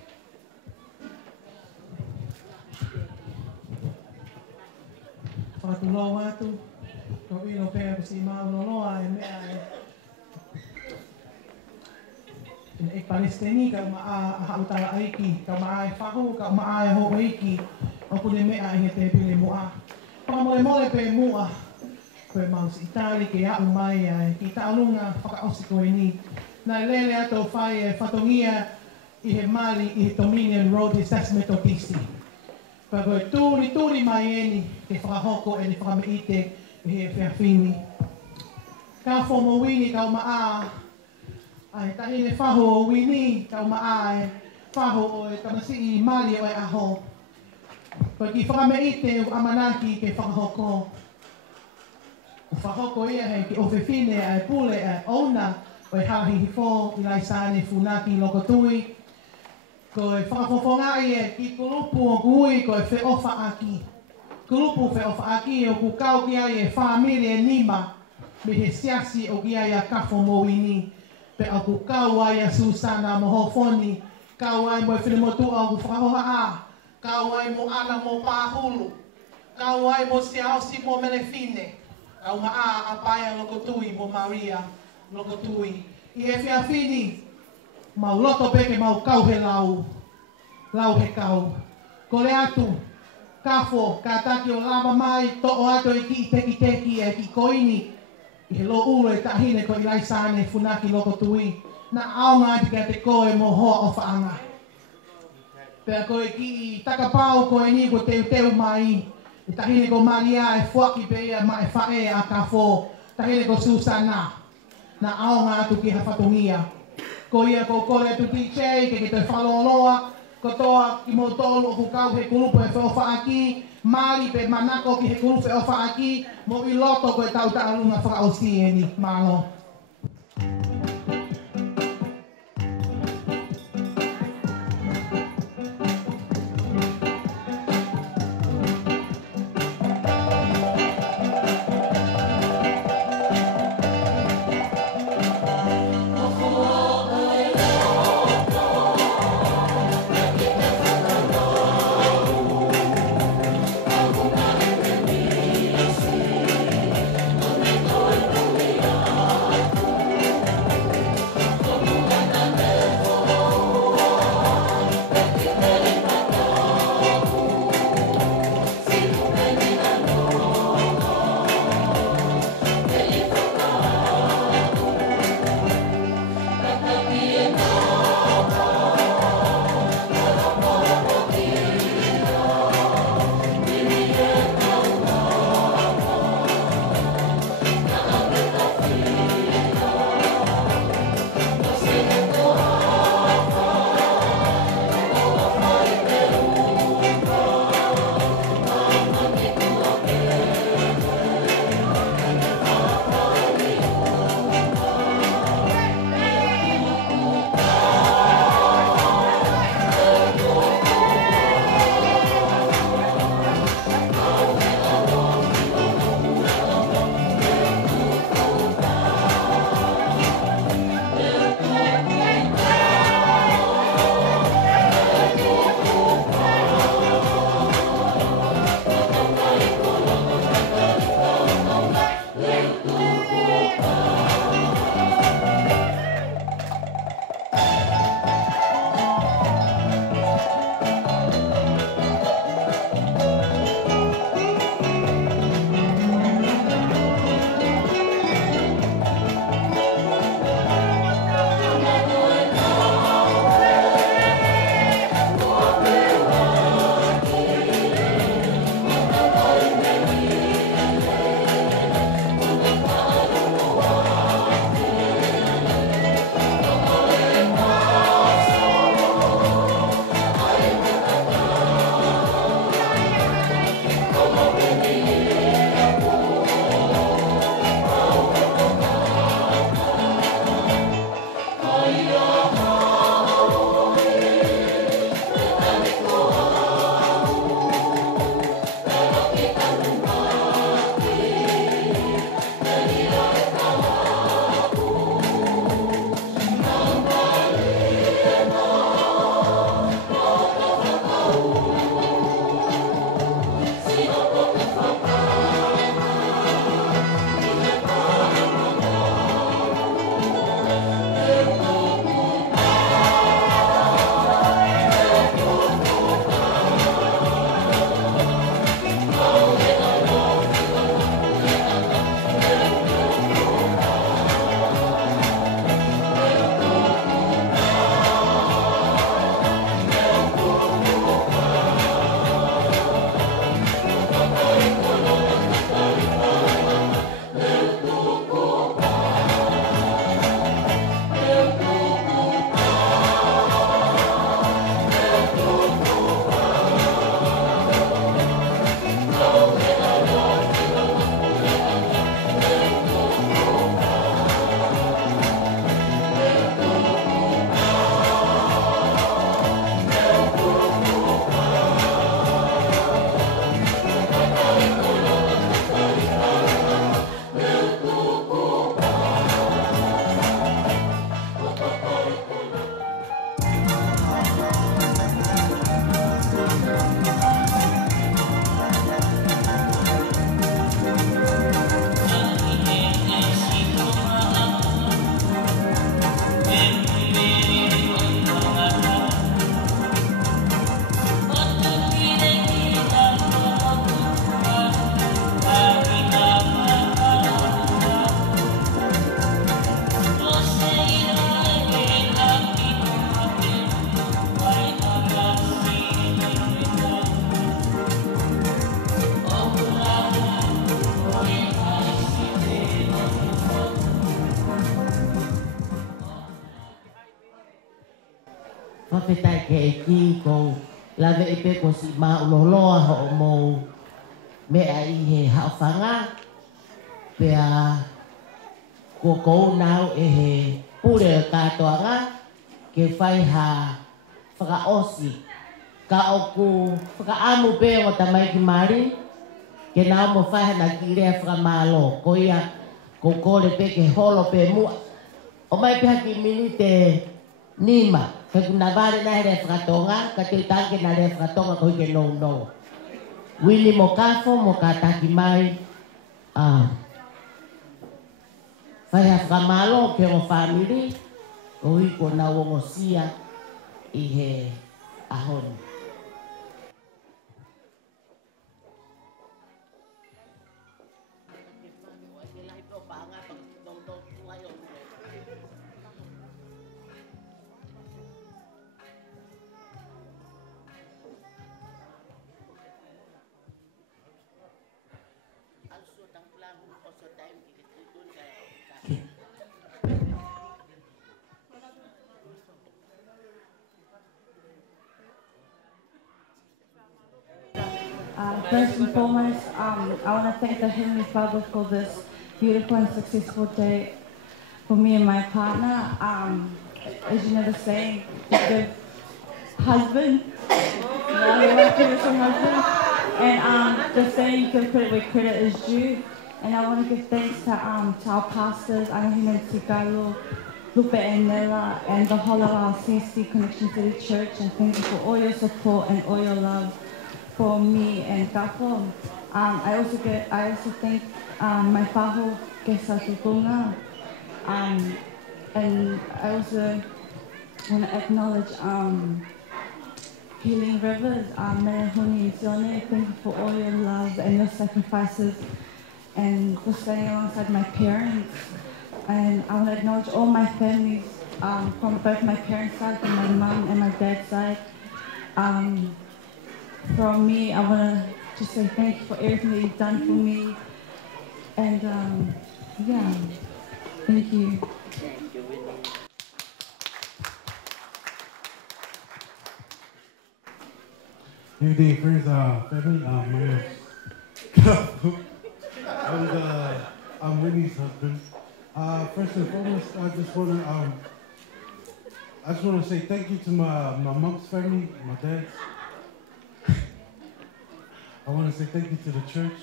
Whakatulou atu, ko ino pēra ko si Mauloloa e mea e Palestini ka maa a hautala aiki, ka maa e whahu, ka maa e hoa iki, o kune mea e he te pile mua. Whakamole mole pe mua, koe mausi Itali ke au mai ai, ki taulunga whakaosi koe ni. Nai lele ato whai e whatongia i he Mali i he Dominion Road Assessment o DC. Ka koe tūri mai eni ke whakahoko e ni whakameite i he whiawhini. Kafo mo Uini kau maa, ai tahine whaho o Uini kau maa e whaho o e tamasi i Mali o e aho. Koe ki whakameite u amanaki ke whakahoko. O whakahoko ia hei ki ofewhine e pule e ona o e hahi hifo i lai sāne funaki loko tui. Ko e whakafofongai e ki kulupu o kui ko e whiofa aki. Kulupu whiofa aki o ku kau ki ai e famili e nima. Me he siasi o ki ai a Kafo mo Uini. Pe au ku kau ai a Susana mo hofoni. Kau ai mo e whinemotu au ku whakahoha a. Kau ai mo ana mo pāhulu. Kau ai mo siaosi mo melefine. Kau maa a paia loko tui mo Maria loko tui. I he whiawhini. Mau loto peke mau kau he lau he kau. Ko le atu, Kafo, ka taki o lama mai, to o ato i ki teki e ki koini. I he lo uro e tahine ko i lai sāne funaki loko tui. Na aonga ati ka te koe mo hoa o whaanga. Pea ko i ki i takapau ko e ni ko teu mai. I tahine ko Maria e fuaki pe ia ma e whae a Kafo. Tahine ko Susana. Na aonga atu ki hawhatongia. Ko ia ko kore tu DJ, ke te whaloloa, ko toa ki mo tolu o kukau he kulupu e whiofa aki, Mali pe manako ki he kulupu e whiofa aki, mo i loto ko e tau taarunga whakaosi e ni, malo. whawhetai ke e ki ko lawe e pe ko si mā uloloa ho o mou mea i he haofanga pea ko kou nau e he pure katoanga ke whai ha whakaosi ka oku whakaamu pe o tamai ki mari ke nau mo whai hana ki rea whakamalo ko ia ko kore pe ke holo pe mua o mai pe haki mini te nima ke kuna vare na rea whakatonga ka te tanke na rea whakatonga ko ike nou nou Uini mo Kafo mo kataki mai Fai'aho whakamalo ke o famili o hiko na wongosia i he ahoni. First and foremost, I want to thank the Heavenly Father for this beautiful and successful day for me and my partner. As you know the saying, the good husband, husband, and the saying, give credit where credit is due. And I want to give thanks to our pastors, Anahina Tikalo, Lupe and Nela, and the whole of our CC Connection to the Church, and thank you for all your support and all your love for me and Kafo. I also thank my Fai'aho Kesatutunga, and I also want to acknowledge Healing Rivers, Merehoni Zione. Thank you for all your love and your sacrifices and for staying alongside my parents. And I want to acknowledge all my families from both my parents' side, from my mom and my dad's side. From me, I want to just say thank you for everything that you've done for me. And yeah, thank you. Good day, friends, family. My name is Kafo. I'm Winnie's husband. First and foremost, I just want to say thank you to my mom's family, my dad's. I want to say thank you to the church.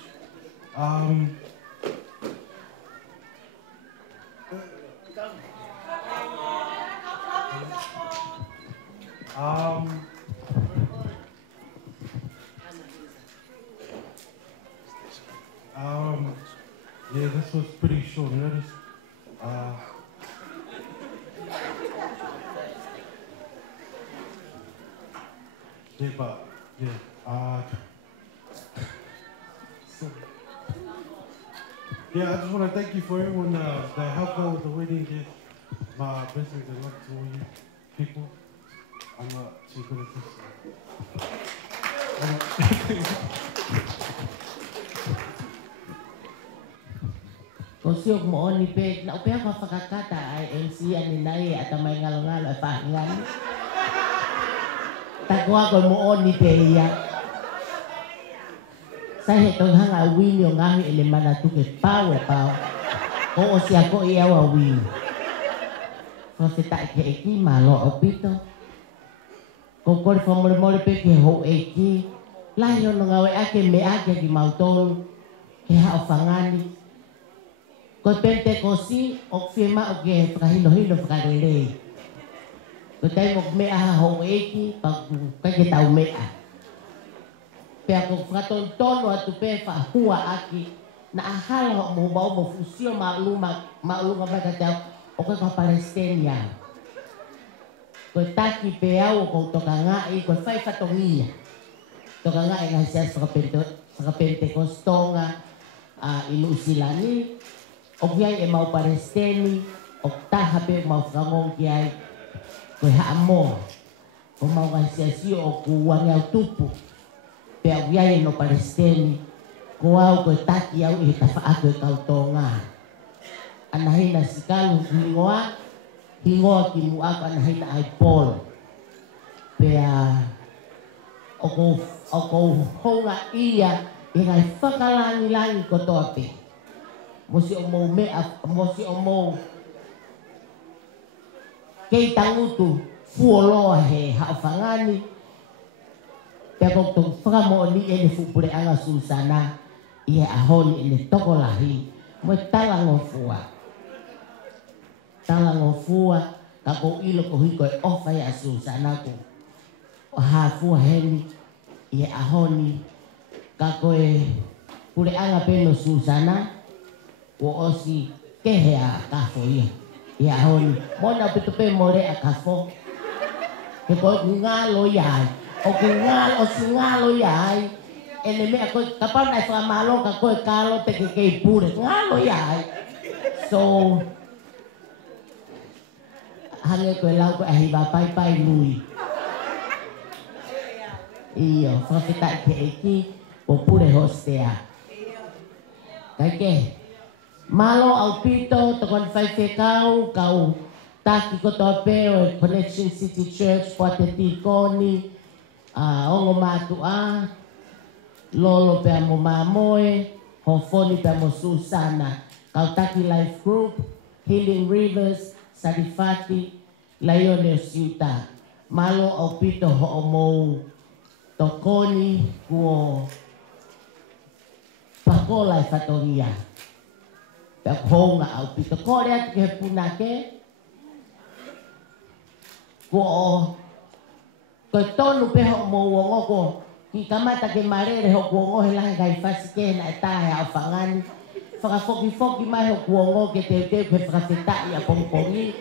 Yeah, this was pretty short notice. Yeah, but yeah. Yeah, I just want to thank you for everyone that helped out with the wedding. Give my blessings and love to all you people. I'm not too good at this. Ko siok mo oni pe na upea pa whakakata ai MC ani nai at may ngalo-ngalo ay pahingan. Tagwa ko mo oni pe iya. Sa hetong hanga Uini o ngahi ele mana tuke pau e pau. Ko o si ako iya wa Uini. Ko se ta ke eki malo o pito. Ko kore whamole pe ke ho eki. Lahi o ngawe ake me ake ki mautonu. Ke hao whangani. Ko pente ko si o Fiema'u ke whakahino-hino whakarelei. Ko tai mo mea ho eki pa kake tau mea. Pea ko whakatontono atu pe whahua aki na ahala ho mo bau mo fusio ma'ulunga mai ka tau o koe ka Palestenia. Ko taki pe au ko Otahuhu ko whai whatongia. Otahuhu ngai sias whakapente ko stonga inu usilani. O kiai e mau Palestini, o taha pe mau whakangong kiai, koe haa moa. O mau ngai siasio o kuwangi au tupu. Pe au kiai e no Palestini, ko au koe taki au i he tawha e kautonga. Anahina sikalu hingoa ki muaku anahina ai polo. pea o ko honga ia i ngai whakalangi ko toa pe. Mosi o mou mea, mosi o mou kei tangutu fuoloa he haawhangani. Pea kong tong whakamooni e ne fupure anga susana i he ahoni e ne tokolahi. Mo talangofua. Talangofua ka ko ilo ko hiko e ofa e a susana ko. O hafua heni i he ahoni ka ko e pure anga peno susana o osi kehe a Kafo ia. Ia honi. Mona pitu pe more a Kafo. Ke koe ngalo iai. O ku ngalo, o si ngalo iai. E ne mea koe, kapana e whamalo ka koe kalo te ke kei pure. Ngalo iai. So, hange koe lau koe ahiwa pai lui. Iyo, whakita ke eki, o pure hostea. Kai ke? Malo au pito, tokon Fai'aho kau taki ko toa peo e Connection City Church, Poate Tikoni, ongo matua, lolo pea mo mamoe, hofoni pea mo Susana, kau taki Life Group, Healing Rivers, Sarifati, Laione Siuta. Malo au pito ho mo tokoni kuo pakola e fatoria. Pea honga au pito kore atu ke punake. Ko tonu pe ho mo wongo ko ki kamata ke marere ho kuongo he lahi kai fasike na etahe au whangani. Whakafoki mai ho kuongo ke te whakawhetai a pongpongi.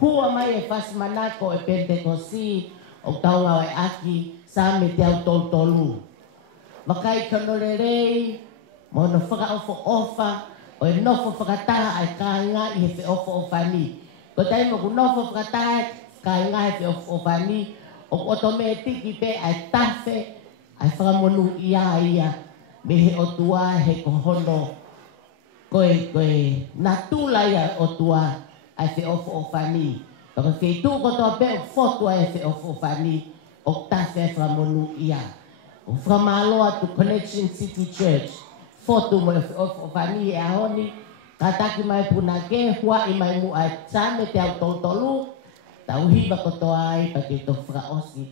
Hua mai e fasimanako e Pentekosi o taunga e aki sa me te au tolu. Makai kanorerei mo no whakaofo ofa o e nofo whakataha ai kāinga i he whiofo o whani. Ko tai mo ku nofo whakataha kāinga he whiofo o whani. O otometiki pe ai tafe ai whakamonu ia me he otua he kohono koe natula ia otua ai whiofo o whani. Paka whitu ko toa pe o fotua e whiofo o whani o tafe ai whakamonu ia. O whakamaloa to Connection City Church. Foto mo o whani e ahoni, kataki mai puna ke, hua i mai mu ai tsame te au tolutolu, tau hiba kotoa ai pa te to whakaosi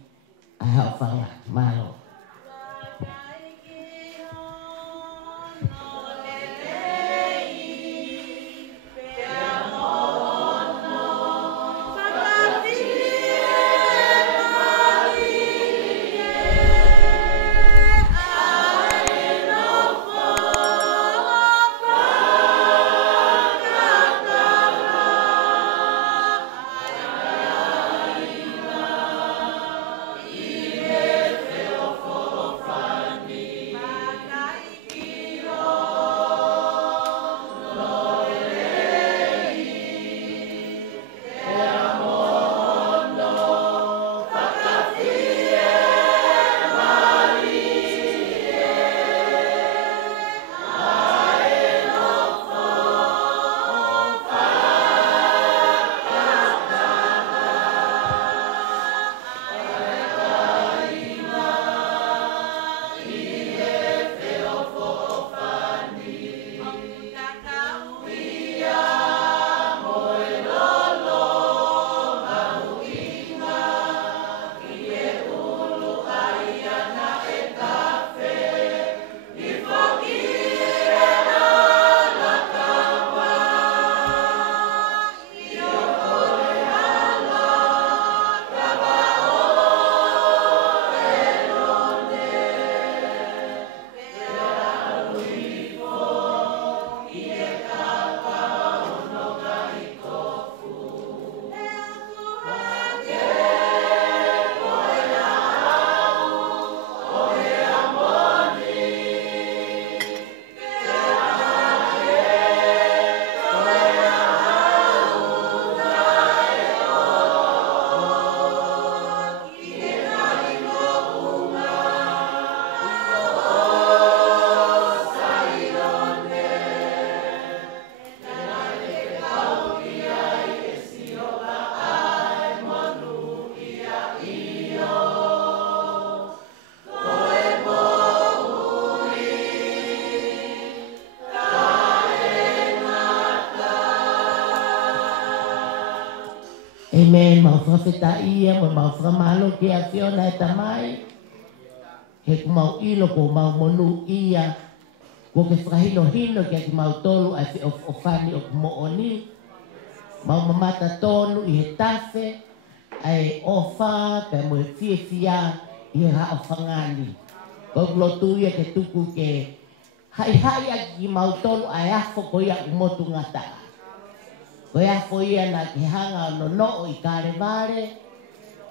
ai hao whanga malo. Oh Amen. Mau whawheta ia, mau whamalo ke a whiona e tamai. He ku mau ilo ko mau monu ia. Ko ke whakahino hino ke ki mau tolu ai o whani o mooni. Mau mamata tonu i he tafe. Ai ofa pe mo e fiefia i he hao whangani. Ko lotu ia ke tuku ke hai a ki mau tolu ai afo ko ia umotu ngata. Ko ia fo ia na ki hanga no no i kare vare.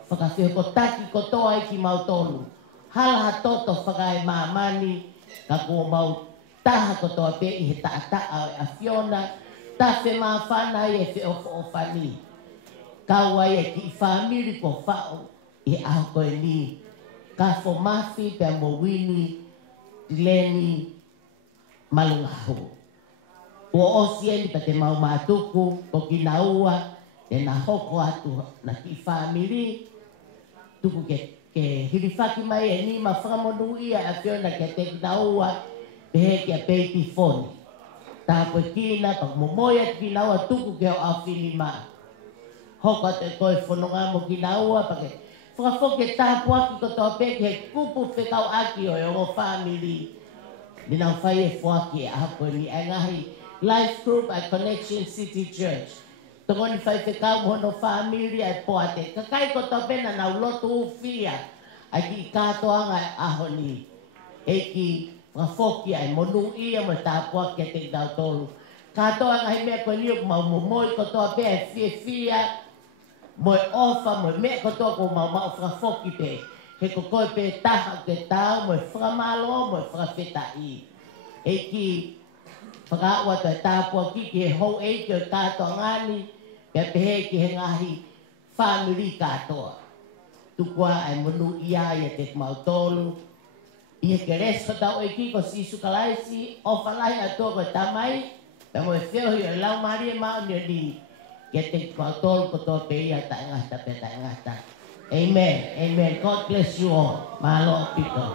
Whakawhio ko taki ko toa i ki mau tolu. Hala ha toto whakai mamani, ka ko mau taha ko toa pe i he taa a Fiona, ta whe maa whanai e whe o whani. Kaua e ki famili ko whao i aho koe ni. Kafo mafi pe mo Uini Malungahu. Ua osi eni pa te mau mātuku, ko ki na ua, te na hoko atu na ki famili, tuku ke hirifaki mai e ni ma whakamonu ia a Fiona ke te na ua, pehe ke a peiti foni. Tā koe kina, pa momoia ki na ua tuku ke o a Fiema'u. Hoko te koe whanonga mo ki na ua, pa ke whakafoke tāpuaki ko tō pe ke kupu whekau aki o o famili. Ni nau whai e whaki e ahapo ni e ngahi Life Group at Connection City Church. Tongoni whai whekau mono famili ai poate. Kakai ko tō pena nau lotu ufia. Ai ki Katoanga'i aho ni. E ki whafoki ai monu ia mo tāpuaki e te tau tolu. Katoanga'i mea koe liuk mau momoi ko tō pe e fiefia. Mo e ofa, mo e mea ko tō ko mau whafoki pe. He ko koe pe taha ke tau, mo e whakamalo, mo e whakawhetai. E ki whakaua to e tāpua ki he hou e ki o Katoanga'i, pia pehe ki he ngahi famili katoa. Tukua ai monu ia i te mau tolu. I he ke resko tau e ki ko sisu kalaisi, o whalahi a tō koe tamai, pia mo e whiohi o lau mari e mau ni ni. Ke te mau tolu ko tō pe ia ta ngata pe ta ngata. Amen. Amen. God bless you all. Mahalo people.